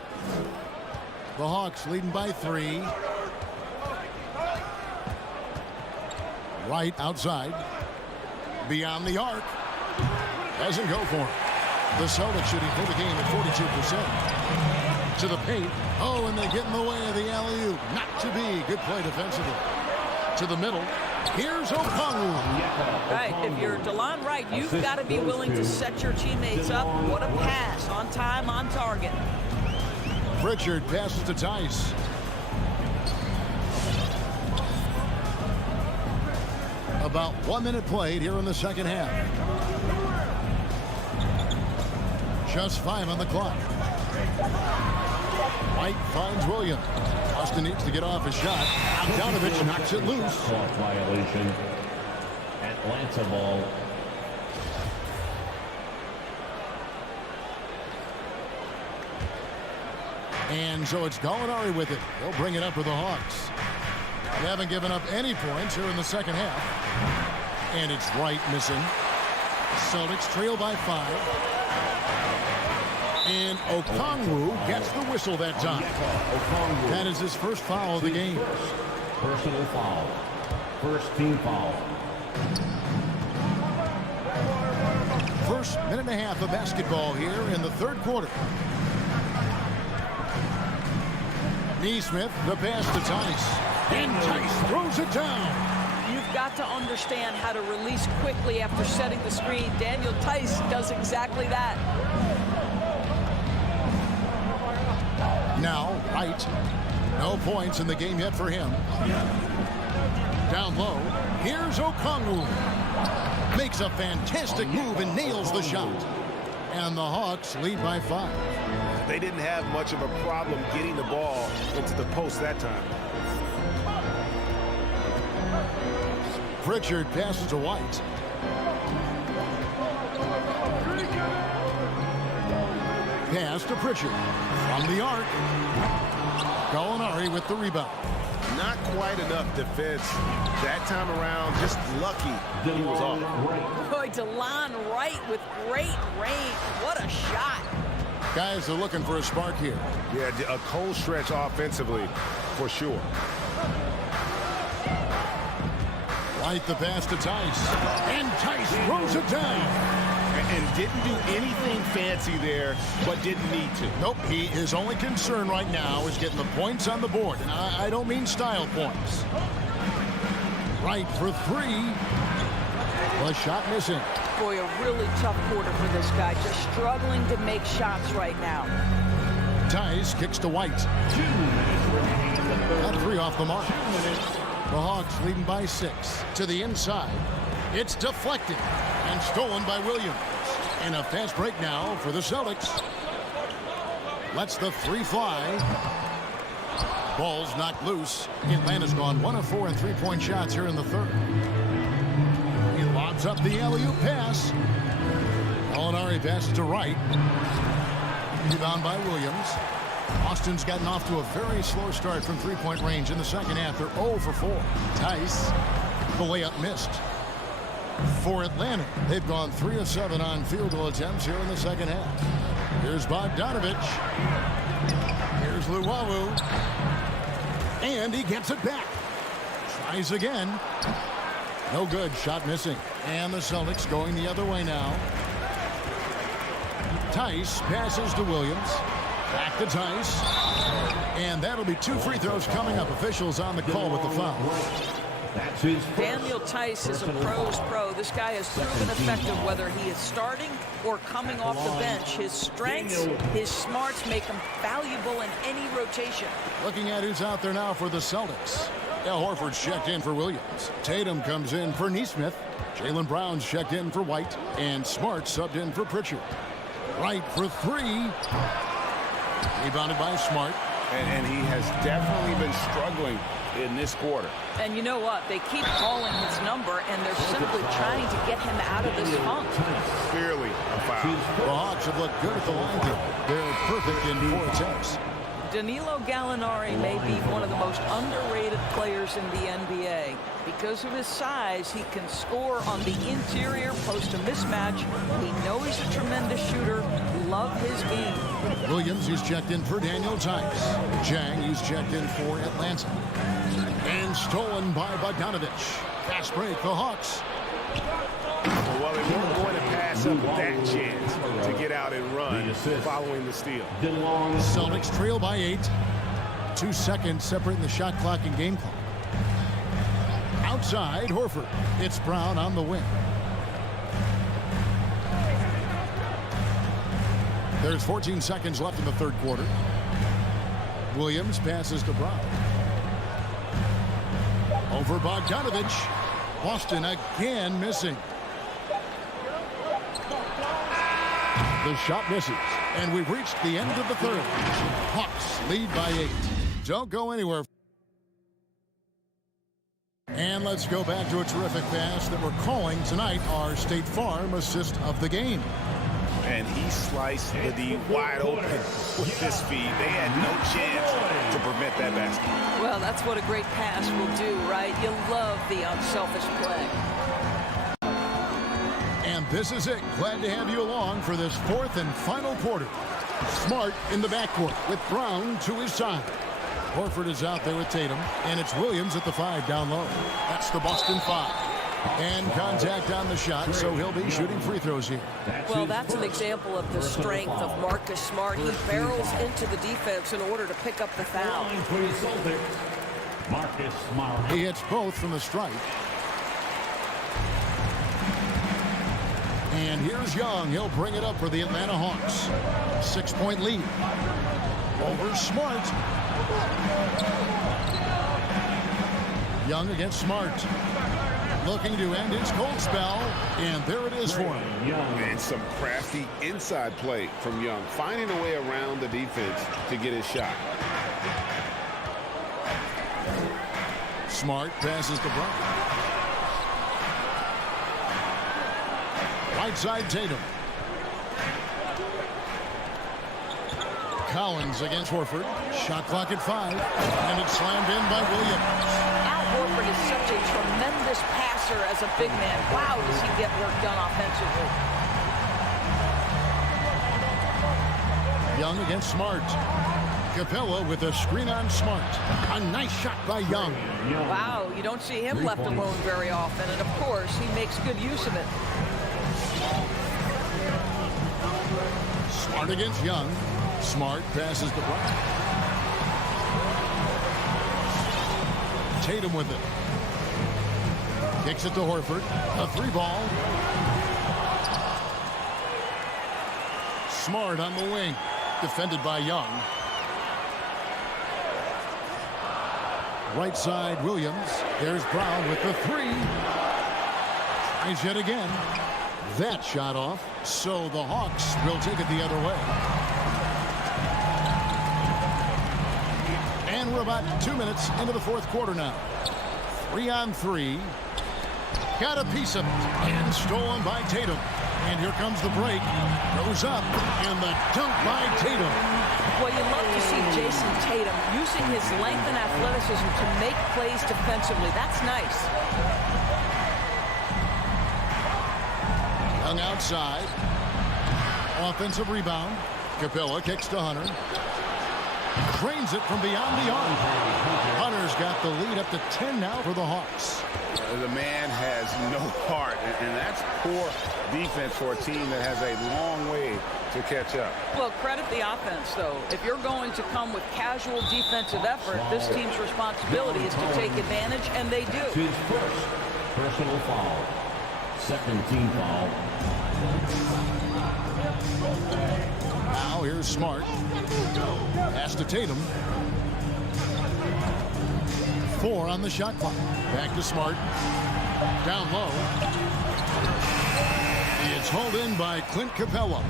The Hawks leading by 3. Wright outside. Beyond the arc. Doesn't go for him. The Celtics shooting for the game at 42%. To the paint. Oh, and they get in the way of the alley-oop. Not to be. Good play defensively. To the middle. Here's Okongwu. Right, if you're DeLon Wright, you've got to be willing to set your teammates up. What a pass. On time, on target. Pritchard passes to Tice. About 1 minute played here in the second half. Just 5 on the clock. White finds Williams. Austin needs to get off his shot. Bogdanovich knocks it loose. Clock violation. Atlanta ball. And so it's Gallinari with it. They'll bring it up for the Hawks. They haven't given up any points here in the second half. And it's Wright missing. Celtics trail by 5. And Okongwu gets the whistle that time. That is his first foul of the game. Personal foul. First team foul. First minute and a half of basketball here in the third quarter. Neesmith, the pass to Tice. And Tice throws it down. You've got to understand how to release quickly after setting the screen. Daniel Tice does exactly that. Now, Wright. No points in the game yet for him. Down low. Here's Okongwu. Makes a fantastic move and nails the shot. And the Hawks lead by 5. They didn't have much of a problem getting the ball into the post that time. Pritchard passes to White. Pass to Pritchard. From the arc. Gallinari with the rebound. Not quite enough defense that time around. Just lucky he was off. Boy, DeLon Wright with great range. What a shot. Guys are looking for a spark here. Yeah, a cold stretch offensively for sure. White the pass to Tice. And Tice throws it down. And didn't do anything fancy there, but didn't need to. Nope, his only concern right now is getting the points on the board. And I don't mean style points. Right for 3. The shot missing. Boy, a really tough quarter for this guy. Just struggling to make shots right now. Tice kicks to White. Got 3 off the mark. The Hawks leading by 6. To the inside. It's deflected and stolen by Williams. And a fast break now for the Celtics. Lets the 3 fly. Ball's knocked loose. Atlanta's gone 1 of 4 in 3-point shots here in the third. He lobs up the alley-oop pass. Gallinari passes to Wright. Rebound by Williams. Austin's gotten off to a very slow start from 3-point range in the second half. They're 0 for 4. Tice, the layup missed. For Atlanta, they've gone 3 of 7 on field goal attempts here in the second half. Here's Bogdanovich. Here's Luwawu. And he gets it back. Tries again. No good. Shot missing. And the Celtics going the other way now. Tice passes to Williams. Back to Tice. And that'll be 2 free throws coming up. Officials on the call with the foul. Daniel Tice is a pro's pro. This guy has proven effective whether he is starting or coming off the bench. His strengths, his smarts make him valuable in any rotation. Looking at who's out there now for the Celtics. Al Horford's checked in for Williams. Tatum comes in for Neesmith. Jaylen Brown's checked in for White. And Smart subbed in for Pritchard. Wright for 3. Rebounded by Smart. And he has definitely been struggling in this quarter. And you know what? They keep calling his number, and they're simply trying to get him out of this funk. Clearly a foul. The Hawks have looked good at the line here. They're perfect in 4 attempts. Danilo Gallinari may be one of the most underrated players in the NBA. Because of his size, he can score on the interior, post a mismatch. We know he's a tremendous shooter. Love his game. Williams is checked in for Daniel Tice. Jang is checked in for Atlanta. And stolen by Bogdanovich. Fast break, the Hawks. Well, they weren't going to pass up that chance to get out and run following the steal. Celtics trail by 8. 2 seconds separating the shot clock and game clock. Outside, Horford. It's Brown on the wing. There's 14 seconds left in the third quarter. Williams passes to Brown. Over Bogdanovich. Boston again missing. The shot misses. And we've reached the end of the third. Hawks lead by 8. Don't go anywhere. And let's go back to a terrific pass that we're calling tonight our State Farm assist of the game. And he sliced the D wide open with this feed. They had no chance to prevent that basket. Well, that's what a great pass will do, right? You love the unselfish play. And this is it. Glad to have you along for this 4th and final quarter. Smart in the backcourt with Brown to his side. Horford is out there with Tatum, and it's Williams at the 5 down low. That's the Boston 5. And contact on the shot, so he'll be shooting free throws here. Well, that's an example of the strength of Marcus Smart. He barrels into the defense in order to pick up the foul. Marcus Smart. He hits both from the stripe. And here's Young. He'll bring it up for the Atlanta Hawks. 6-point lead. Over Smart. Young against Smart. Looking to end his cold spell. And there it is for him. And some crafty inside play from Young. Finding a way around the defense to get his shot. Smart passes to Bryant. Right side Tatum. Collins against Horford. Shot clock at 5. And it's slammed in by Williams. Al Horford is such a tremendous passer as a big man. Wow, does he get work done offensively. Young against Smart. Capella with a screen on Smart. A nice shot by Young. Wow, you don't see him left alone very often. And, of course, he makes good use of it. Smart against Young. Smart passes to Bryant. Tatum with it. Kicks it to Horford. A 3-ball. Smart on the wing. Defended by Young. Right side Williams. There's Brown with the 3. Tries yet again. That shot off. So the Hawks will take it the other way. And we're about 2 minutes into the fourth quarter now. 3-on-3. Got a piece of it. And stolen by Tatum. And here comes the break. Goes up. And the dunk by Tatum. Well, you love to see Jason Tatum using his length and athleticism to make plays defensively. That's nice. Young outside. Offensive rebound. Capella kicks to Hunter. Cranes it from beyond the arc. Hunter's got the lead up to 10 now for the Hawks. The man has no heart, and that's poor defense for a team that has a long way to catch up. Well, credit the offense, though. If you're going to come with casual defensive effort, this team's responsibility is to take advantage, and they do. His first personal foul. Second team foul. Now here's Smart. Pass to Tatum. 4 on the shot clock. Back to Smart. Down low. It's hauled in by Clint Capella.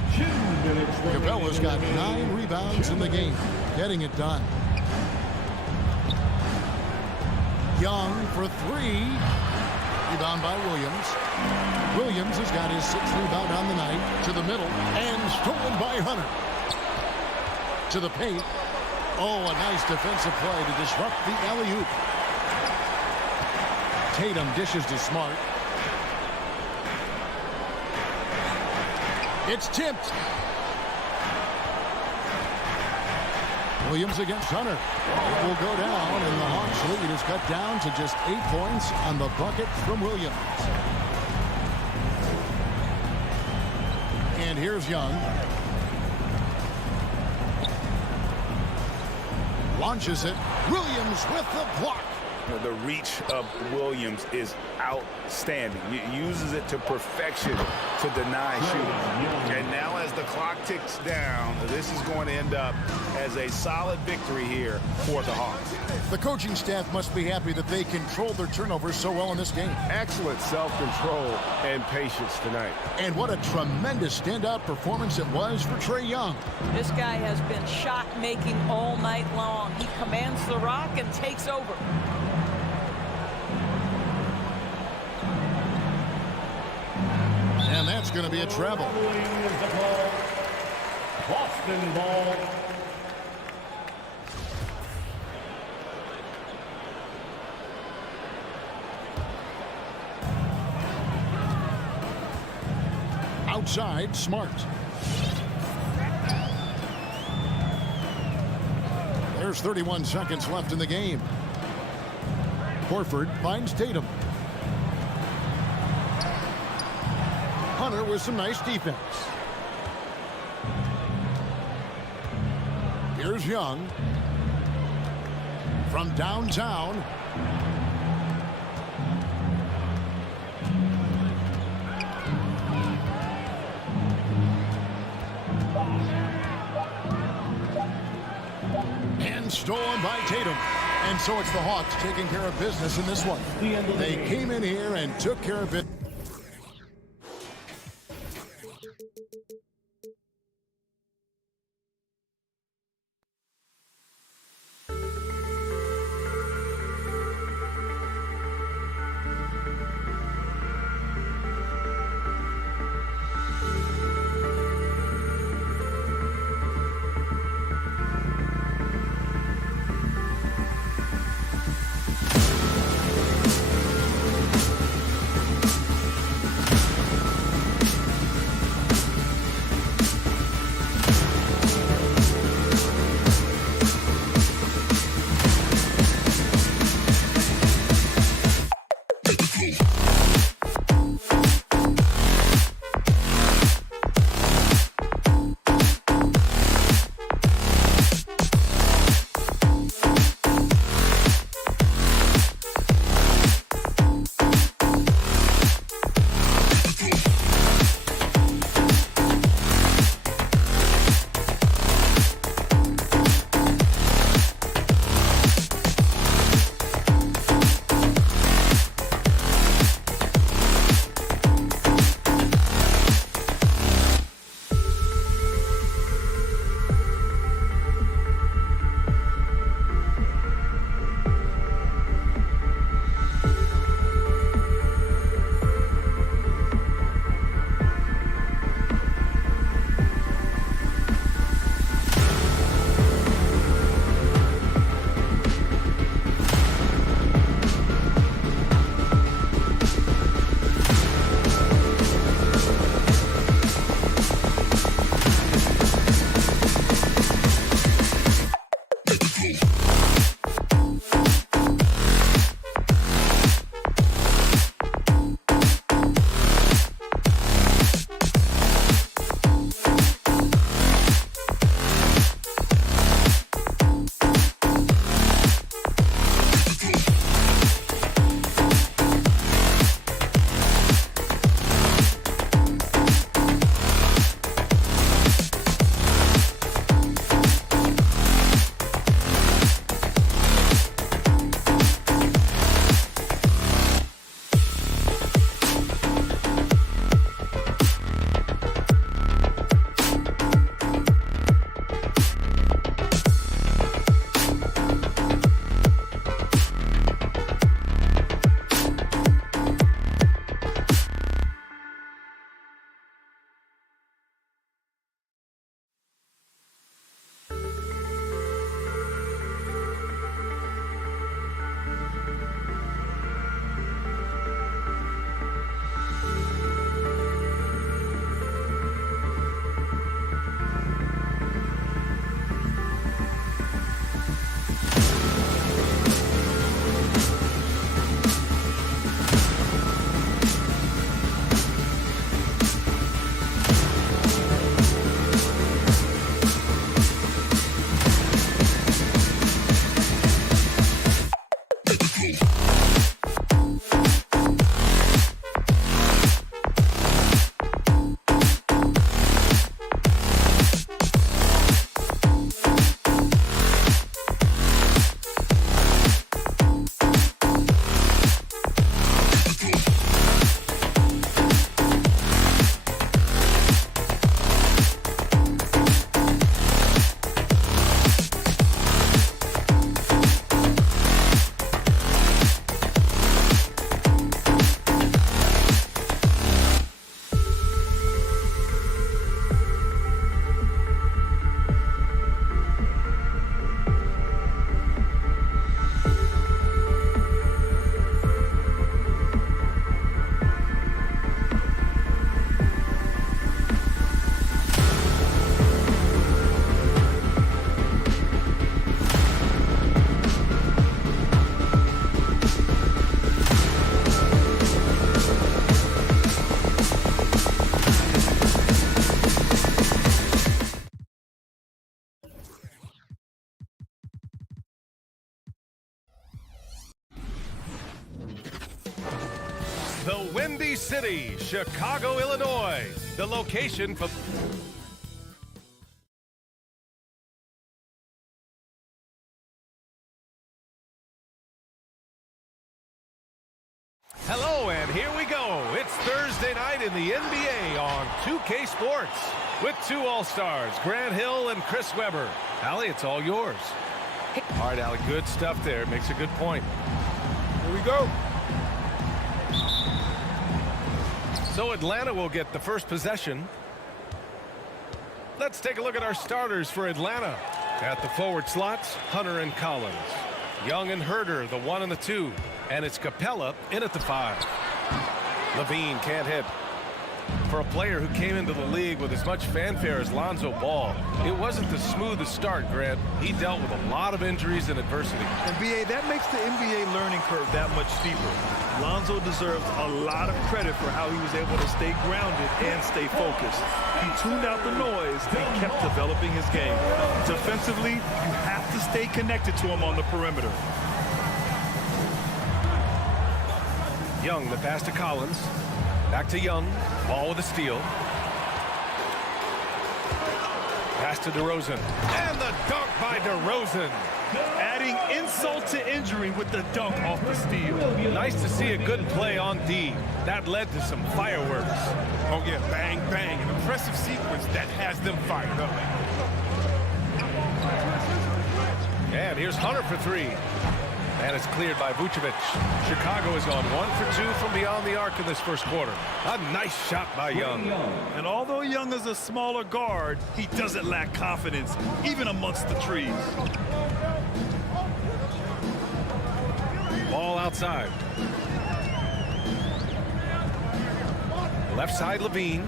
Capella's got 9 rebounds in the game. Getting it done. Young for 3. Rebound by Williams. Williams has got his 6th rebound on the night. To the middle. And stolen by Hunter. To the paint. Oh, a nice defensive play to disrupt the alley-oop. Tatum dishes to Smart. It's tipped. Williams against Hunter. It will go down, and the Hawks lead is cut down to just 8 points on the bucket from Williams. And here's Young. Launches it. Williams with the block. The reach of Williams is outstanding. He uses it to perfection to deny shooting. And now as the clock ticks down, this is going to end up as a solid victory here for the Hawks. The coaching staff must be happy that they controlled their turnovers so well in this game. Excellent self-control and patience tonight. And what a tremendous standout performance it was for Trae Young. This guy has been shot-making all night long. He commands the rock and takes over. And that's going to be a travel. Boston ball. Outside, Smart. There's 31 seconds left in the game. Horford finds Tatum. Hunter with some nice defense. Here's Young from downtown. And stolen by Tatum. And so it's the Hawks taking care of business in this one. They came in here and took care of it. City, Chicago, Illinois. The location for... Hello, and here we go. It's Thursday night in the NBA on 2K Sports with two All-Stars, Grant Hill and Chris Webber. Allie, it's all yours. All right, Allie, good stuff there. Makes a good point. Here we go. So Atlanta will get the first possession. Let's take a look at our starters for Atlanta. At the forward slots, Hunter and Collins. Young and Herder, the 1 and the 2. And it's Capella in at the 5. Levine can't hit. For a player who came into the league with as much fanfare as Lonzo Ball, it wasn't the smoothest start, Grant. He dealt with a lot of injuries and adversity. And BA, that makes the NBA learning curve that much steeper. Lonzo deserves a lot of credit for how he was able to stay grounded and stay focused. He tuned out the noise and kept developing his game. Defensively, you have to stay connected to him on the perimeter. Young, the pass to Collins. Back to Young. Ball with a steal. Pass to DeRozan. And the dunk by DeRozan. Adding insult to injury with the dunk off the steal. Nice to see a good play on D. That led to some fireworks. Oh, yeah, bang, bang. An impressive sequence that has them fired up. And here's Hunter for 3. And it's cleared by Vucevic. Chicago has gone 1 for 2 from beyond the arc in this first quarter. A nice shot by Young. And although Young is a smaller guard, he doesn't lack confidence, even amongst the trees. Ball outside. Left side, Levine.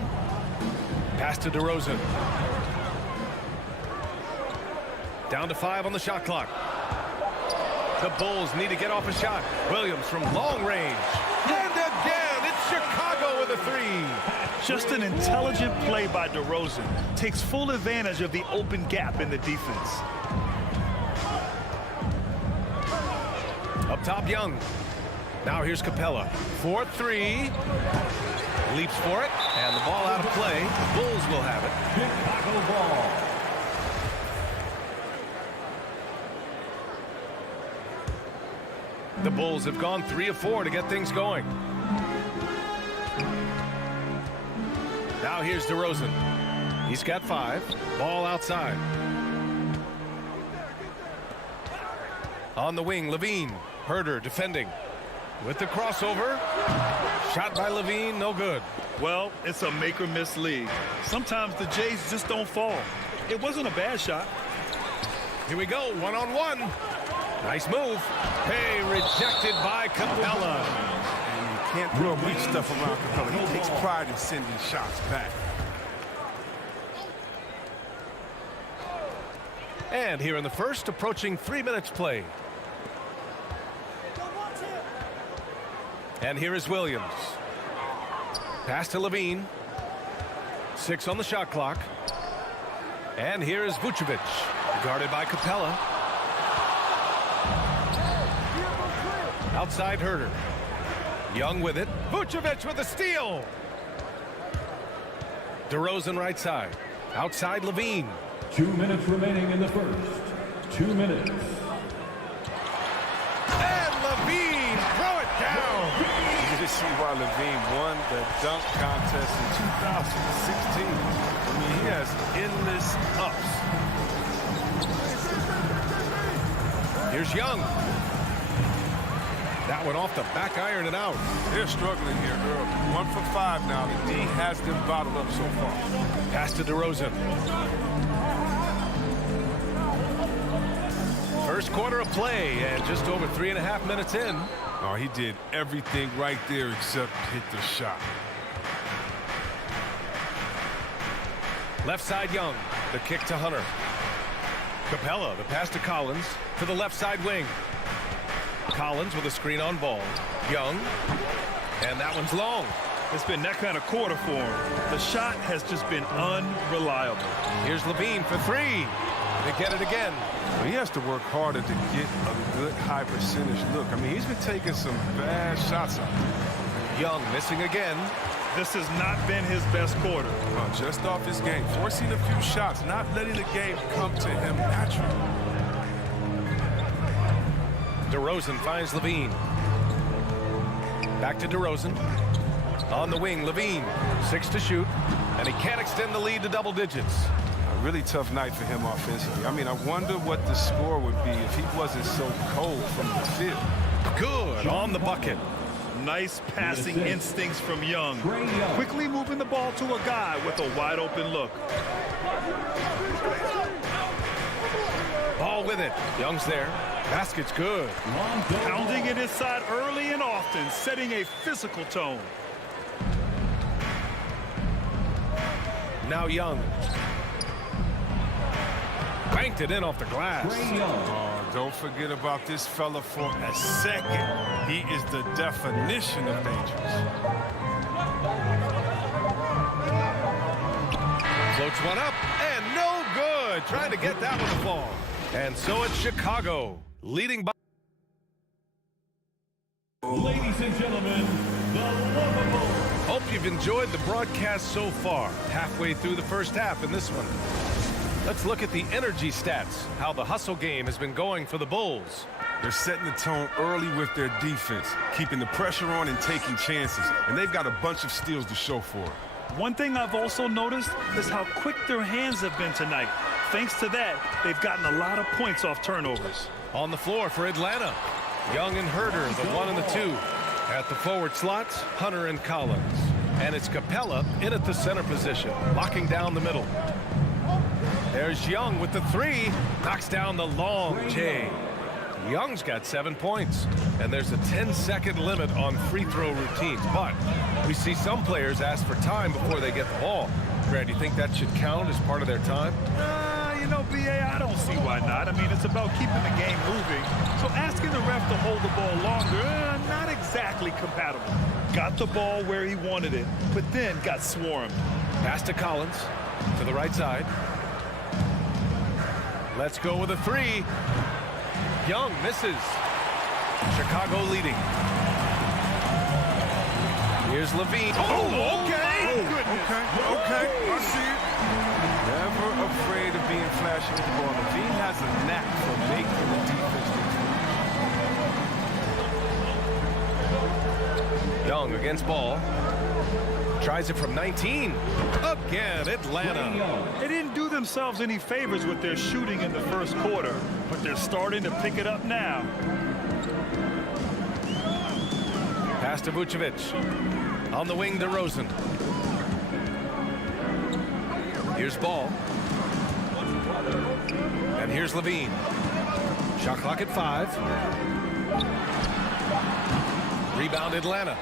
Pass to DeRozan. Down to 5 on the shot clock. The Bulls need to get off a shot. Williams from long range. And again, it's Chicago with a 3. Just an intelligent play by DeRozan. Takes full advantage of the open gap in the defense. Up top, Young. Now here's Capella. 4-3. Leaps for it. And the ball out of play. Bulls will have it. Chicago ball. The Bulls have gone 3 of 4 to get things going. Now here's DeRozan. He's got 5. Ball outside. On the wing, Levine. Herder defending. With the crossover. Shot by Levine, no good. Well, it's a make or miss league. Sometimes the Jays just don't fall. It wasn't a bad shot. Here we go, 1-on-1. Nice move. Hey, rejected by Capella. And you can't throw weak stuff around Capella. He takes pride in sending shots back. And here in the first, approaching 3 minutes played. And here is Williams. Pass to Levine. 6 on the shot clock. And here is Vucevic. Guarded by Capella. Outside Herder. Young with it. Vucevic with a steal. DeRozan right side. Outside Levine. 2 minutes remaining in the first. 2 minutes. And Levine, throw it down. You just see why Levine won the dunk contest in 2016. I mean, he has endless ups. Here's Young. That one off the back iron and out. They're struggling here early. 1 for 5 now. The D has them bottled up so far. Pass to DeRozan. First quarter of play and just over 3.5 minutes in. Oh, he did everything right there except hit the shot. Left side Young. The kick to Hunter. Capella, the pass to Collins to the left side wing. Collins with a screen on ball. Young. And that one's long. It's been that kind of quarter for him. The shot has just been unreliable. Here's Levine for 3. They get it again. Well, he has to work harder to get a good high percentage look. I mean, he's been taking some bad shots out there. Young missing again. This has not been his best quarter. Just off his game, forcing a few shots, not letting the game come to him naturally. DeRozan finds Levine. Back to DeRozan. On the wing, Levine. 6 to shoot. And he can't extend the lead to double digits. A really tough night for him offensively. I mean, I wonder what the score would be if he wasn't so cold from the field. Good on the bucket. Nice passing instincts from Young. Quickly moving the ball to a guy with a wide open look. Ball with it. Young's there. Basket's good. Pounding it inside early and often, setting a physical tone. Now Young. Banked it in off the glass. Don't forget about this fella for a second. He is the definition of dangerous. Floats one up and no good. Trying to get that one to fall. And so it's Chicago leading by. Ladies and gentlemen, the lovable. Hope you've enjoyed the broadcast so far. Halfway through the first half in this one. Let's look at the energy stats, how the hustle game has been going for the Bulls. They're setting the tone early with their defense, keeping the pressure on and taking chances. And they've got a bunch of steals to show for it. One thing I've also noticed is how quick their hands have been tonight. Thanks to that, they've gotten a lot of points off turnovers. On the floor for Atlanta, Young and Herter, the 1 and the 2. At the forward slots, Hunter and Collins. And it's Capella in at the center position, locking down the middle. There's Young with the 3, knocks down the long J. Young's got 7 points, and there's a 10-second limit on free throw routines. But we see some players ask for time before they get the ball. Brad, do you think that should count as part of their time? You know, BA, I don't see why not. I mean, it's about keeping the game moving. So asking the ref to hold the ball longer, not exactly compatible. Got the ball where he wanted it, but then got swarmed. Pass to Collins, to the right side. Let's go with a 3. Young misses. Chicago leading. Here's Levine. Oh, okay. Okay. I see it. Never afraid of being flashy with the ball. Levine has a knack for making the defense. Young against ball. Tries it from 19. Again, Atlanta. They didn't do themselves any favors with their shooting in the first quarter, but they're starting to pick it up now. Pass to Vucevic. On the wing, DeRozan. Here's Ball. And here's Levine. Shot clock at 5. Rebound Atlanta.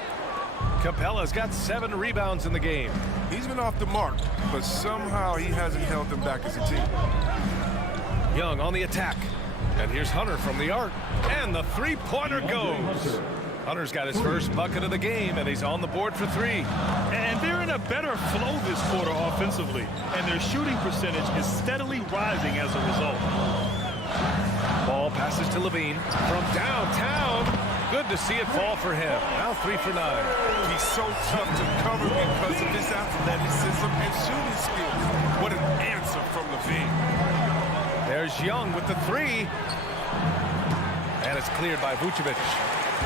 Capella's got 7 rebounds in the game. He's been off the mark, but somehow he hasn't held them back as a team. Young on the attack. And here's Hunter from the arc. And the three-pointer goes. Hunter's got his first bucket of the game, and he's on the board for 3. And they're in a better flow this quarter offensively, and their shooting percentage is steadily rising as a result. Ball passes to Levine from downtown. Good to see it fall for him. Now 3 for 9. He's so tough to cover because of his athleticism and shooting skills. What an answer from Levine. There's Young with the 3. And it's cleared by Vucevic.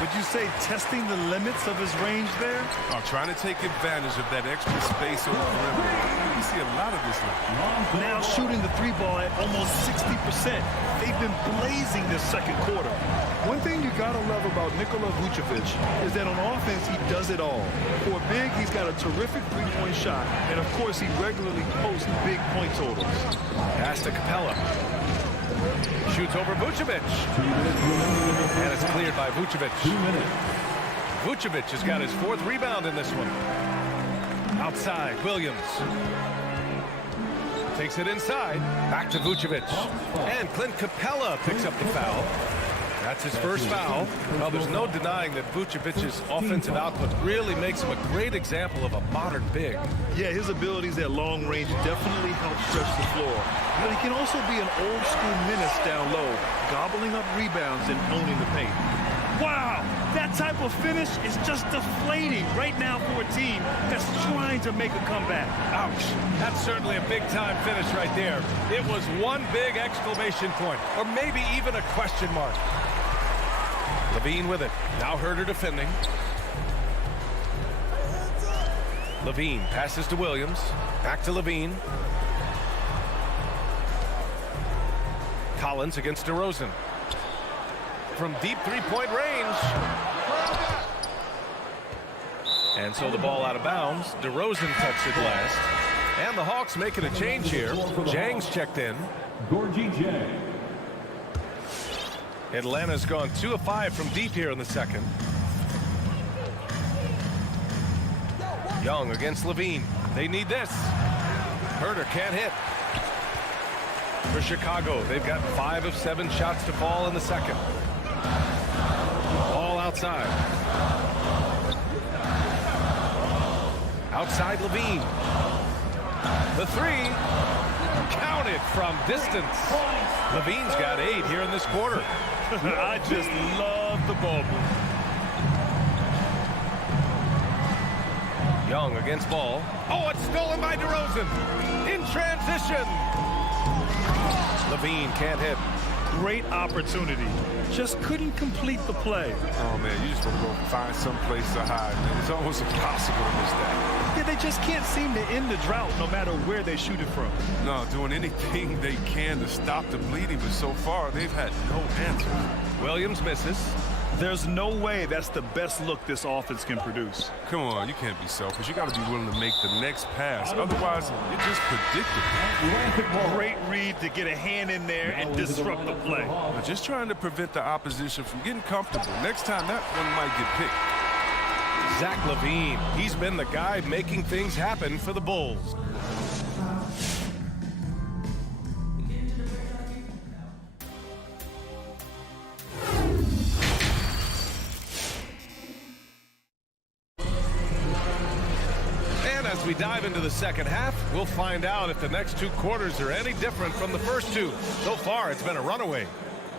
Would you say testing the limits of his range there? Trying to take advantage of that extra space on the perimeter. You see a lot of this now. Now shooting the 3 ball at almost 60%. They've been blazing this second quarter. One thing you gotta love about Nikola Vucevic is that on offense he does it all. For a big, he's got a terrific three-point shot, and of course he regularly posts big point totals. Pass to Capella. Shoots over Vucevic. And it's cleared by Vucevic. Vucevic has got his 4th rebound in this one. Outside, Williams. Takes it inside. Back to Vucevic. And Clint Capella picks up the foul. That's his first foul. Well, there's no denying that Vucevic's offensive output really makes him a great example of a modern big. Yeah, his abilities at long range definitely help stretch the floor. But he can also be an old-school menace down low, gobbling up rebounds and owning the paint. Wow! That type of finish is just deflating right now for a team that's trying to make a comeback. Ouch. That's certainly a big-time finish right there. It was one big exclamation point, or maybe even a question mark. Levine with it. Now Herder defending. Levine passes to Williams. Back to Levine. Collins against DeRozan. From deep three-point range. And so the ball out of bounds. DeRozan touched it last. And the Hawks making a change here. Jang's checked in. Gorgie Jang. Atlanta's gone 2 of 5 from deep here in the second. Young against Levine. They need this. Herder can't hit. For Chicago, they've got 5 of 7 shots to fall in the second. All outside. Outside Levine. The 3. Counted from distance. Levine's got 8 here in this quarter. I just love the ball move. Young against Ball. Oh, it's stolen by DeRozan. In transition. Levine can't hit. Great opportunity. Just couldn't complete the play. Oh, man, you just want to go find some place to hide, man. It's almost impossible to miss that. Yeah, they just can't seem to end the drought no matter where they shoot it from. No, doing anything they can to stop the bleeding, but so far they've had no answer. Williams misses. There's no way that's the best look this offense can produce. Come on, you can't be selfish. You got to be willing to make the next pass. Otherwise, you're just predictable. Great read to get a hand in there and disrupt the play. But just trying to prevent the opposition from getting comfortable. Next time, that one might get picked. Zach LaVine. He's been the guy making things happen for the Bulls. As we dive into the second half, we'll find out if the next 2 quarters are any different from the first 2. So far, it's been a runaway.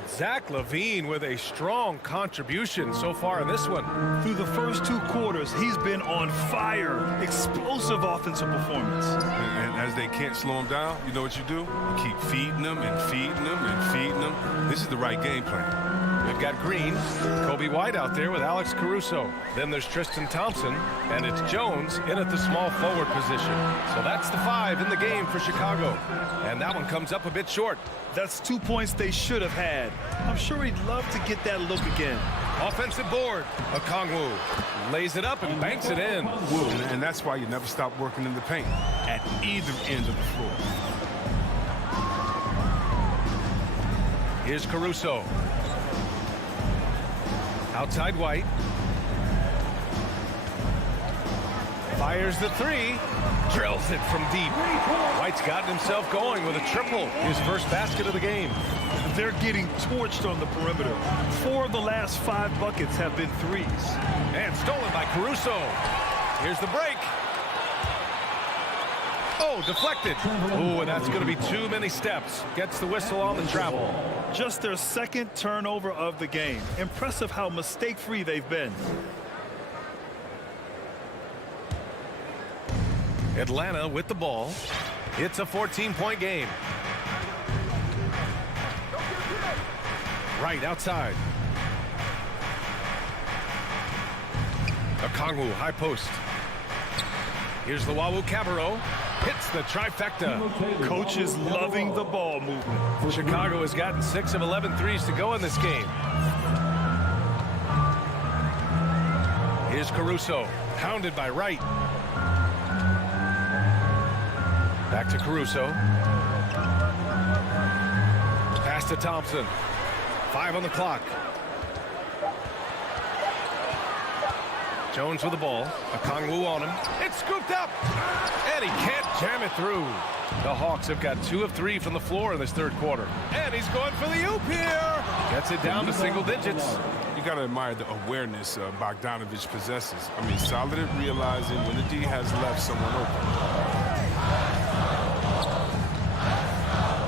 Zach LaVine with a strong contribution so far in this one. Through the first 2 quarters, he's been on fire. Explosive offensive performance. And as they can't slow him down, you know what you do? You keep feeding them and feeding them and feeding them. This is the right game plan. We've got Green, Kobe White out there with Alex Caruso. Then there's Tristan Thompson, and it's Jones in at the small forward position. So that's the 5 in the game for Chicago. And that one comes up a bit short. That's 2 points they should have had. I'm sure he'd love to get that look again. Offensive board. Okongwu lays it up and banks it in. And that's why you never stop working in the paint at either end of the floor. Here's Caruso. Outside White. Fires the 3. Drills it from deep. White's gotten himself going with a triple. His first basket of the game. They're getting torched on the perimeter. 4 of the last 5 buckets have been 3s. And stolen by Caruso. Here's the break. Oh, deflected. Ooh, and that's going to be too many steps. Gets the whistle on the travel. Just their second turnover of the game. Impressive how mistake-free they've been. Atlanta with the ball. It's a 14-point game. Right outside. Okongwu, high post. Here's the Wawu Cabarro. Hits the trifecta. Coach is loving the ball movement. Chicago has gotten 6 of 11 threes to go in this game. Here's Caruso. Hounded by Wright. Back to Caruso. Pass to Thompson. 5 on the clock. Jones with the ball. Okongwu on him. It's scooped up. And he can't jam it through. The Hawks have got 2 of 3 from the floor in this third quarter. And he's going for the oop here. Gets it down to single digits. You got to admire the awareness Bogdanovich possesses. I mean, solid at realizing when the D has left someone open.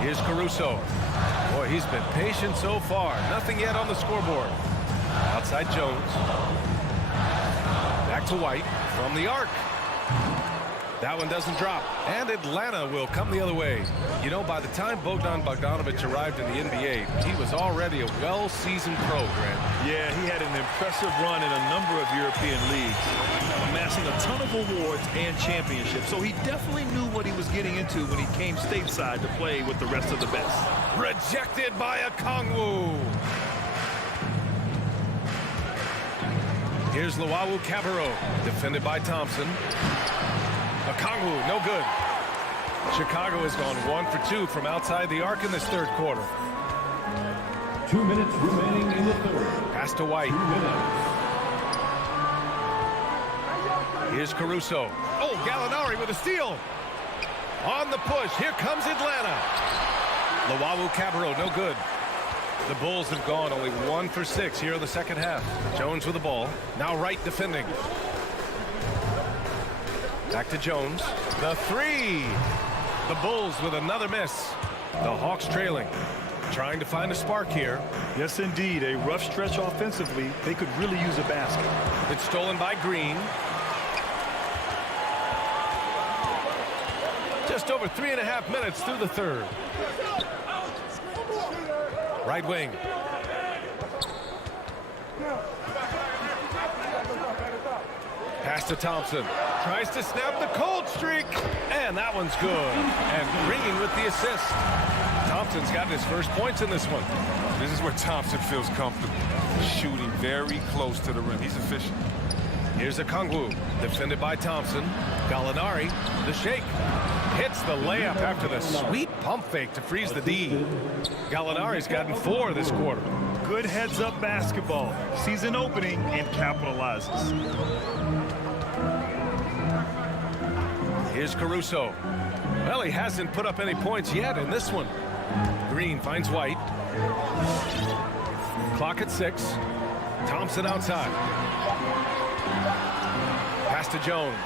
Here's Caruso. Boy, he's been patient so far. Nothing yet on the scoreboard. Outside Jones. Back to White from the arc. That one doesn't drop. And Atlanta will come the other way. You know, by the time Bogdan Bogdanovic arrived in the NBA, he was already a well-seasoned pro, Grant. Yeah, he had an impressive run in a number of European leagues, amassing a ton of awards and championships. So he definitely knew what he was getting into when he came stateside to play with the rest of the best. Rejected by Okongwu. Here's Luwawu Cabarrot, defended by Thompson. Okongwu, no good. Chicago has gone 1 for 2 from outside the arc in this third quarter. 2 minutes remaining in the third. Pass to White. 2 minutes. Here's Caruso. Oh, Gallinari with a steal. On the push, here comes Atlanta. Luwawu Cabarrot, no good. The Bulls have gone only 1 for 6 here in the second half. Jones with the ball. Now Wright defending. Back to Jones. The three. The Bulls with another miss. The Hawks trailing. Trying to find a spark here. Yes, indeed. A rough stretch offensively. They could really use a basket. It's stolen by Green. Just over 3.5 minutes through the third. Right wing. Pass to Thompson. Tries to snap the cold streak. And that one's good. And Green with the assist. Thompson's got his first points in this one. This is where Thompson feels comfortable. Shooting very close to the rim. He's efficient. Here's Okongwu, defended by Thompson. Gallinari, the shake. Hits the layup after the sweet pump fake to freeze the D. Gallinari's gotten 4 this quarter. Good heads-up basketball. Sees an opening and capitalizes. Here's Caruso. Well, he hasn't put up any points yet in this one. Green finds White. Clock at 6. Thompson outside. Pass to Jones.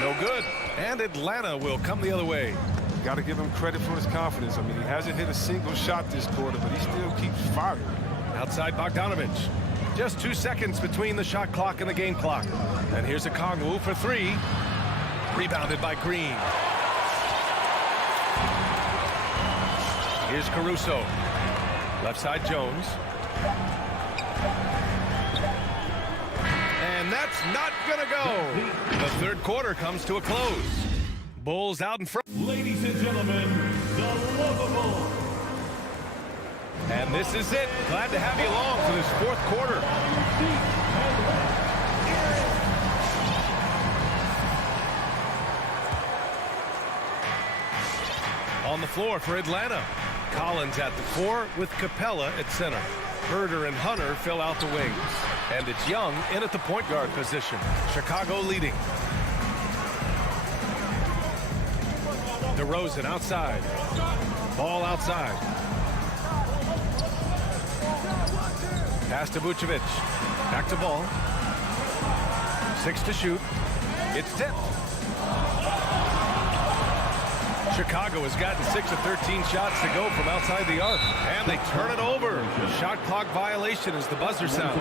No good. And Atlanta will come the other way. Got to give him credit for his confidence. I mean, he hasn't hit a single shot this quarter, but he still keeps firing. Outside Bogdanovic. Just 2 seconds between the shot clock and the game clock. And here's Okongwu for 3. Rebounded by Green. Here's Caruso. Left side Jones. And that's not gonna go. The third quarter comes to a close. Bulls out in front. Ladies and gentlemen, the lovable. And this is it. Glad to have you along for this fourth quarter. On the floor for Atlanta. Collins at the 4 with Capella at center. Herder and Hunter fill out the wings. And it's Young in at the point guard position. Chicago leading. DeRozan outside. Ball outside. Pass to Vucevic. Back to ball. 6 to shoot. It's tipped. Chicago has gotten 6 of 13 shots to go from outside the arc. And they turn it over. Shot clock violation as the buzzer sounds.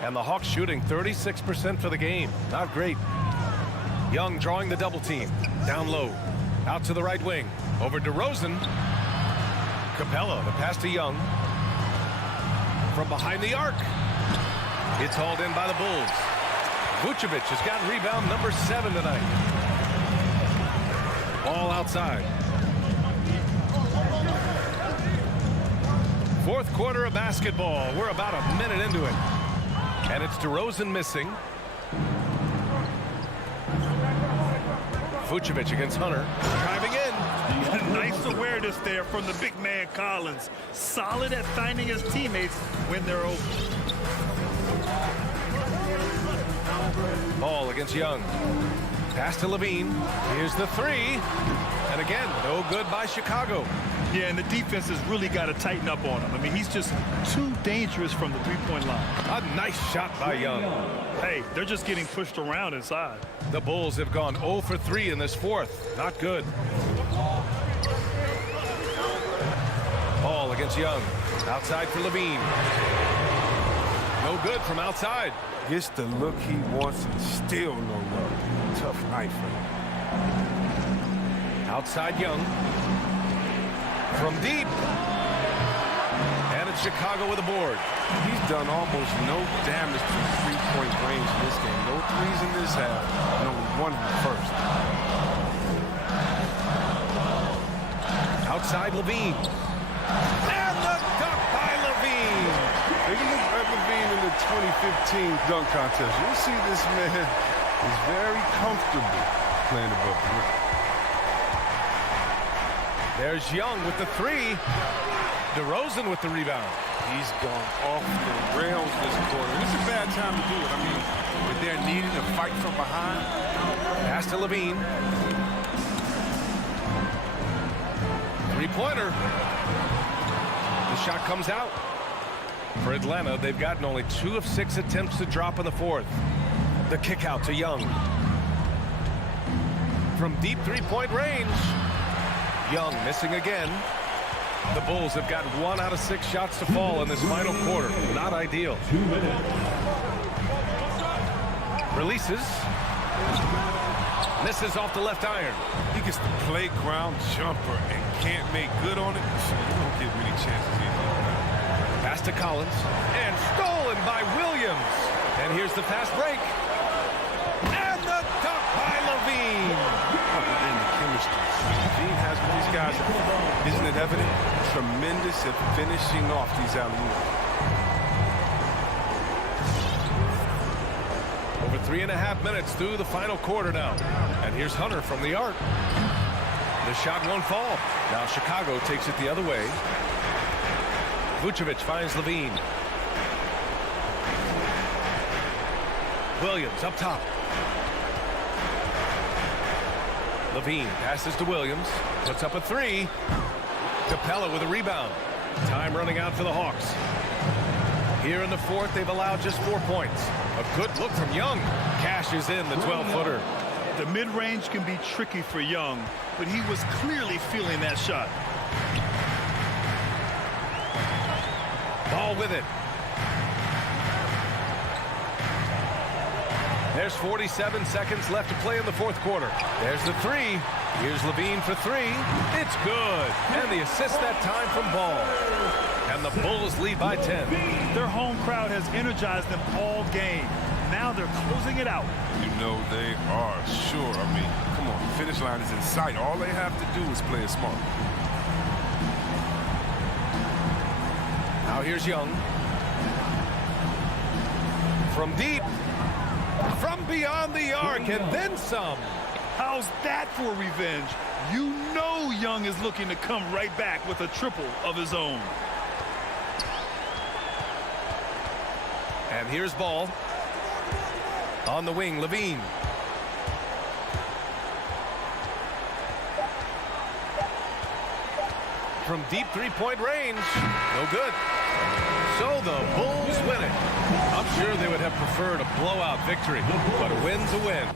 And the Hawks shooting 36% for the game. Not great. Young drawing the double team. Down low. Out to the right wing. Over DeRozan. Capella, the pass to Young. From behind the arc. It's hauled in by the Bulls. Vucevic has got rebound number 7 tonight. Ball outside. Fourth quarter of basketball. We're about a minute into it. And it's DeRozan missing. Vucevic against Hunter. Driving in. Nice awareness there from the big man Collins. Solid at finding his teammates when they're open. Ball against Young. Pass to Levine. Here's the 3. And again, no good by Chicago. Yeah, and the defense has really got to tighten up on him. I mean, he's just too dangerous from the three-point line. A nice shot by Young. Hey, they're just getting pushed around inside. The Bulls have gone 0 for 3 in this fourth. Not good. against Young. Outside for Levine. No good from outside. Gets the look he wants and still no luck. Tough night for him. Outside Young. From deep. And it's Chicago with a board. He's done almost no damage to three-point range in this game. No threes in this half, and only one in the first. Outside Levine. And the dunk by Levine. If you look at Levine in the 2015 dunk contest, you'll see this man is very comfortable playing above the rim. There's Young with the three. DeRozan with the rebound. He's gone off the rails this quarter. It's a bad time to do it. I mean, if they're needing to fight from behind. Pass to Levine. Three-pointer. The shot comes out. For Atlanta, they've gotten only 2 of 6 attempts to drop in the fourth. The kick out to Young. From deep three-point range. Young missing again. The Bulls have got 1 out of 6 shots to fall in this final quarter. Not ideal. 2 minutes. Releases. Misses off the left iron. He gets the playground jumper and can't make good on it. You don't get many chances either. Pass to Collins. And stolen by Williams. And here's the fast break. And the dunk by Levine. And the chemistry Levine has with these guys, isn't it evident? Tremendous at finishing off these alley-oops. Over 3.5 minutes through the final quarter now. And here's Hunter from the arc. The shot won't fall. Now Chicago takes it the other way. Vucevic finds Levine. Williams up top. Levine passes to Williams. Puts up a three. Capella with a rebound. Time running out for the Hawks. Here in the fourth, they've allowed just 4 points. A good look from Young. Cashes in the 12-footer. The mid-range can be tricky for Young, but he was clearly feeling that shot. Ball with it. There's 47 seconds left to play in the fourth quarter. There's the three. Here's Levine for three. It's good. And the assist that time from Ball. And the Bulls lead by 10. Their home crowd has energized them all game. Now they're closing it out. You know they are, sure. I mean, come on, the finish line is in sight. All they have to do is play it smart. Now here's Young. From deep. From beyond the arc and then some. How's that for revenge? You know Young is looking to come right back with a triple of his own. And here's Ball. On the wing, Levine. From deep three-point range. No good. So the Bulls win it. I'm sure they would have preferred a blowout victory, but a win's a win.